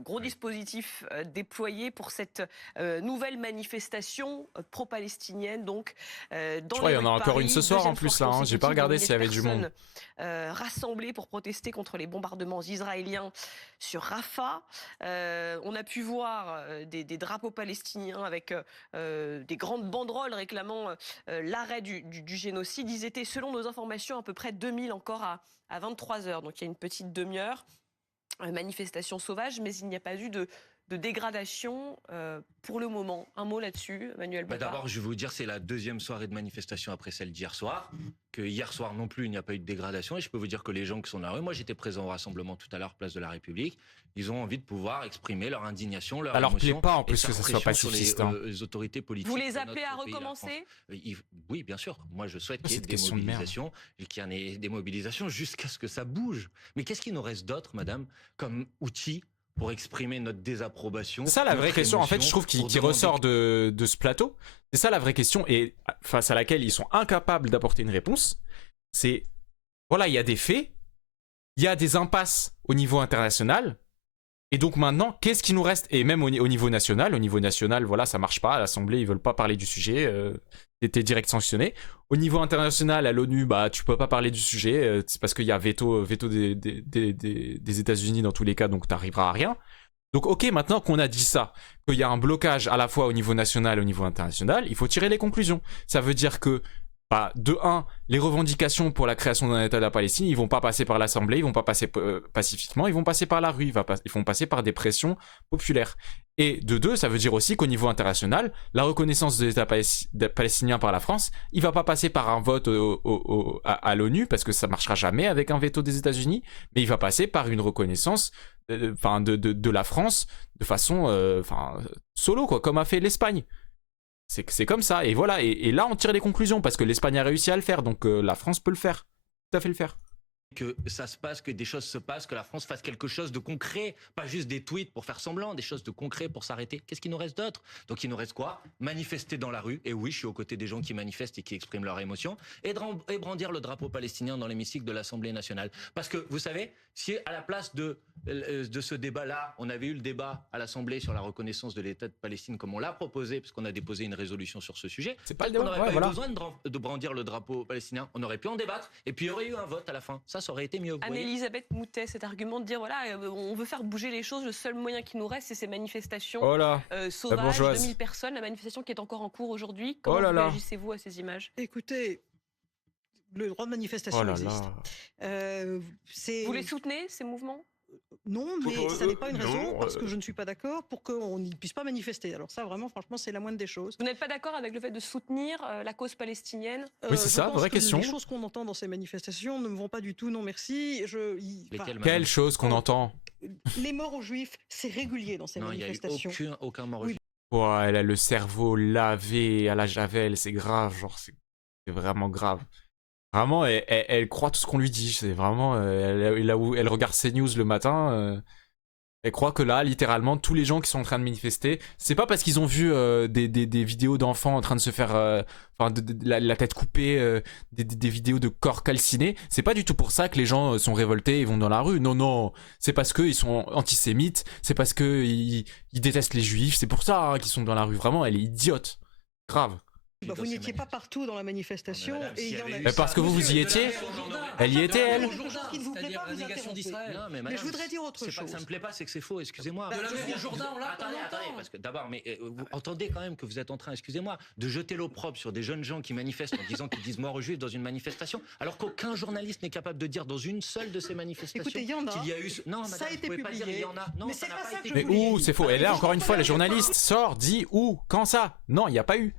Gros dispositif déployé pour cette nouvelle manifestation pro-palestinienne. Donc, je crois qu'il y en a encore une ce soir en plus là, hein. J'ai pas regardé s'il y avait du monde. Rassemblés pour protester contre les bombardements israéliens sur Rafah. On a pu voir des drapeaux palestiniens avec des grandes banderoles réclamant l'arrêt du génocide. Ils étaient, selon nos informations, à peu près 2000 encore à 23h. Donc il y a une petite demi-heure. Manifestation sauvage, mais il n'y a pas eu de dégradation pour le moment. Un mot là-dessus, Manuel Bompard. D'abord, je vais vous dire, c'est la deuxième soirée de manifestation après celle d'hier soir. Que hier soir non plus, il n'y a pas eu de dégradation. Et je peux vous dire que les gens qui sont dans la rue, moi j'étais présent au rassemblement tout à l'heure, place de la République, ils ont envie de pouvoir exprimer leur indignation, leur émotion. Alors plaît pas en plus que ça soit pacifiste. Les autorités politiques. Vous les appelez à recommencer? Oui, bien sûr. Moi je souhaite qu'il y ait des mobilisations et qu'il y en ait des mobilisations jusqu'à ce que ça bouge. Mais qu'est-ce qu'il nous reste d'autre, madame, comme outil pour exprimer notre désapprobation? C'est ça la vraie question, en fait, je trouve, qui ressort de ce plateau. C'est ça la vraie question, et face à laquelle ils sont incapables d'apporter une réponse. C'est, voilà, il y a des faits, il y a des impasses au niveau international, et donc maintenant, qu'est-ce qui nous reste? Et même au niveau national, voilà, ça marche pas, à l'Assemblée, ils veulent pas parler du sujet, t'es direct sanctionné. Au niveau international, à l'ONU, tu peux pas parler du sujet, c'est parce qu'il y a veto des États-Unis dans tous les cas, donc t'arriveras à rien. Donc ok, maintenant qu'on a dit ça, qu'il y a un blocage à la fois au niveau national et au niveau international, il faut tirer les conclusions. Ça veut dire que, de 1, les revendications pour la création d'un État de la Palestine, ils vont pas passer par l'Assemblée, ils vont pas passer pacifiquement, ils vont passer par la rue, ils vont passer par des pressions populaires. Et de 2, ça veut dire aussi qu'au niveau international, la reconnaissance de l'État palestinien par la France, il va pas passer par un vote à l'ONU, parce que ça marchera jamais avec un veto des États-Unis, mais il va passer par une reconnaissance de la France de façon solo, quoi, comme a fait l'Espagne. C'est comme ça, et voilà, et là on tire les conclusions, parce que l'Espagne a réussi à le faire, donc la France peut le faire, tout à fait le faire. Que ça se passe, que des choses se passent, que la France fasse quelque chose de concret, pas juste des tweets pour faire semblant, des choses de concret pour s'arrêter. Qu'est-ce qu'il nous reste d'autre? Donc il nous reste quoi? Manifester dans la rue, et oui, je suis aux côtés des gens qui manifestent et qui expriment leurs émotions, et brandir le drapeau palestinien dans l'hémicycle de l'Assemblée nationale. Parce que, vous savez, si à la place de ce débat-là, on avait eu le débat à l'Assemblée sur la reconnaissance de l'État de Palestine comme on l'a proposé, parce qu'on a déposé une résolution sur ce sujet, on n'aurait pas eu besoin de brandir le drapeau palestinien, on aurait pu en débattre, et puis il y aurait eu un vote à la fin. Ça aurait été mieux. Anne-Elisabeth Moutet, cet argument de dire voilà, on veut faire bouger les choses, le seul moyen qui nous reste, c'est ces manifestations sauvages, 2000 personnes, la manifestation qui est encore en cours aujourd'hui. Comment réagissez-vous à ces images? Écoutez, le droit de manifestation existe. Vous les soutenez, ces mouvements? Non, mais ça n'est pas une raison, parce que je ne suis pas d'accord, pour qu'on ne puisse pas manifester. Alors ça, vraiment, franchement, c'est la moindre des choses. Vous n'êtes pas d'accord avec le fait de soutenir la cause palestinienne? Oui, c'est ça, vraie question. Les choses qu'on entend dans ces manifestations ne me vont pas du tout, non merci. Quelles choses qu'on entend? Les morts aux Juifs, c'est régulier dans ces manifestations. Il n'y a eu aucun mort aux Juifs. Ouais, elle a le cerveau lavé à la javel, c'est grave, genre c'est vraiment grave. Vraiment, elle croit tout ce qu'on lui dit. C'est vraiment, elle regarde CNews le matin. Elle croit que là, littéralement, tous les gens qui sont en train de manifester, c'est pas parce qu'ils ont vu des vidéos d'enfants en train de se faire, la tête coupée, des vidéos de corps calcinés. C'est pas du tout pour ça que les gens sont révoltés et vont dans la rue. Non, non, c'est parce qu'ils sont antisémites. C'est parce qu'ils détestent les juifs. C'est pour ça qu'ils sont dans la rue. Vraiment, elle est idiote, grave. Bah, vous n'étiez pas partout dans la manifestation. Parce que vous y étiez. Elle y était, elle. Mais je voudrais dire autre chose. C'est pas que ça me plaît pas, c'est que c'est faux, excusez-moi. Attendez, parce que d'abord, mais vous entendez quand même que vous êtes en train, excusez-moi, de jeter l'opprobre sur des jeunes gens qui manifestent en disant qu'ils disent mort aux juifs dans une manifestation, alors qu'aucun journaliste n'est capable de dire dans une seule de ces manifestations qu'il y a eu... Non, ça a été publié. Il y en a. Non, mais c'est pas ça que je Mais où? C'est faux. Et là, encore une fois, les journalistes sortent, dit où? Quand ça? Non, il n'y a pas eu.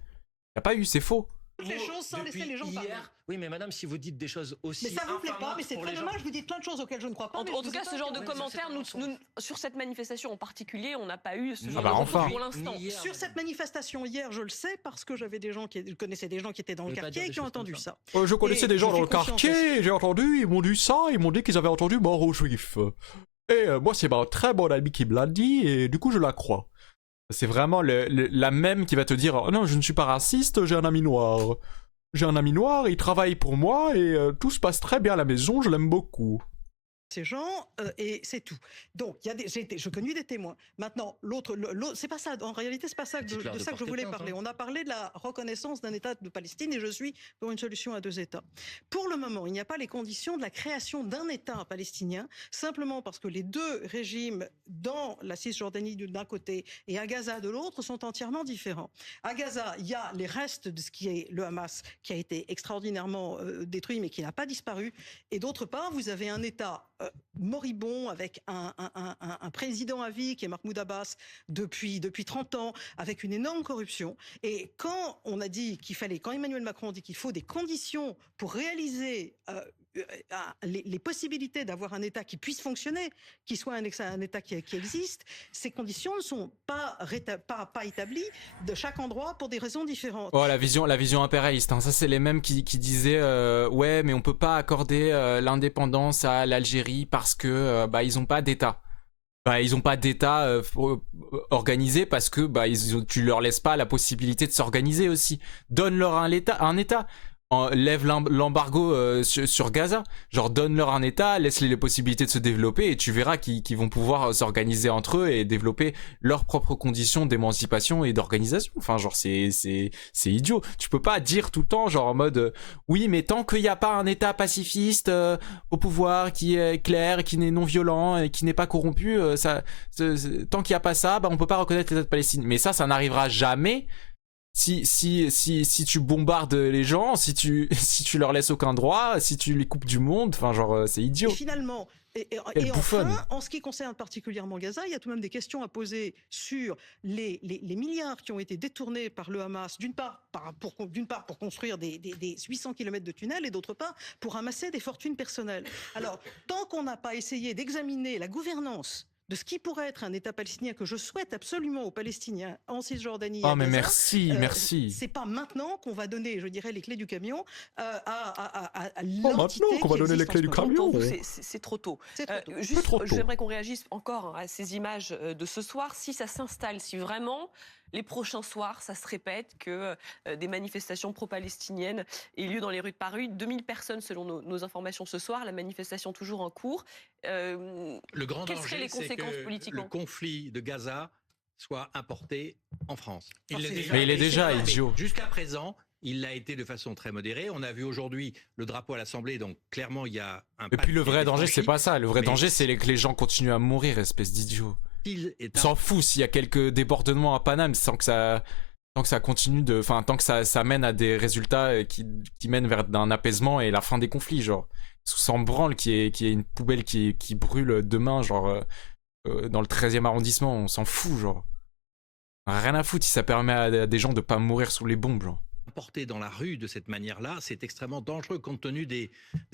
Il n'y a pas eu, c'est faux. Toutes les choses sans laisser les gens parler. Oui, mais madame, si vous dites des choses aussi. Mais ça vous plaît pas, mais c'est très dommage, vous dites plein de choses auxquelles je ne crois pas. En tout cas, ce genre de commentaires, nous, sur cette manifestation en particulier, on n'a pas eu ce genre de retour pour l'instant. Sur cette manifestation hier, je le sais parce que j'avais des gens qui connaissaient des gens qui étaient dans le quartier et qui ont entendu ça. Je connaissais des gens dans le quartier, j'ai entendu, ils m'ont dit ça, ils m'ont dit qu'ils avaient entendu mort aux juifs. Et moi, c'est ma très bonne amie qui me l'a dit, et du coup, je la crois. C'est vraiment la même qui va te dire « Non, je ne suis pas raciste, j'ai un ami noir. J'ai un ami noir, il travaille pour moi et tout se passe très bien à la maison, je l'aime beaucoup. » Ces gens et c'est tout. Donc je connais des témoins. Maintenant l'autre c'est pas ça. En réalité c'est pas ça de ça que je voulais parler. On a parlé de la reconnaissance d'un État de Palestine et je suis pour une solution à deux États. Pour le moment, il n'y a pas les conditions de la création d'un État palestinien simplement parce que les deux régimes dans la Cisjordanie d'un côté et à Gaza de l'autre sont entièrement différents. À Gaza, il y a les restes de ce qui est le Hamas qui a été extraordinairement détruit mais qui n'a pas disparu. Et d'autre part, vous avez un État moribond avec un président à vie qui est Mahmoud Abbas depuis 30 ans avec une énorme corruption. Et quand on a dit quand Emmanuel Macron dit qu'il faut des conditions pour réaliser les possibilités d'avoir un État qui puisse fonctionner, qui soit un État qui existe, ces conditions ne sont pas établies de chaque endroit pour des raisons différentes. Oh, la vision impérialiste, hein. Ça c'est les mêmes qui disaient ouais mais on peut pas accorder l'indépendance à l'Algérie parce que ils ont pas d'État. Ils ont pas d'État organisé parce que tu leur laisses pas la possibilité de s'organiser aussi. Donne-leur un État. Lève l'embargo sur Gaza, genre donne-leur un État, laisse-les les possibilités de se développer et tu verras qu'ils vont pouvoir s'organiser entre eux et développer leurs propres conditions d'émancipation et d'organisation. Enfin genre c'est idiot. Tu peux pas dire tout le temps genre en mode oui mais tant qu'il n'y a pas un État pacifiste au pouvoir qui est clair, qui n'est non violent et qui n'est pas corrompu, tant qu'il n'y a pas ça, on peut pas reconnaître l'État de Palestine. Mais ça n'arrivera jamais. Si tu bombardes les gens, si tu leur laisses aucun droit, si tu les coupes du monde, enfin genre c'est idiot. Et finalement, et enfin, en ce qui concerne particulièrement Gaza, il y a tout de même des questions à poser sur les milliards qui ont été détournés par le Hamas, d'une part pour construire des 800 km de tunnels et d'autre part pour amasser des fortunes personnelles. Alors, tant qu'on n'a pas essayé d'examiner la gouvernance de ce qui pourrait être un État palestinien que je souhaite absolument aux Palestiniens en Cisjordanie. Oh mais merci, merci. C'est pas maintenant qu'on va donner, je dirais, les clés du camion à l'entité qu'on va donner les clés du camion. C'est trop tôt. Juste, j'aimerais qu'on réagisse encore à ces images de ce soir. Si ça s'installe, si vraiment les prochains soirs, ça se répète que des manifestations pro-palestiniennes aient lieu dans les rues de Paris. 2000 personnes selon nos informations ce soir, la manifestation toujours en cours. Le grand quelles seraient les conséquences politiquement ? Le conflit de Gaza soit importé en France. Mais il est déjà idiot. Jusqu'à présent, il l'a été de façon très modérée. On a vu aujourd'hui le drapeau à l'Assemblée, donc clairement il y a un... Et puis le vrai danger, c'est pas ça. Le vrai danger, c'est que les gens continuent à mourir, espèce d'idiot. On s'en fout s'il y a quelques débordements à Paname, tant que ça continue tant que ça mène à des résultats qui mènent vers un apaisement et la fin des conflits, genre. S'en branle qu'il y ait une poubelle qui brûle demain, genre, dans le 13e arrondissement, on s'en fout, genre. Rien à foutre si ça permet à des gens de pas mourir sous les bombes, genre. Porter dans la rue de cette manière-là, c'est extrêmement dangereux compte tenu des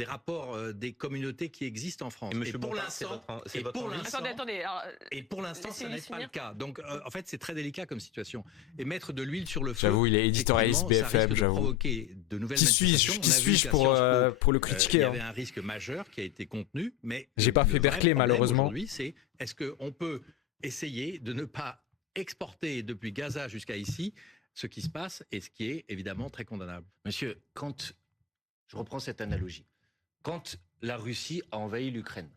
rapports des communautés qui existent en France. Et pour l'instant, ça n'est pas le cas. Donc, en fait, c'est très délicat comme situation. Et mettre de l'huile sur le feu. J'avoue, il est éditorialiste BFM, j'avoue. Qui suis-je pour le critiquer? Il y avait un risque majeur qui a été contenu, mais j'ai pas fait Berkeley malheureusement. Aujourd'hui, c'est est-ce qu'on peut essayer de ne pas exporter depuis Gaza jusqu'à ici ce qui se passe et ce qui est évidemment très condamnable. Monsieur, quand je reprends cette analogie, quand la Russie a envahi l'Ukraine,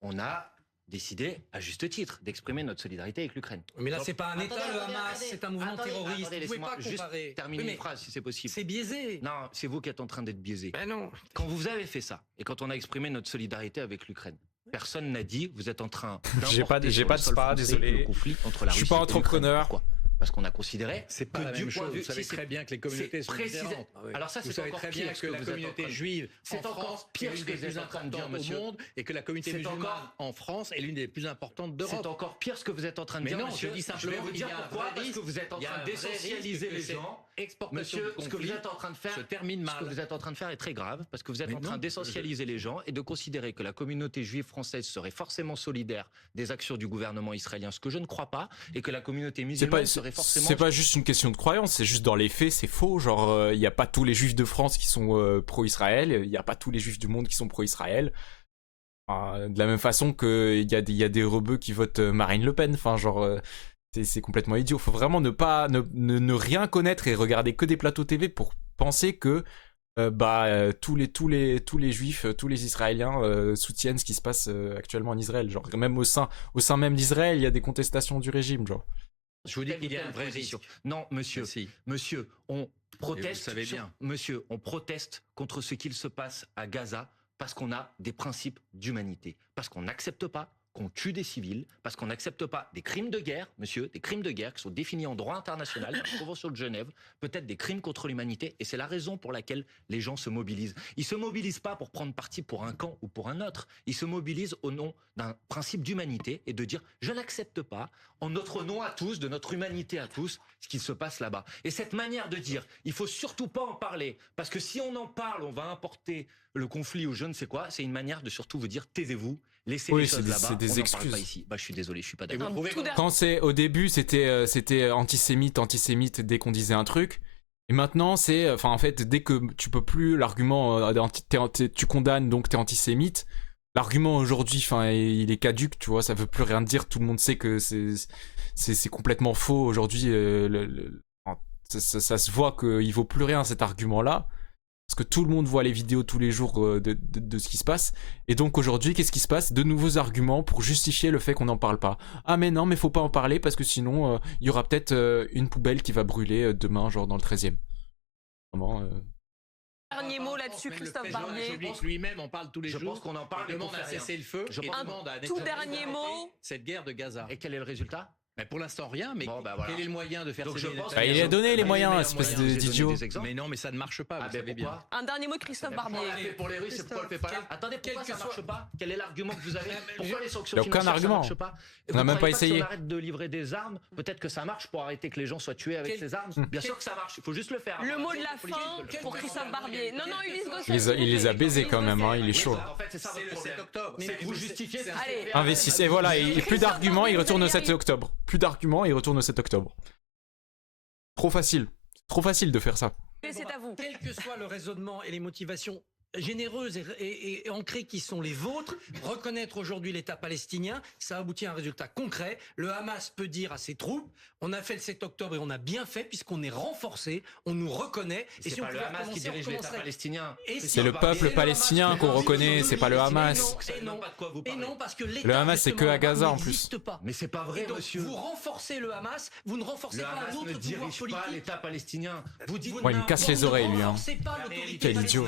on a décidé, à juste titre, d'exprimer notre solidarité avec l'Ukraine. Mais là, c'est pas un État, le Hamas, c'est un mouvement terroriste. Vous pouvez pas comparer. Juste terminer une phrase, si c'est possible. C'est biaisé. Non, c'est vous qui êtes en train d'être biaisé. Ben non. Quand vous avez fait ça, et quand on a exprimé notre solidarité avec l'Ukraine, personne n'a dit vous êtes en train j'ai pas de spa, désolé. Le conflit entre la Russie je suis pas entrepreneur. Pourquoi ? Parce qu'on a considéré c'est pas la même chose. Vous savez très bien que les communautés sont différentes. Alors ça, c'est encore très pire bien que la communauté juive en France est l'une des plus importantes au monde et que la communauté musulmane en France est l'une des plus importantes d'Europe. C'est encore pire ce que vous êtes en train de dire, monsieur. Je dis simplement je vais vous dire pourquoi, parce que vous êtes en train de désocialiser les gens. Monsieur, ce que vous êtes en train de faire se termine mal. Ce que vous êtes en train de faire est très grave, parce que vous êtes en train de désocialiser les gens et de considérer que la communauté juive française serait forcément solidaire des actions du gouvernement israélien, ce que je ne crois pas, et que la communauté musulmane serait forcément... C'est pas juste une question de croyance, c'est juste dans les faits, c'est faux. Genre, il n'y a pas tous les juifs de France qui sont pro-Israël, il n'y a pas tous les juifs du monde qui sont pro-Israël. De la même façon qu'il y a des rebeux qui votent Marine Le Pen, enfin genre... C'est complètement idiot. Faut vraiment ne rien connaître et regarder que des plateaux TV pour penser que tous les juifs, tous les Israéliens soutiennent ce qui se passe actuellement en Israël. Genre même au sein même d'Israël, il y a des contestations du régime. Genre. Je vous dis qu'il y a un vrai risque. Non, monsieur. Monsieur, on proteste. Vous savez bien. Monsieur, on proteste contre ce qu'il se passe à Gaza parce qu'on a des principes d'humanité, parce qu'on n'accepte pas qu'on tue des civils, parce qu'on n'accepte pas des crimes de guerre, monsieur, des crimes de guerre qui sont définis en droit international, dans la Convention de Genève, peut-être des crimes contre l'humanité, et c'est la raison pour laquelle les gens se mobilisent. Ils se mobilisent pas pour prendre parti pour un camp ou pour un autre, ils se mobilisent au nom d'un principe d'humanité et de dire « je n'accepte pas, en notre nom à tous, de notre humanité à tous, ce qui se passe là-bas ». Et cette manière de dire « il faut surtout pas en parler, parce que si on en parle, on va importer le conflit ou je ne sais quoi », c'est une manière de surtout vous dire « taisez-vous ». Laissez les choses là-bas, des on excuses. n'en parle pas ici. Bah, je suis désolé, je suis pas d'accord. Quand c'est au début, c'était antisémite dès qu'on disait un truc. Et maintenant, c'est, enfin, en fait, dès que tu peux plus l'argument, tu condamnes donc t'es antisémite. L'argument aujourd'hui, enfin, il est caduque, tu vois, ça veut plus rien dire. Tout le monde sait que c'est complètement faux aujourd'hui. Ça se voit qu'il vaut plus rien cet argument-là. Parce que tout le monde voit les vidéos tous les jours de ce qui se passe. Et donc aujourd'hui, qu'est-ce qui se passe? De nouveaux arguments pour justifier le fait qu'on n'en parle pas. Ah mais non, mais faut pas en parler parce que sinon, il y aura peut-être une poubelle qui va brûler demain, genre dans le 13e. Vraiment... Dernier mot là-dessus, Christophe Barbier. Lui-même en parle tous les jours. Je pense qu'on en parle. Il demande à cesser le feu. Je demande à tout dernier mot. Cette guerre de Gaza. Et quel est le résultat? Mais pour l'instant rien, mais voilà. Quel est le moyen de faire donc, il a donné les moyens, espèce d'idiot. Mais non, mais ça ne marche pas, vous savez bien. Un dernier mot, Christophe Barbier. Pour les Russes, pourquoi on le fait pas là? Attendez, pourquoi ça marche pas? Quel est l'argument que vous avez? Pourquoi les sanctions financières ça marche pas? On n'a même pas essayé. Si on arrête de livrer des armes, peut-être que ça marche pour arrêter que les gens soient tués avec ces armes. Bien sûr que ça marche, il faut juste le faire. Le mot de la fin pour Christophe Barbier. Non, Ulysse Gosselin. Il les a baisés quand même, il est chaud. En fait, c'est ça votre le problème. 7 octobre. C'est que vous justifiez. Allez. Investissez, voilà, et plus d'arguments, il retourne au 7 octobre. Plus d'arguments, il retourne au 7 octobre. Trop facile. Trop facile de faire ça. C'est à vous. Quel que soit le raisonnement et les motivations généreuses et ancrées qui sont les vôtres, reconnaître aujourd'hui l'État palestinien, ça aboutit à un résultat concret. Le Hamas peut dire à ses troupes, on a fait le 7 octobre et on a bien fait puisqu'on est renforcé, on nous reconnaît. Et si on le Hamas qui dirige l'État palestinien. C'est le peuple palestinien qu'on reconnaît, c'est pas le Hamas. Et non, parce que l'État, le Hamas, c'est que à Gaza en plus. Pas. Mais c'est pas vrai, monsieur. Vous renforcez le Hamas, vous ne renforcez pas un autre ne dirige pas l'État palestinien. Vous dites. Ouais, il me casse les oreilles, lui. Hein. Quel idiot.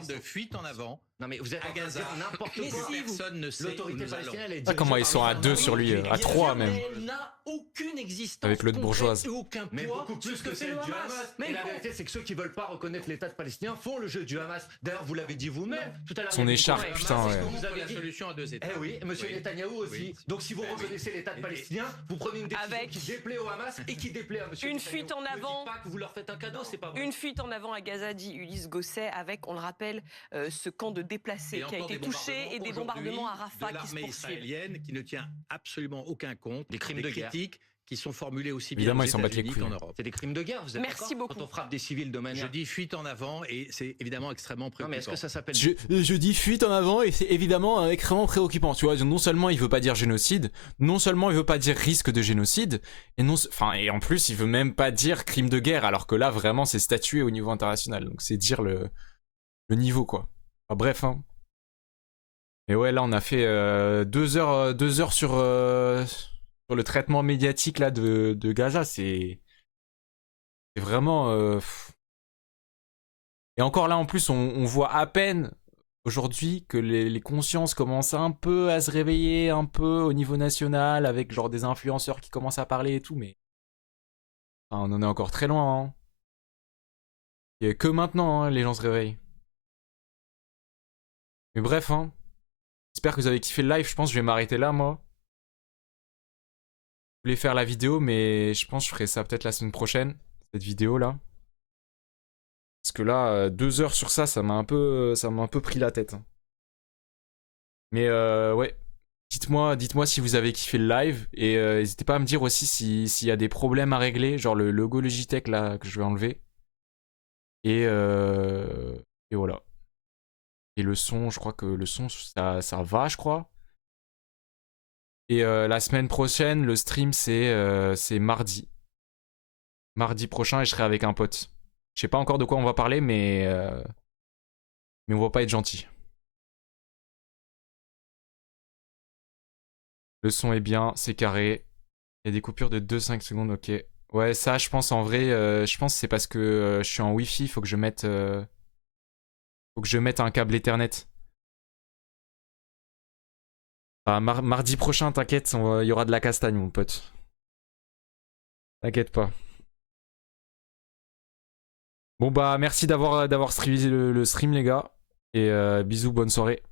De fuite en avant. Non mais vous êtes à Gaza, n'importe quoi. Si personne ne sait l'autorité palestinienne est ah, comment ils sont à 2 sur lui, à 3 même. Elle n'a aucune existence. Avec l'autre bourgeoise. Aucun poids, mais beaucoup plus que celle du Hamas. Mais et la vérité, c'est que ceux qui veulent pas reconnaître l'État palestinien font le jeu du Hamas. D'ailleurs, vous l'avez dit vous-même tout à l'heure. Son écharpe, putain, ouais. Vous avez la solution à 2 États. Eh oui, monsieur Netanyahou aussi. Donc si vous reconnaissez l'État palestinien, vous prenez une décision qui déplaît au Hamas et qui déplaît à monsieur Une fuite en avant. Ne dites pas que vous leur faites un cadeau, c'est pas vrai. Une fuite en avant à Gaza, dit Ulysse Gosset, avec, on le rappelle, ce camp de déplacés qui a été touché et des bombardements à Rafah qui se poursuivent. Israélienne qui ne tient absolument aucun compte des crimes de critiques qui sont formulés aussi évidemment, bien ils s'en battent les couilles qu'en Europe. C'est des crimes de guerre, vous êtes Merci beaucoup. Quand on frappe des civils de manière. Je dis fuite en avant et c'est évidemment extrêmement préoccupant. Non mais est-ce que ça s'appelle je dis fuite en avant et c'est évidemment extrêmement préoccupant. Tu vois, non seulement il veut pas dire génocide, non seulement il veut pas dire risque de génocide, et en plus il veut même pas dire crime de guerre, alors que là vraiment c'est statué au niveau international. Donc c'est dire le niveau quoi. Enfin, bref hein. Et ouais, là on a fait 2 heures sur le traitement médiatique là de Gaza, c'est vraiment et encore là en plus on voit à peine aujourd'hui que les consciences commencent un peu à se réveiller un peu au niveau national avec genre des influenceurs qui commencent à parler et tout, mais enfin, on en est encore très loin hein. Et que maintenant hein, les gens se réveillent. Mais bref hein. J'espère que vous avez kiffé le live, je pense que je vais m'arrêter là moi. Je voulais faire la vidéo mais je pense que je ferai ça peut-être la semaine prochaine, cette vidéo là. Parce que là, 2 heures sur ça, ça m'a un peu pris la tête. Mais ouais, dites-moi si vous avez kiffé le live et n'hésitez pas à me dire aussi s'il y a des problèmes à régler, genre le logo Logitech là que je vais enlever. Et voilà. Et le son, je crois que le son ça va, je crois. Et la semaine prochaine, le stream c'est mardi. Mardi prochain et je serai avec un pote. Je sais pas encore de quoi on va parler, mais on va pas être gentil. Le son est bien, c'est carré. Il y a des coupures de 2-5 secondes, ok. Ouais, ça, je pense en vrai, je pense c'est parce que je suis en Wi-Fi, faut que je mette un câble Ethernet. Ah, mardi prochain, t'inquiète, il y aura de la castagne, mon pote. T'inquiète pas. Bon bah merci d'avoir streamé le stream les gars. Et bisous, bonne soirée.